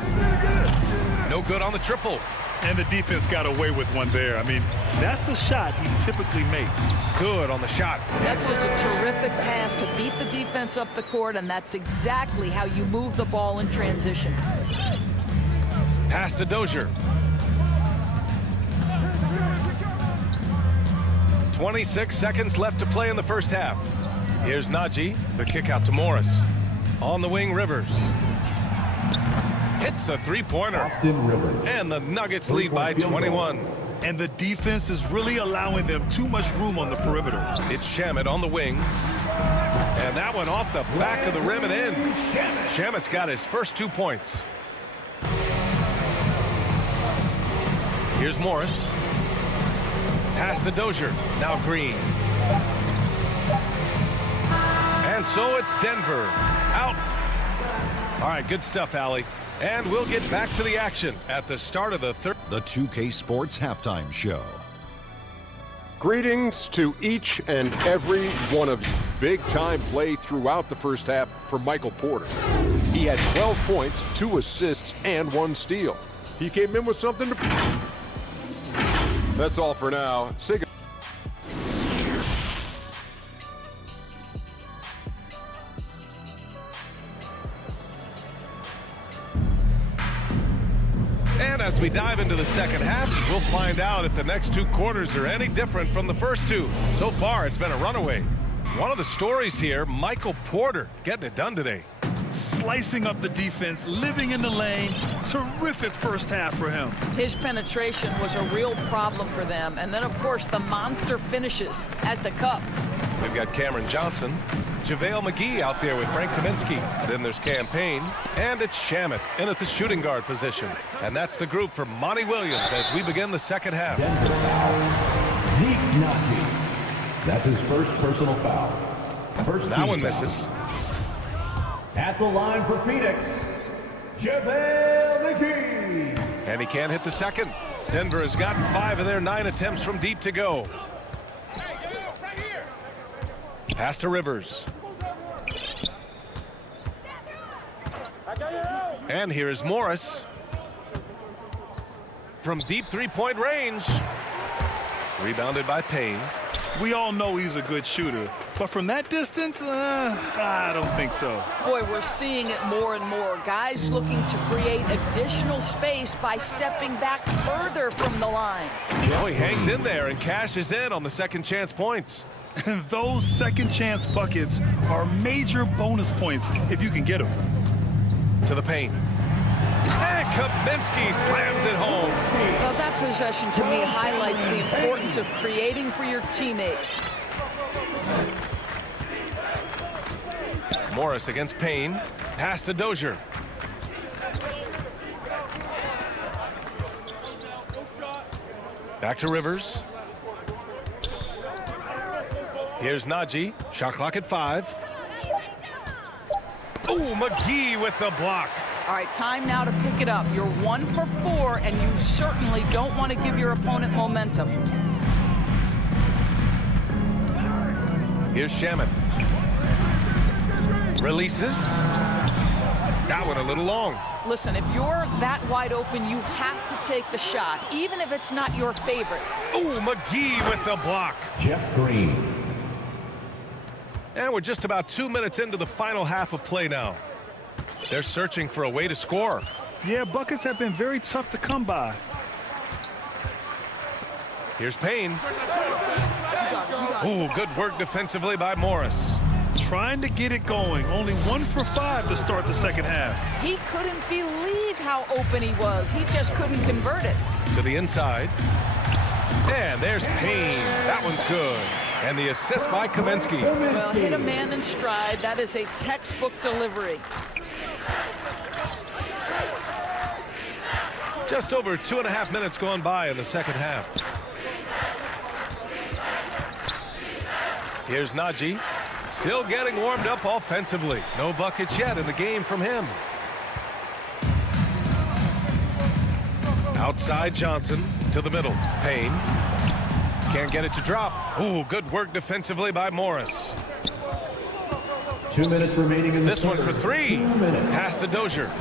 No good on the triple. And the defense got away with one there. I mean, that's a shot he typically makes. Good on the shot. That's just a terrific pass to beat the defense up the court, and that's exactly how you move the ball in transition. Pass to Dozier. 26 seconds left to play in the first half. Here's Najee. The kick out to Morris. On the wing, Rivers. Hits the three-pointer. And the Nuggets lead by 21. And the defense is really allowing them too much room on the perimeter. It's Shamet on the wing. And that one off the back of the rim and in. Shamet's got his first 2 points. Here's Morris. Pass to Dozier. Now Green. And so it's Denver. Out. All right, good stuff, Allie. And we'll get back to the action at the start of the third. The 2K Sports Halftime Show. Greetings to each and every one of you. Big time play throughout the first half for Michael Porter. He had 12 points, 2 assists, and 1 steal. He came in with something to... That's all for now. Say goodbye. And as we dive into the second half, we'll find out if the next 2 quarters are any different from the first 2. So far, it's been a runaway. One of the stories here, Michael Porter getting it done today. Slicing up the defense, living in the lane. Terrific first half for him. His penetration was a real problem for them. And then, of course, the monster finishes at the cup. We've got Cameron Johnson, JaVale McGee out there with Frank Kaminsky. Then there's Campaign, and it's Shamet in at the shooting guard position. And that's the group for Monty Williams as we begin the second half. Zeke Najee. That's his first personal foul. First that one misses. At the line for Phoenix, JaVale McGee. And he can't hit the second. Denver has gotten 5 of their 9 attempts from deep to go. Pass to Rivers. And here is Morris. From deep three-point range. Rebounded by Payne. We all know he's a good shooter, but from that distance, I don't think so. Boy, we're seeing it more and more. Guys looking to create additional space by stepping back further from the line. Oh, he hangs in there and cashes in on the second chance points. And those second chance buckets are major bonus points if you can get them. To the paint. And Kaminsky slams it home. Well, that possession to me highlights the importance of creating for your teammates. Morris against Payne. Pass to Dozier. Back to Rivers. Here's Najee. Shot clock at 5. Oh, McGee with the block. All right, time now to pick it up. You're 1 for 4, and you certainly don't want to give your opponent momentum. Here's Shamet. Releases. That one a little long. Listen, if you're that wide open, you have to take the shot, even if it's not your favorite. Oh, McGee with the block. Jeff Green. And we're just about 2 minutes into the final half of play now. They're searching for a way to score. Yeah, buckets have been very tough to come by. Here's Payne. Oh, good work defensively by Morris. Trying to get it going. Only 1 for 5 to start the second half. He couldn't believe how open he was. He just couldn't convert it. To the inside. And there's Payne. That one's good. And the assist by Kaminsky. Well, hit a man in stride. That is a textbook delivery. Just over 2.5 minutes gone by in the second half. Here's Najee. Still getting warmed up offensively. No buckets yet in the game from him. Outside Johnson to the middle. Payne. Can't get it to drop. Ooh, good work defensively by Morris. 2 minutes remaining in the This one for three. Pass to Dozier.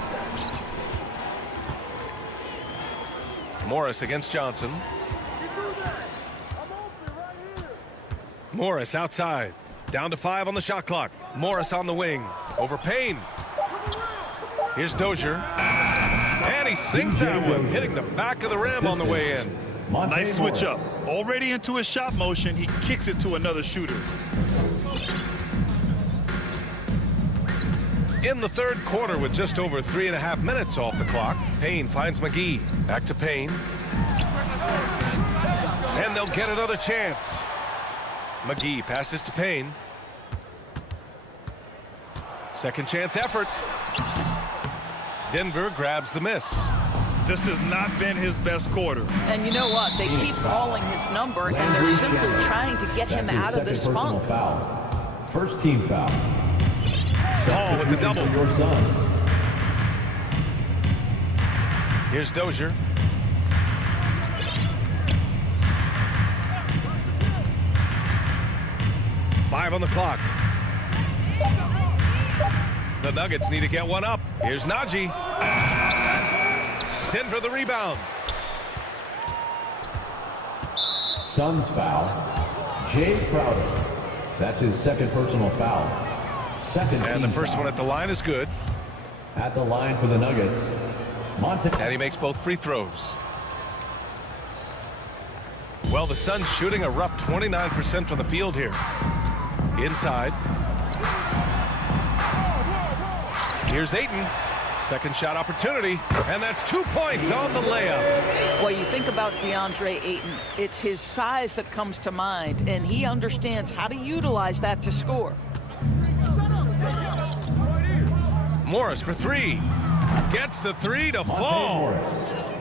Morris against Johnson. Morris outside. Down to 5 on the shot clock. Morris on the wing. Over Payne. Here's Dozier. And he sinks that one, hitting the back of the rim on the way in. Nice switch up. Already into a shot motion, he kicks it to another shooter. In the third quarter with just over 3.5 minutes off the clock, Payne finds McGee. Back to Payne. And they'll get another chance. McGee passes to Payne. Second chance effort. Denver grabs the miss. This has not been his best quarter. And you know what? They keep calling his number, and they're simply trying to get him out of this funk. Foul. First team foul. Hall with the double. Your Suns. Here's Dozier. Five on the clock. The Nuggets need to get one up. Here's Najee. Denver the rebound. Suns foul. Jay Crowder. That's his second personal foul. Second and team the first foul. one at the line is good. At the line for the Nuggets. And he makes both free throws. Well, the Suns shooting a rough 29% from the field here. Inside. Here's Ayton. Second shot opportunity. And that's 2 points on the layup. Well, you think about DeAndre Ayton. It's his size that comes to mind, and he understands how to utilize that to score. Morris for three. Gets the three to fall.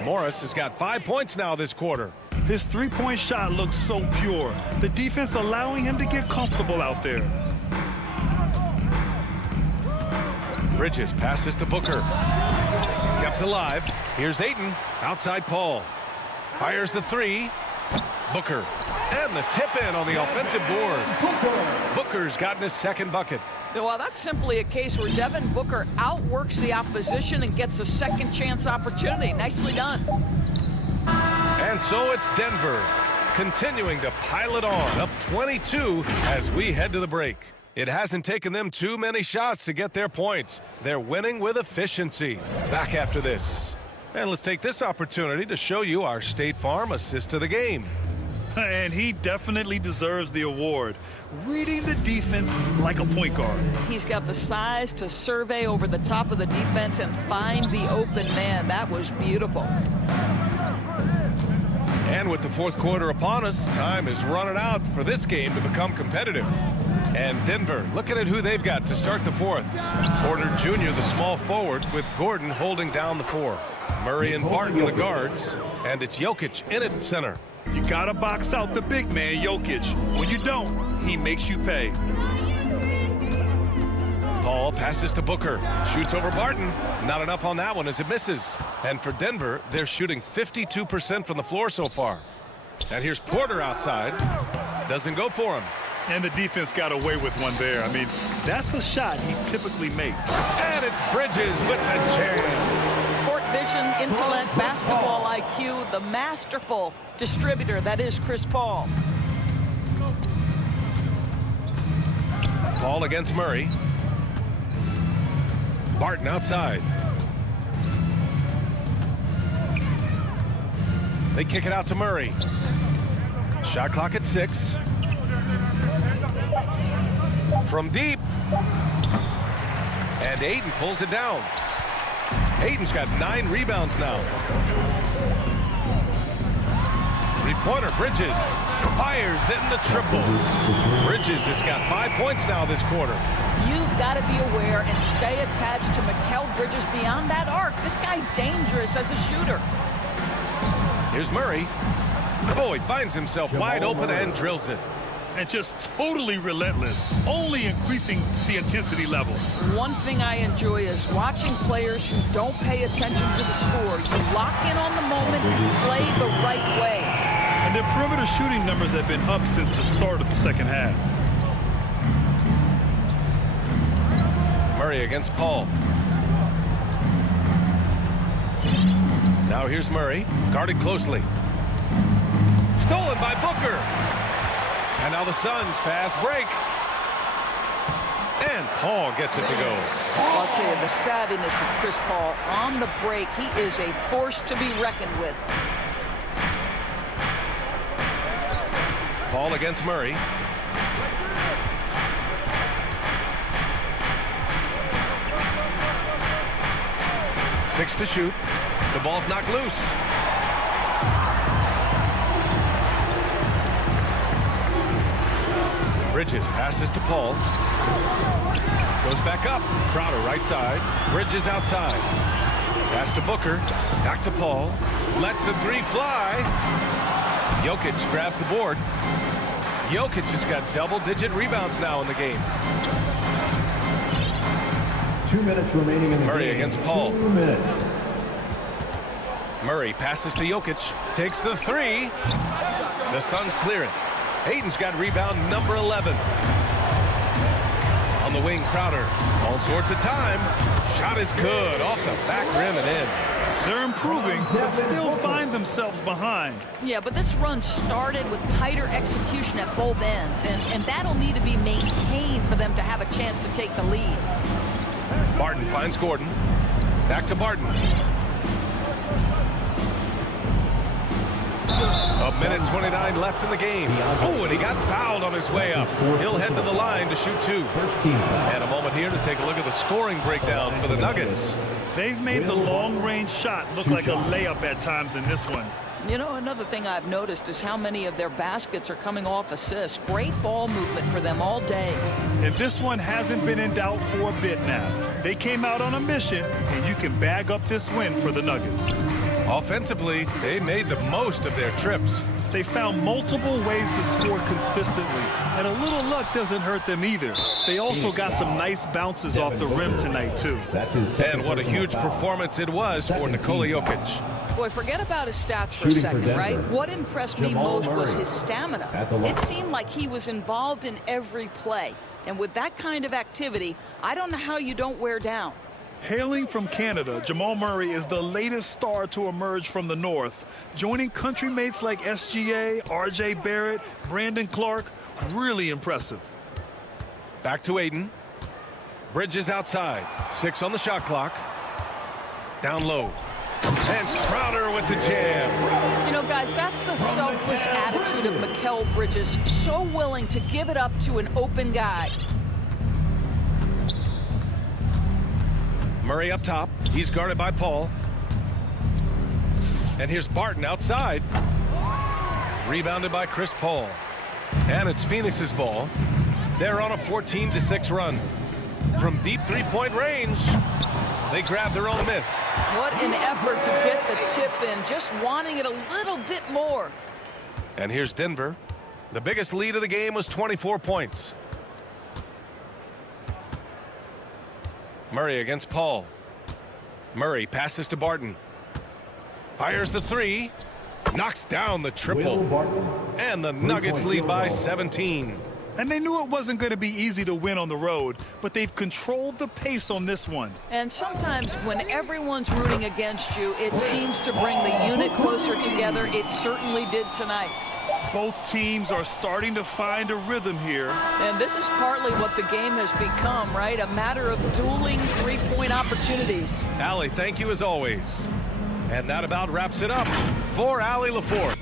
Morris has got 5 points now this quarter. His three-point shot looks so pure. The defense allowing him to get comfortable out there. Bridges passes to Booker. Kept alive. Here's Ayton. Outside Paul. Fires the three. Booker. And the tip in on the offensive board. Booker's gotten his second bucket. Well, that's simply a case where Devin Booker outworks the opposition and gets a second chance opportunity. Nicely done. And so it's Denver continuing to pile it on, up 22 as we head to the break. It hasn't taken them too many shots to get their points. They're winning with efficiency. Back after this. And let's take this opportunity to show you our State Farm assist to the game. And he definitely deserves the award. Reading the defense like a point guard. He's got the size to survey over the top of the defense and find the open man. That was beautiful. And with the fourth quarter upon us, time is running out for this game to become competitive. And Denver, looking at who they've got to start the fourth. Porter Jr., the small forward, with Gordon holding down the four. Murray and Barton, the guards. And it's Jokic in at center. You got to box out the big man, Jokic. When you don't, he makes you pay. Paul passes to Booker. Shoots over Barton. Not enough on that one as it misses. And for Denver, they're shooting 52% from the floor so far. And here's Porter outside. Doesn't go for him. And the defense got away with one there. I mean, that's a shot he typically makes. And it's Bridges with the jam. Court vision, intellect, basketball IQ, the masterful distributor that is Chris Paul. Paul against Murray. Barton outside. They kick it out to Murray. Shot clock at 6. From deep. And Ayton pulls it down. Ayton's got 9 rebounds now. Three-pointer, Bridges. Fires in the triple. Bridges has got 5 points now this quarter. You've got to be aware and stay attached to Mikal Bridges beyond that arc. This guy's dangerous as a shooter. Here's Murray. Oh, he finds himself wide open and drills it. and just totally relentless, only increasing the intensity level. One thing I enjoy is watching players who don't pay attention to the score. You lock in on the moment and play the right way. And their perimeter shooting numbers have been up since the start of the second half. Murray against Paul. Now here's Murray, guarded closely. Stolen by Booker. And now the Suns fast break. And Paul gets it to go. I'll tell you, the savviness of Chris Paul on the break, he is a force to be reckoned with. Paul against Murray. Six to shoot. The ball's knocked loose. Bridges passes to Paul. Goes back up. Crowder right side. Bridges outside. Pass to Booker. Back to Paul. Lets the three fly. Jokic grabs the board. Jokic has got double-digit rebounds now in the game. 2 minutes remaining in the Murray game. against Paul. 2 minutes. Murray passes to Jokic. Takes the three. The Suns clear it. Hayden's got rebound number 11. On the wing, Crowder. All sorts of time. Shot is good. Off the back rim and in. They're improving, but still find themselves behind. Yeah, but this run started with tighter execution at both ends, and that'll need to be maintained for them to have a chance to take the lead. Barton finds Gordon. Back to Barton. A minute 29 left in the game. Oh, and he got fouled on his way up. He'll head to the line to shoot two. And a moment here to take a look at the scoring breakdown for the Nuggets. They've made the long-range shot look like a layup at times in this one. You know, another thing I've noticed is how many of their baskets are coming off assists. Great ball movement for them all day. And this one hasn't been in doubt for a bit now. They came out on a mission, and you can bag up this win for the Nuggets. Offensively, they made the most of their trips. They found multiple ways to score consistently, and a little luck doesn't hurt them either. They also got some nice bounces off the rim tonight, too. And what a huge performance it was for Nikola Jokic. Boy, forget about his stats for a second, right? What impressed me most was his stamina. It seemed like he was involved in every play. And with that kind of activity, I don't know how you don't wear down. Hailing from Canada, Jamal Murray is the latest star to emerge from the North, joining countrymates like SGA, RJ Barrett, Brandon Clark. Really impressive. Back to Aiden. Bridges outside. 6 on the shot clock. Down low. And Crowder with the jam. You know, guys, that's the selfless attitude of Mikal Bridges. So willing to give it up to an open guy. Murray up top. He's guarded by Paul. And here's Barton outside. Rebounded by Chris Paul. And it's Phoenix's ball. They're on a 14-6 run. From deep three-point range, they grab their own miss. What an effort to get the tip in, just wanting it a little bit more. And here's Denver. The biggest lead of the game was 24 points. Murray against Paul. Murray passes to Barton. Fires the three. Knocks down the triple. And the Nuggets lead by 17. And they knew it wasn't going to be easy to win on the road, but they've controlled the pace on this one. And sometimes when everyone's rooting against you, it seems to bring the unit closer together. It certainly did tonight. Both teams are starting to find a rhythm here. And this is partly what the game has become, right? A matter of dueling three-point opportunities. Allie, thank you as always. And that about wraps it up for Allie LaForce.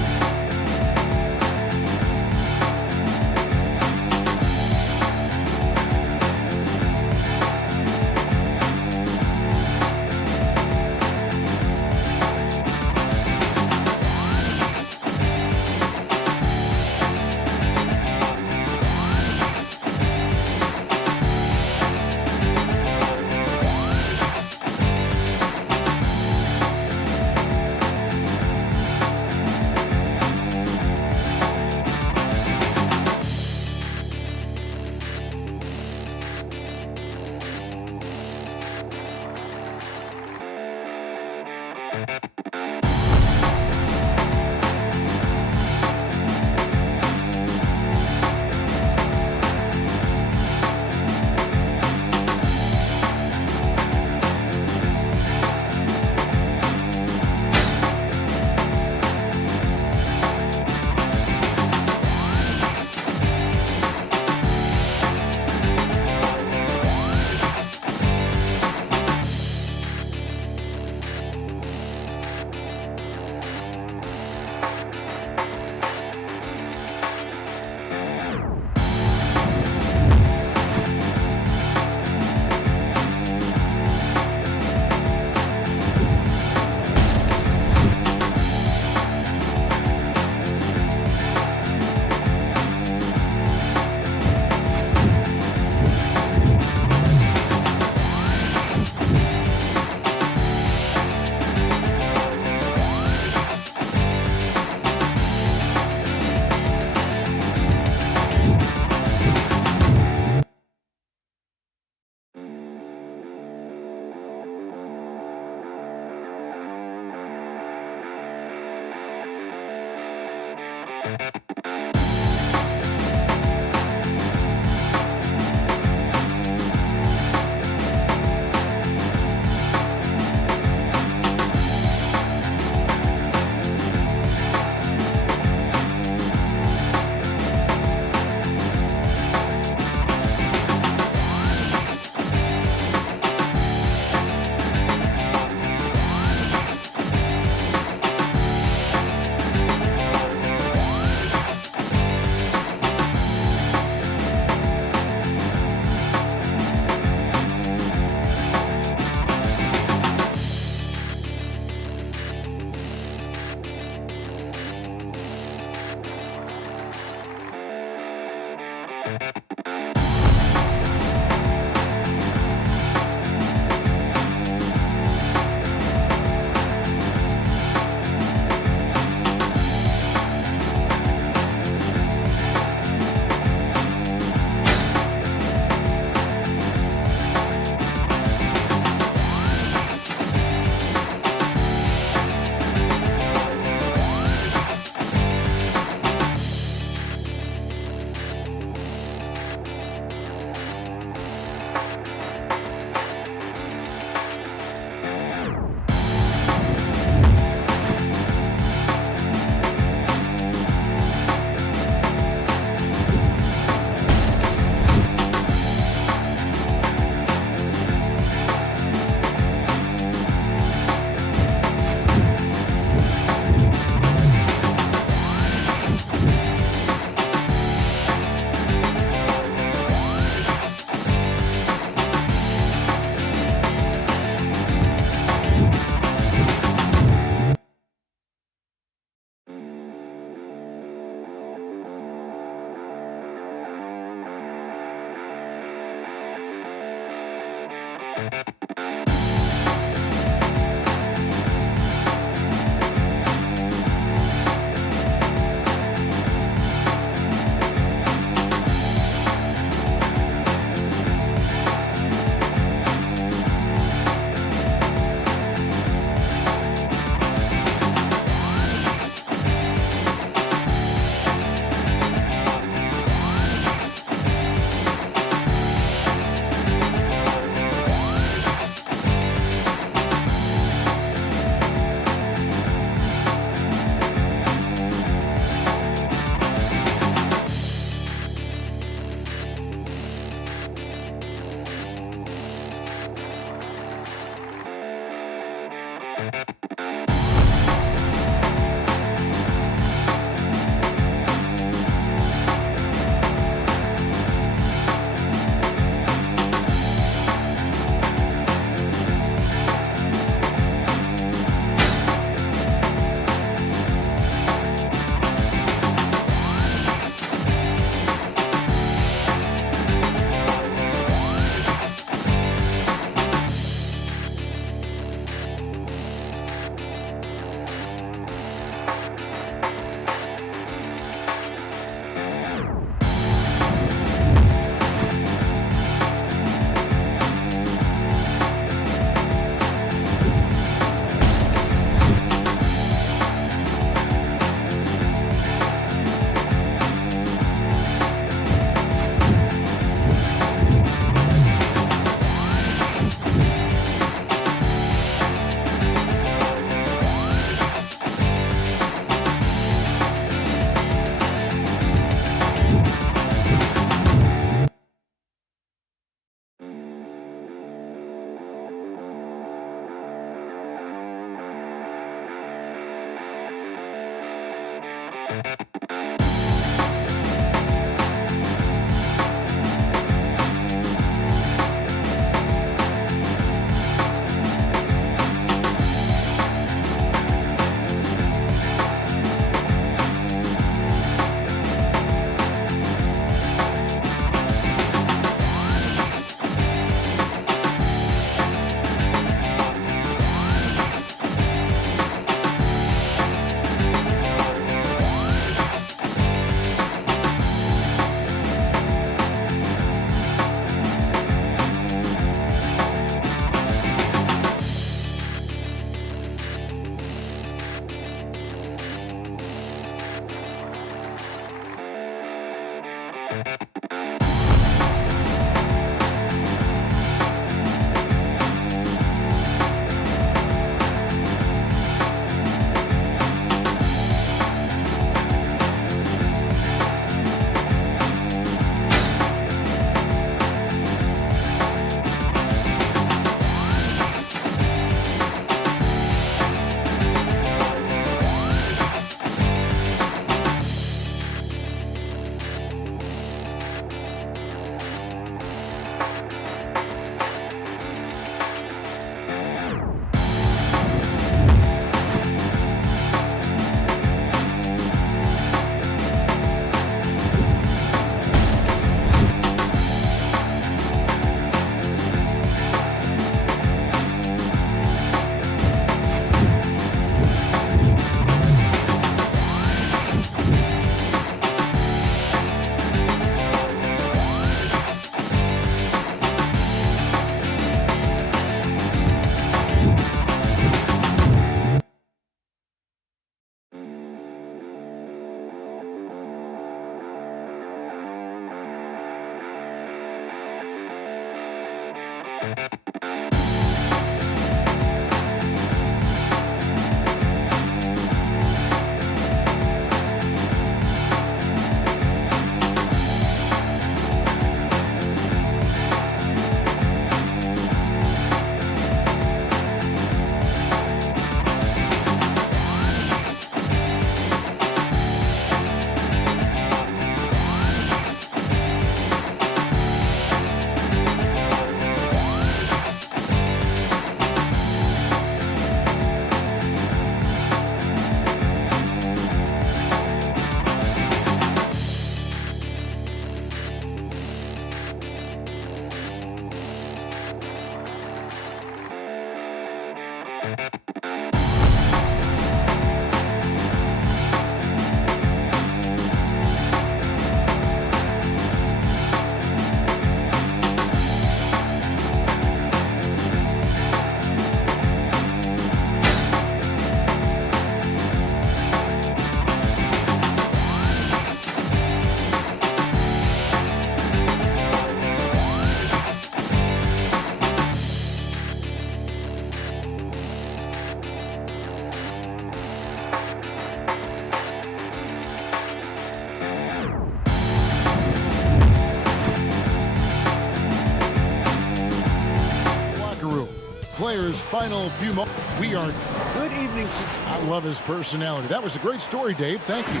Players' final few moments. We are. Good evening. I love his personality. That was a great story, Dave. Thank you.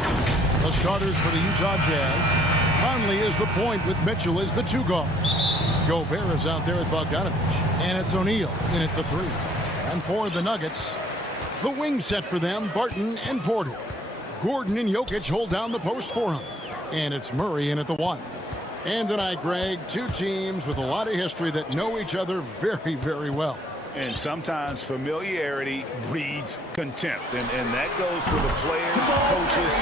The starters for the Utah Jazz. Conley is the point with Mitchell as the two guard. Gobert is out there with Bogdanovich. And it's O'Neal in at the three. And for the Nuggets, the wing set for them, Barton and Porter. Gordon and Jokic hold down the post for him. And it's Murray in at the one. And tonight, Greg, two teams with a lot of history that know each other very, very well. And sometimes familiarity breeds contempt. And that goes for the players, coaches,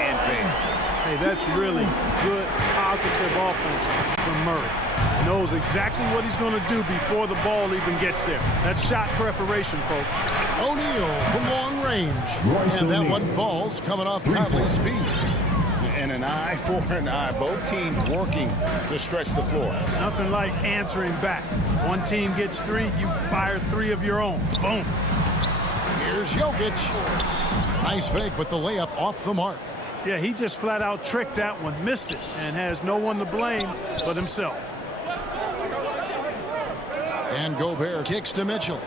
and fans. Hey, that's really good, positive offense from Murray. Knows exactly what he's going to do before the ball even gets there. That's shot preparation, folks. O'Neal from long range. And that one falls coming off Conley's feet. And an eye for an eye. Both teams working to stretch the floor. Nothing like answering back. One team gets three, you fire three of your own. Boom. Here's Jokic. Nice fake, but the layup off the mark. Yeah, he just flat out tricked that one, missed it, and has no one to blame but himself. And Gobert kicks to Mitchell.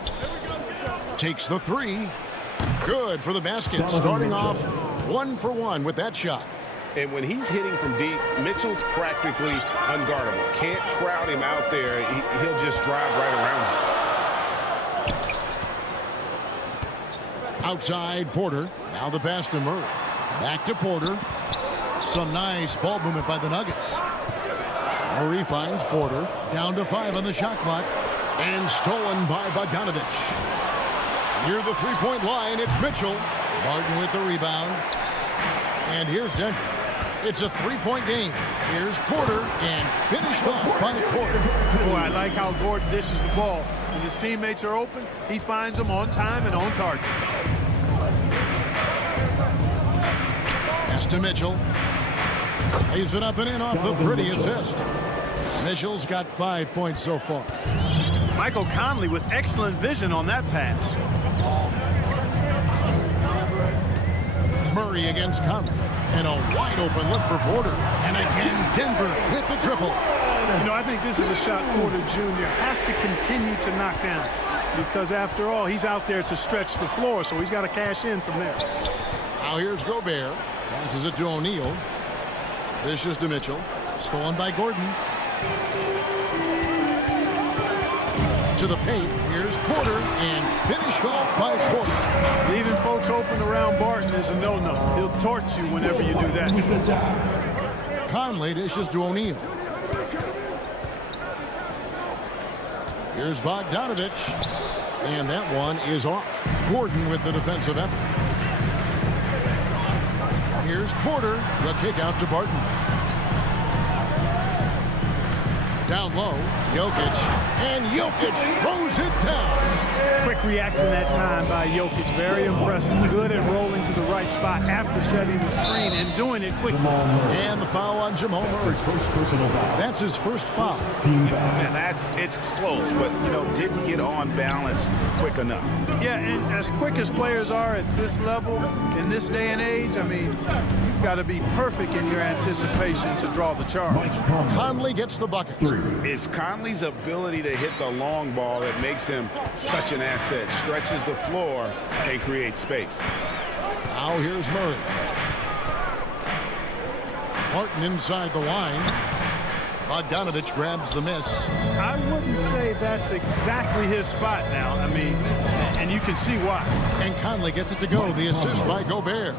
Takes the three. Good for the basket. Starting off 1 for 1 with that shot. And when he's hitting from deep, Mitchell's practically unguardable. Can't crowd him out there. He'll just drive right around him. Outside Porter. Now the pass to Murray. Back to Porter. Some nice ball movement by the Nuggets. Murray finds Porter. Down to 5 on the shot clock. And stolen by Bogdanovich. Near the three-point line, it's Mitchell. Martin with the rebound. And here's Denver. It's a three-point game. Here's Porter, and finished off by Porter. Boy, I like how Gordon dishes the ball. When his teammates are open, he finds them on time and on target. Pass to Mitchell. Lays it up and in off the pretty assist. Mitchell's got 5 points so far. Michael Conley with excellent vision on that pass. Murray against Conley. And a wide open look for Porter. And again, Denver with the triple. You know, I think this is a shot Porter Jr. has to continue to knock down. Because after all, he's out there to stretch the floor, so he's got to cash in from there. Now here's Gobert. Passes it to O'Neal. Dishes to Mitchell. Stolen by Gordon. To the paint. Here's Porter. And finished off by Porter. Leaving folks open around Barton is a no-no. He'll torch you whenever you do that. Conley dishes to O'Neal. Here's Bogdanovich. And that one is off. Gordon with the defensive effort. Here's Porter. The kick out to Barton. Down low. Jokic. And Jokic throws it down. Quick reaction that time by Jokic. Very impressive. Good at rolling to the right spot after setting the screen and doing it quickly. And the foul on Jamal Murray. That's his first foul. And it's close, but, you know, didn't get on balance quick enough. Yeah, and as quick as players are at this level, in this day and age, I mean, you've got to be perfect in your anticipation to draw the charge. Conley gets the bucket. It's Conley's ability to hit the long ball that makes him such an asset. Stretches the floor and creates space. Now here's Murray. Martin inside the line. Bogdanovich grabs the miss. I wouldn't say that's exactly his spot now. I mean, and you can see why. And Conley gets it to go. The assist by Gobert.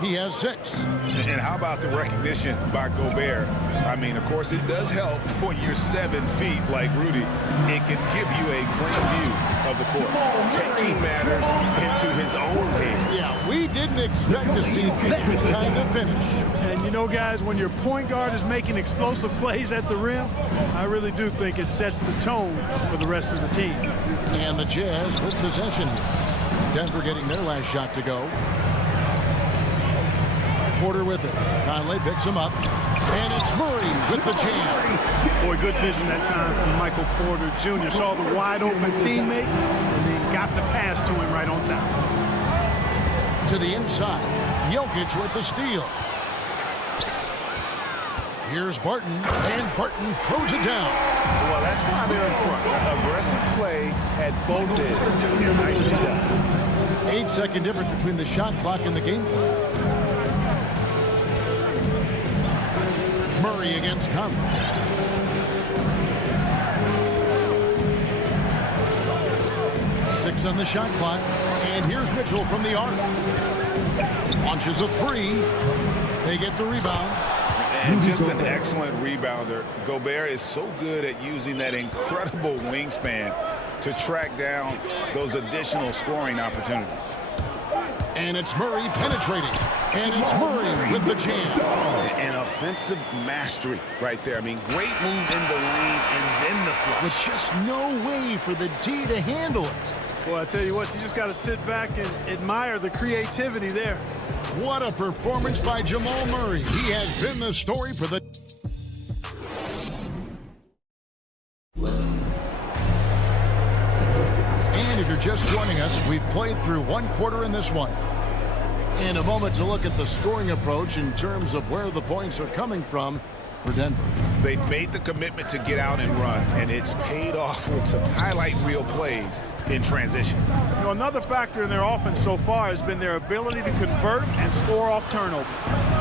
He has 6. And how about the recognition by Gobert? I mean, of course, it does help when you're 7 feet like Rudy. It can give you a clean view of the court. Taking matters into his own hands. Yeah, we didn't expect to see that kind of finish. And you know, guys, when your point guard is making explosive plays at the rim, I really do think it sets the tone for the rest of the team. And the Jazz with possession. Denver getting their last shot to go. Porter with it. Conley picks him up. And it's Murray with the jam. Boy, good vision that time from Michael Porter Jr. Saw the wide open teammate and then got the pass to him right on time. To the inside. Jokic with the steal. Here's Barton. And Barton throws it down. Well, that's why they're in front. Aggressive play at both ends. Nicely done. 8-second difference between the shot clock and the game clock. Murray against Conley. Six on the shot clock. And here's Mitchell from the arc. Launches a 3. They get the rebound. And just an excellent rebounder. Gobert is so good at using that incredible wingspan to track down those additional scoring opportunities. And it's Murray penetrating. And it's Murray with the jam. An offensive mastery right there. I mean, great move in the lane and then the flush. With just no way for the D to handle it. Well, I tell you what, you just got to sit back and admire the creativity there. What a performance by Jamal Murray. He has been the story for the... And if you're just joining us, we've played through 1 quarter in this one. In a moment to look at the scoring approach in terms of where the points are coming from for Denver. They've made the commitment to get out and run, and it's paid off with some highlight reel plays in transition. You know, another factor in their offense so far has been their ability to convert and score off turnovers.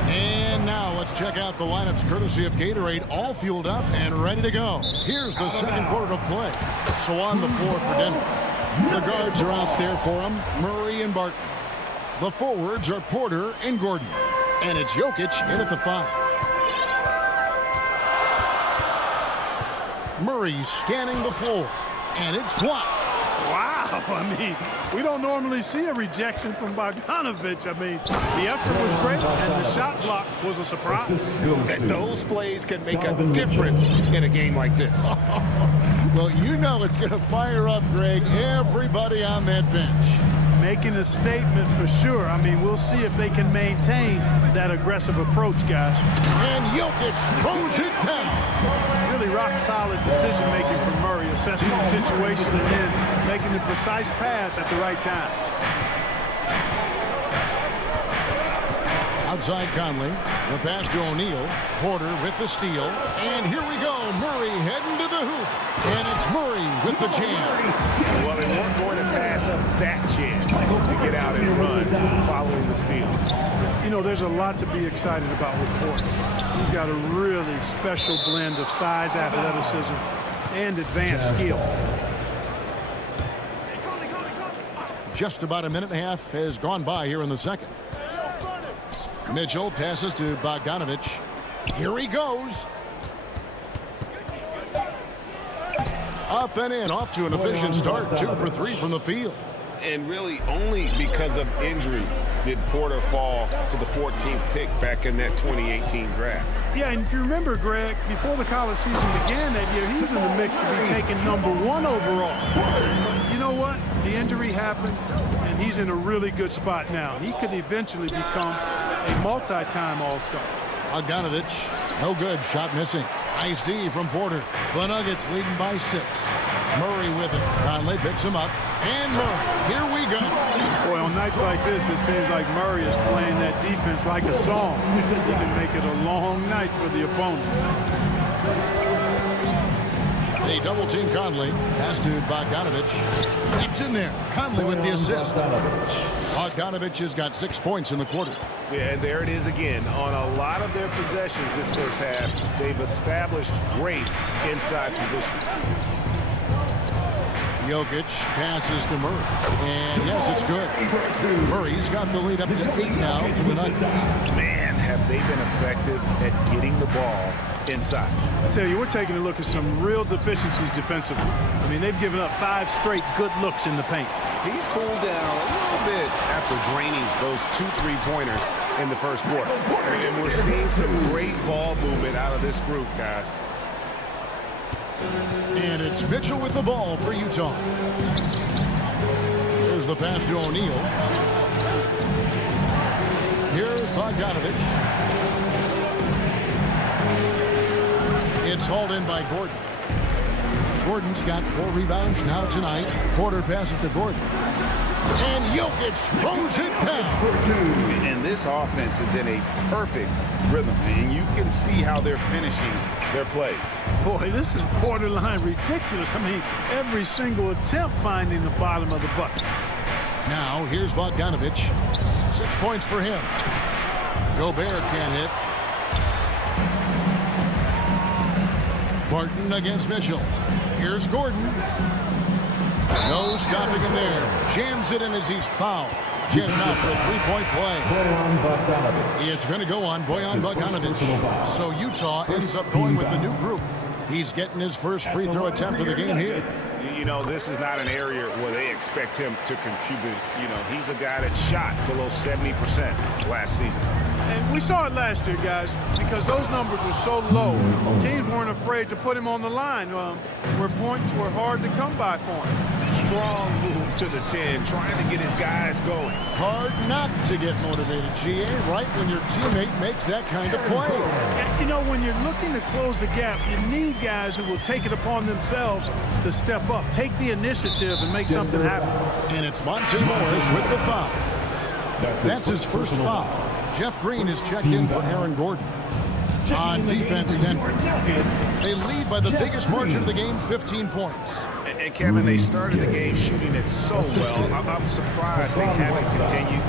And now let's check out the lineups courtesy of Gatorade, all fueled up and ready to go. Here's the second quarter of play. So on the floor for Denver. The guards are out there for them, Murray and Barton. The forwards are Porter and Gordon. And it's Jokic in at the 5. Murray scanning the floor. And it's blocked. Wow, I mean, we don't normally see a rejection from Bogdanovich. I mean, the effort was great, and the shot block was a surprise. And those plays can make a difference in a game like this. Well, you know it's going to fire up, Greg, everybody on that bench. making a statement for sure. I mean, we'll see if they can maintain that aggressive approach, guys. And Jokic throws it down. Really rock-solid decision-making from Murray, assessing the situation and then making the precise pass at the right time. Outside Conley, the pass to O'Neal. Porter with the steal. And here we go. Murray heading to the hoop. And it's Murray with the jam. Well, they weren't going to pass up that chance to get out and run following the steal. You know, there's a lot to be excited about with Porter. He's got a really special blend of size, athleticism, and advanced skill. Just about a minute and a half has gone by here in the second. Mitchell passes to Bogdanovich. Here he goes. Up and in, off to an efficient start. 2 for 3 from the field. And really only because of injury did Porter fall to the 14th pick back in that 2018 draft. Yeah, and if you remember, Greg, before the college season began that year, he was in the mix to be taken #1 overall. But you know what? The injury happened, and he's in a really good spot now. He could eventually become a multi-time All-Star. Bogdanovich, no good. Shot missing. Nice D from Porter. The Nuggets leading by 6. Murray with it. Conley picks him up. And Murray, here we go. Boy, on nights like this, it seems like Murray is playing that defense like a song. He can make it a long night for the opponent. They double team Conley. Pass to Bogdanovich. It's in there. Conley with the assist. Bogdanovich has got 6 points in the quarter. Yeah, and there it is again. On a lot of their possessions this first half, they've established great inside position. Jokic passes to Murray. And yes, it's good. Murray's got the lead up to 8 now for the Nuggets. Man, have they been effective at getting the ball inside. I tell you, we're taking a look at some real deficiencies defensively. I mean, they've given up 5 straight good looks in the paint. He's cooled down a little bit after draining those 2 3-pointers in the first quarter. And we're seeing some great ball movement out of this group, guys. And it's Mitchell with the ball for Utah. Here's the pass to O'Neal. Here's Bogdanovich. It's hauled in by Gordon. Gordon's got 4 rebounds now tonight. Porter passes to Gordon. And Jokic throws it down. And this offense is in a perfect rhythm, and you can see how they're finishing their plays. Boy, this is borderline ridiculous. I mean, every single attempt finding the bottom of the bucket. Now, here's Bogdanovich. 6 points for him. Gobert can't hit. Barton against Mitchell. Here's Gordon. No stopping him there. Jams it in as he's fouled. Just now for a 3-point play. It's going to go on Bojan Bogdanovic. So Utah ends up going with the new group. He's getting his first free throw attempt of the game here. You know, this is not an area where they expect him to contribute. You know, he's a guy that shot below 70% last season. And we saw it last year, guys, because those numbers were so low. Teams weren't afraid to put him on the line where points were hard to come by for him. Strong move to the 10, trying to get his guys going. Hard not to get motivated, GA, right when your teammate makes that kind of play. You know, when you're looking to close the gap, you need guys who will take it upon themselves to step up, take the initiative, and make something happen. And it's Monte Morris with the foul. That's his first foul. Jeff Green is checked in for Aaron Gordon. On defense, Denver. They lead by the biggest margin of the game, 15 points. And Kevin, they started the game shooting it so well. I'm surprised they haven't continued.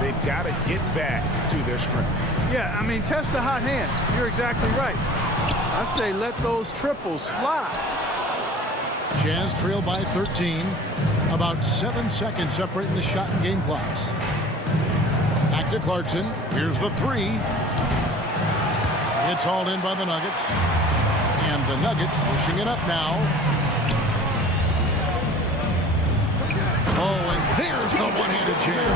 They've got to get back to their strength. Yeah, I mean, test the hot hand. You're exactly right. I say let those triples fly. Jazz trail by 13. About 7 seconds separating the shot and game clocks. Back to Clarkson. Here's the 3. It's hauled in by the Nuggets. And the Nuggets pushing it up now. Oh, and there's the one-handed jam.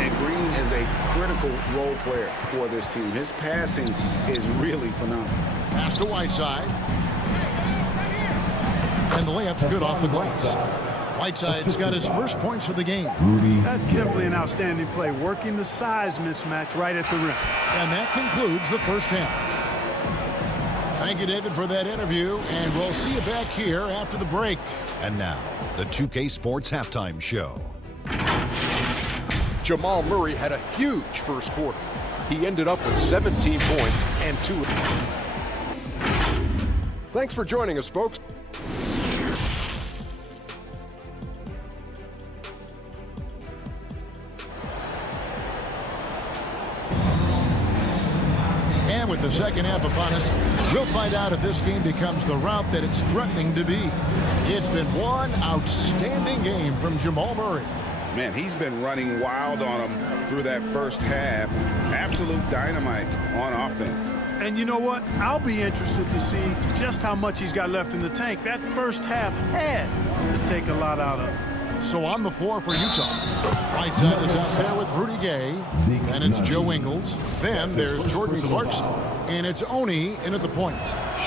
And Green is a critical role player for this team. His passing is really phenomenal. Pass to Whiteside. And the layup's good off the glass. Whiteside's got his first points of the game. That's simply an outstanding play, working the size mismatch right at the rim. And that concludes the first half. Thank you, David, for that interview, and we'll see you back here after the break. And now, the 2K Sports Halftime Show. Jamal Murray had a huge first quarter. He ended up with 17 points and 2. Thanks for joining us, folks. And with the second half upon us, we'll find out if this game becomes the route that it's threatening to be. It's been one outstanding game from Jamal Murray. Man, he's been running wild on him through that first half. Absolute dynamite on offense. And you know what? I'll be interested to see just how much he's got left in the tank. That first half had to take a lot out of him. So on the floor for Utah, Whiteside is out there with Rudy Gay, and it's Joe Ingles. Then there's Jordan Clarkson, and it's Oni in at the point.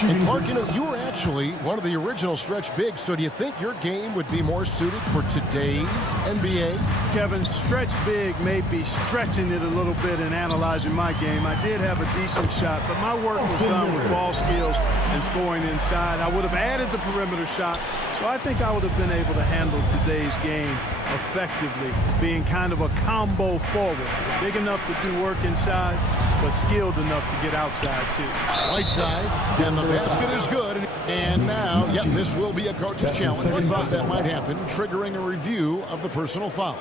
And Clark, you know, you were actually one of the original stretch bigs, so do you think your game would be more suited for today's NBA? Kevin, stretch big may be stretching it a little bit in analyzing my game. I did have a decent shot, but my work was done with ball skills and scoring inside. I would have added the perimeter shot, so I think I would have been able to handle today's game effectively, being kind of a combo forward. Big enough to do work inside, but skilled enough to get outside, too. Whiteside, and the basket is good. And now, yep, this will be a coach's challenge. We thought that might happen, triggering a review of the personal foul.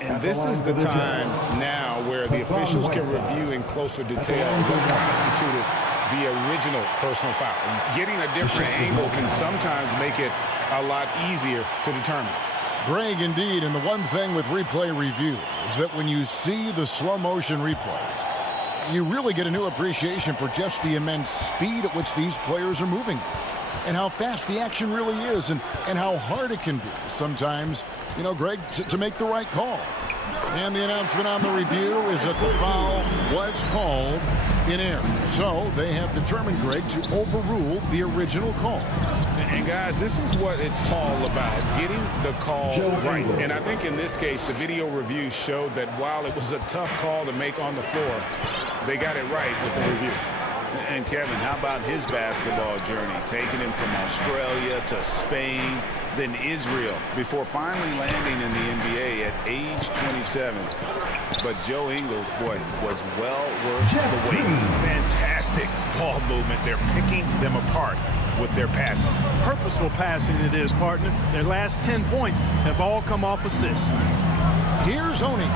And this is the time now where the officials can review in closer detail what constituted the original personal foul. Getting a different angle can sometimes make it a lot easier to determine. Greg, indeed, and the one thing with replay review is that when you see the slow motion replays, you really get a new appreciation for just the immense speed at which these players are moving and how fast the action really is and how hard it can be sometimes, you know, Greg, to make the right call. And the announcement on the review is that the foul was called in error. So they have determined, Greg, to overrule the original call. And guys, this is what it's all about, getting the call right. And I think in this case, the video review showed that while it was a tough call to make on the floor, they got it right with the review. And Kevin, how about his basketball journey, taking him from Australia to Spain, then Israel, before finally landing in the NBA at age 27. But Joe Ingles, boy, was well worth the wait. Fantastic ball movement. They're picking them apart with their passing. Purposeful passing it is, partner. Their last 10 points have all come off assists. Here's Oni.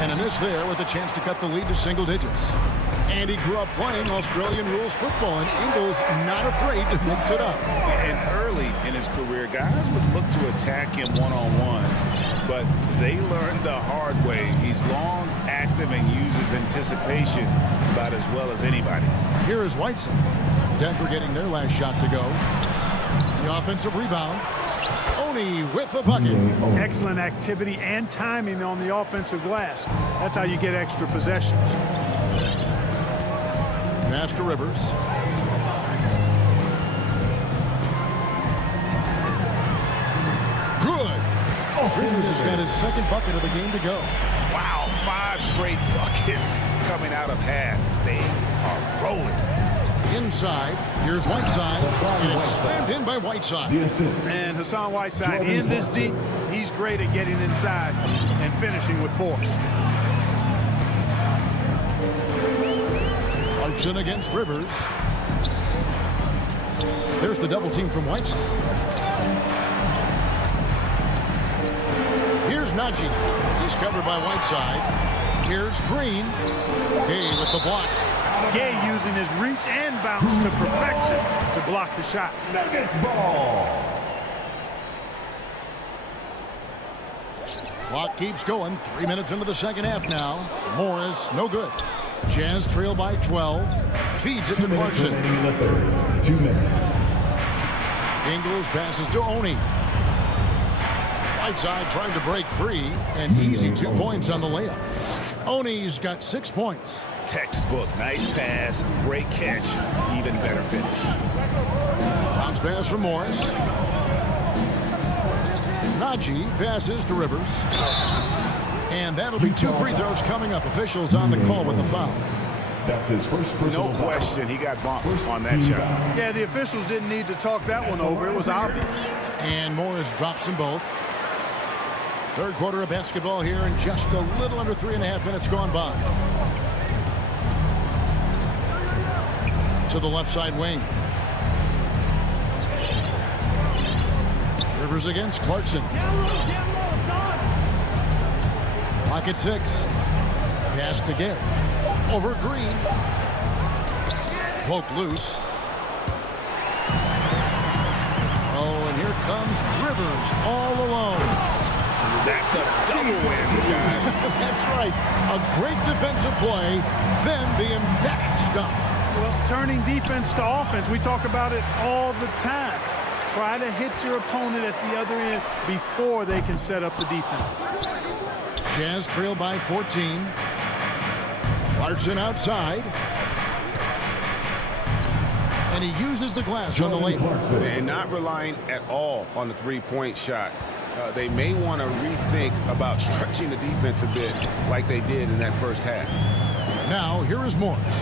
And a miss there with a chance to cut the lead to single digits. And he grew up playing Australian rules football, and Ingles not afraid to mix it up. And early in his career, guys would look to attack him one-on-one, but they learned the hard way. He's long, active, and uses anticipation about as well as anybody. Here is Whiteside. Denver getting their last shot to go. The offensive rebound. Oni with the bucket. Excellent activity and timing on the offensive glass. That's how you get extra possessions. Pass to Rivers. Good. Rivers has got his second bucket of the game to go. Wow, 5 straight buckets coming out of half. They are rolling. Inside, here's Whiteside, and it's slammed in by Whiteside. And Hassan Whiteside in this deep, he's great at getting inside and finishing with force. Clarkson against Rivers. There's the double team from Whiteside. Here's Najee. He's covered by Whiteside. Here's Green. Gay with the block. Gay using his reach and bounce to perfection to block the shot. Nuggets ball. Clock keeps going. 3 minutes into the second half now. Morris, no good. Jazz trail by 12. Feeds it to Clarkson. 2 minutes. Ingles passes to Oni. Whiteside trying to break free. And easy 2 points on the layup. Oney's got 6 points. Textbook. Nice pass. Great catch. Even better finish. Bounce pass from Morris. Najee passes to Rivers. And that'll be 2 free throws coming up. Officials on the call with the foul. That's his first personal No question, he got bumped on that shot. Yeah, the officials didn't need to talk that one over. It was obvious. And Morris drops them both. Third quarter of basketball here, and just a little under 3.5 minutes gone by. To the left side wing. Rivers against Clarkson. Pocket 6. Pass to Gare. Over Green. Poke loose. Oh, and here comes Rivers all alone. That's a double whammy, guys. That's right. A great defensive play, then the emphatic stop. Well, turning defense to offense, we talk about it all the time. Try to hit your opponent at the other end before they can set up the defense. Jazz trail by 14. Clarkson outside. And he uses the glass on the lane. And not relying at all on the three-point shot. They may want to rethink about stretching the defense a bit like they did in that first half. Now, here is Morris.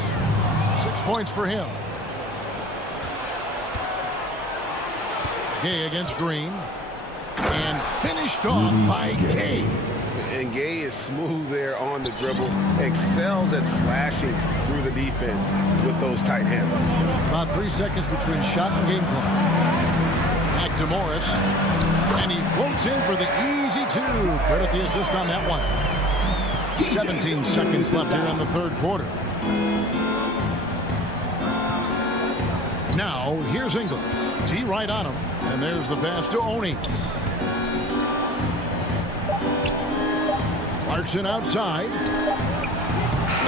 6 points for him. Gay against Green. And finished off by Gay. And Gay is smooth there on the dribble. Excels at slashing through the defense with those tight handles. About 3 seconds between shot and game clock. Back to Morris. And he floats in for the easy 2. Credit the assist on that one. 17 seconds left here in the third quarter. Now, here's Ingles. T right on him. And there's the pass to Oney. Clarkson outside.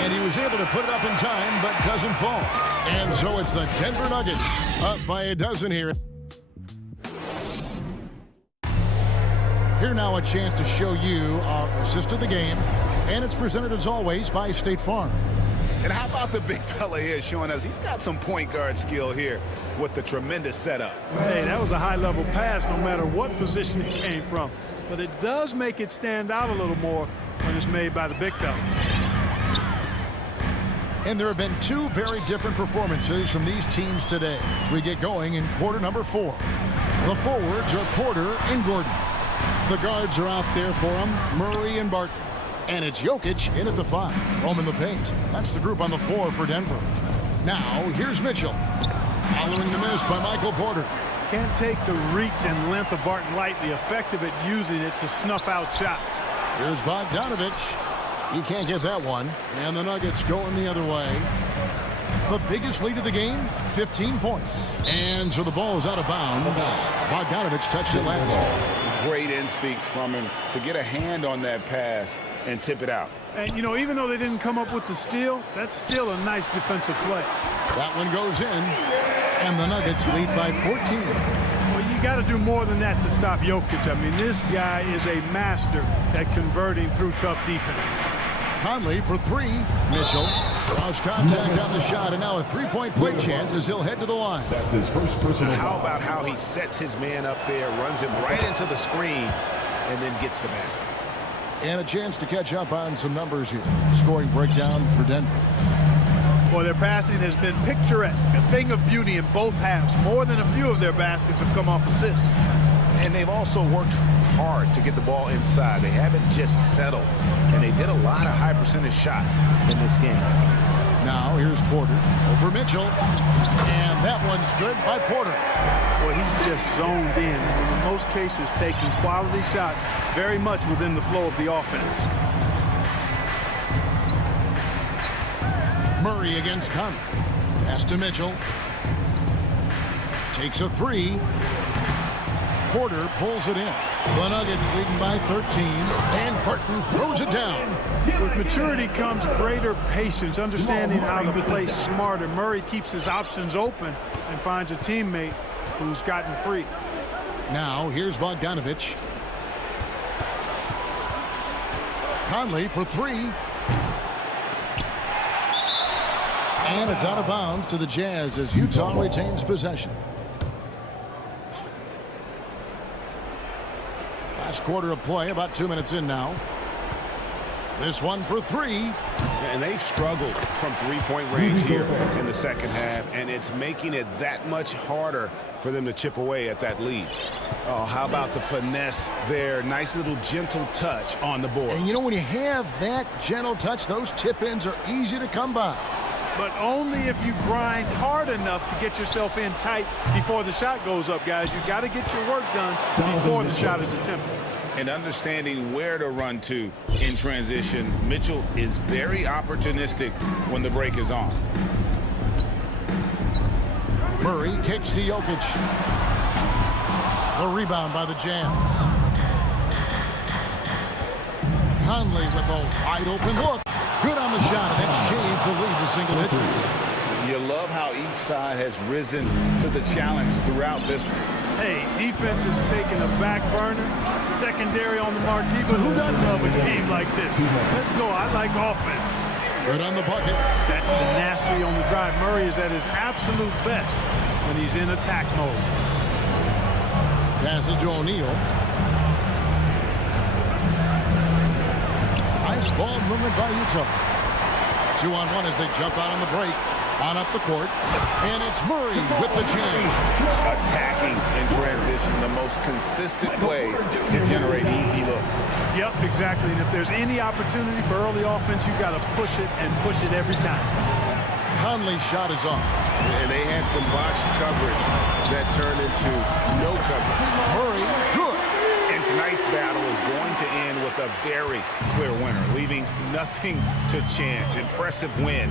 And he was able to put it up in time, but doesn't fall. And so it's the Denver Nuggets up by a dozen here. Here now a chance to show you our assist of the game. And it's presented as always by State Farm. And how about the big fella here showing us he's got some point guard skill here with the tremendous setup. Hey, that was a high-level pass no matter what position it came from. But it does make it stand out a little more when it's made by the big fella. And there have been 2 very different performances from these teams today as we get going in quarter number 4. The forwards are Porter and Gordon. The guards are out there for them, Murray and Barton. And it's Jokic in at the 5. Roaming the paint. That's the group on the floor for Denver. Now, here's Mitchell. Following the miss by Michael Porter. Can't take the reach and length of Barton lightly. Effective at using it to snuff out shots. Here's Bogdanovich. He can't get that one. And the Nuggets going the other way. The biggest lead of the game, 15 points. And so the ball is out of bounds. Bogdanovich touched it last. Great instincts from him to get a hand on that pass and tip it out. And, you know, even though they didn't come up with the steal, that's still a nice defensive play. That one goes in, and the Nuggets lead by 14. Well, you got to do more than that to stop Jokic. I mean, this guy is a master at converting through tough defense. Conley for 3. Mitchell draws contact on the shot, and now a 3-point play chance as he'll head to the line. That's his first personal How foul. about how he sets his man up there, runs him right into the screen, and then gets the basket. And a chance to catch up on some numbers here. Scoring breakdown for Denver. Well, their passing has been picturesque, a thing of beauty in both halves. More than a few of their baskets have come off assists. And they've also worked hard to get the ball inside. They haven't just settled. And they did a lot of high percentage shots in this game. Now here's Porter over Mitchell. And that one's good by Porter. Well, he's just zoned in. And in most cases, taking quality shots very much within the flow of the offense. Murray against Conley. Pass to Mitchell. Takes a 3. Porter pulls it in. The Nuggets leading by 13. And Barton throws it down. With maturity comes greater patience, understanding how to play smarter. Murray keeps his options open and finds a teammate who's gotten free. Now here's Bogdanovich. Conley for 3. And it's out of bounds to the Jazz as Utah retains possession. Last quarter of play, about 2 minutes in now. This one for three. And they've struggled from three-point range here in the second half, and it's making it that much harder for them to chip away at that lead. Oh, how about the finesse there? Nice little gentle touch on the board. And you know, when you have that gentle touch, those chip-ins are easy to come by. But only if you grind hard enough to get yourself in tight before the shot goes up, guys. You've got to get your work done before the shot is attempted. And understanding where to run to in transition, Mitchell is very opportunistic when the break is on. Murray kicks to Jokic. The rebound by the Jazz. Conley with a wide open look. Good on the shot, and that shaves the lead to single digits. You love how each side has risen to the challenge throughout this one. Hey, defense is taking a back burner, secondary on the marquee, but who doesn't love a game like this? Let's go. I like offense. Good on the bucket. That tenacity on the drive. Murray is at his absolute best when he's in attack mode. Passes to O'Neal. Nice ball movement by Utah. 2-on-1 as they jump out on the break. On up the court. And it's Murray with the jam. Attacking in transition, the most consistent way to generate easy looks. Yep, exactly. And if there's any opportunity for early offense, you've got to push it and push it every time. Conley's shot is off. And they had some botched coverage that turned into no coverage. Murray, good. And tonight's battle is going to end with a very clear winner, leaving nothing to chance. Impressive win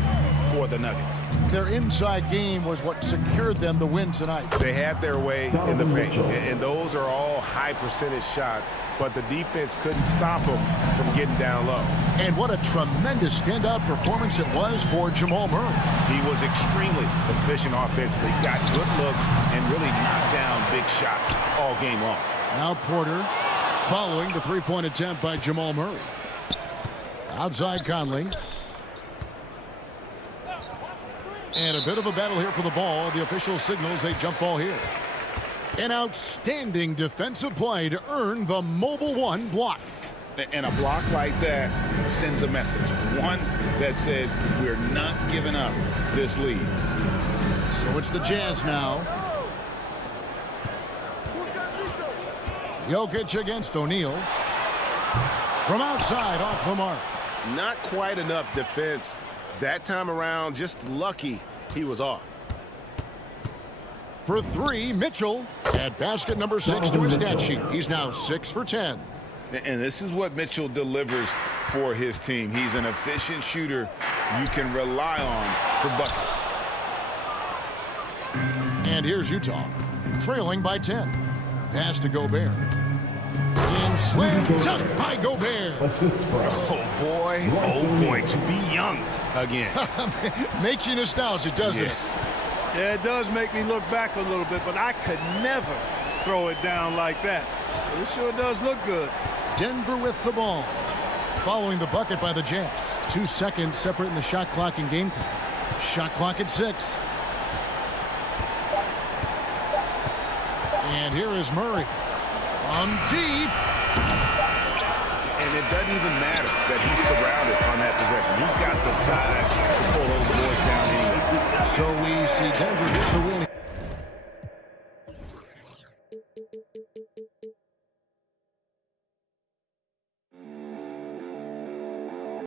for the Nuggets. Their inside game was what secured them the win tonight. They had their way in the paint, and those are all high percentage shots, but the defense couldn't stop them from getting down low. And what a tremendous standout performance it was for Jamal Murray. He was extremely efficient offensively, got good looks, and really knocked down big shots all game long. Now Porter following the three-point attempt by Jamal Murray. Outside Conley. And a bit of a battle here for the ball. The official signals a jump ball here. An outstanding defensive play to earn the mobile one block. And a block like that sends a message. One that says we're not giving up this lead. So it's the Jazz now. Jokic against O'Neal. From outside, off the mark. Not quite enough defense that time around. Just lucky he was off. For three, Mitchell at basket number 6 to his stat sheet. He's now 6 for 10. And this is what Mitchell delivers for his team. He's an efficient shooter you can rely on for buckets. And here's Utah, trailing by 10. Pass to Gobert. And slam dunk by Gobert. Oh, boy, to be young again. Makes you nostalgic, doesn't it? Yeah, it does make me look back a little bit, but I could never throw it down like that. But it sure does look good. Denver with the ball. Following the bucket by the Jazz. 2 seconds separating the shot clock and game clock. Shot clock at 6. And here is Murray. On deep. And it doesn't even matter that he's surrounded on that possession. He's got the size to pull those boys down anyway. So we see Denver get the win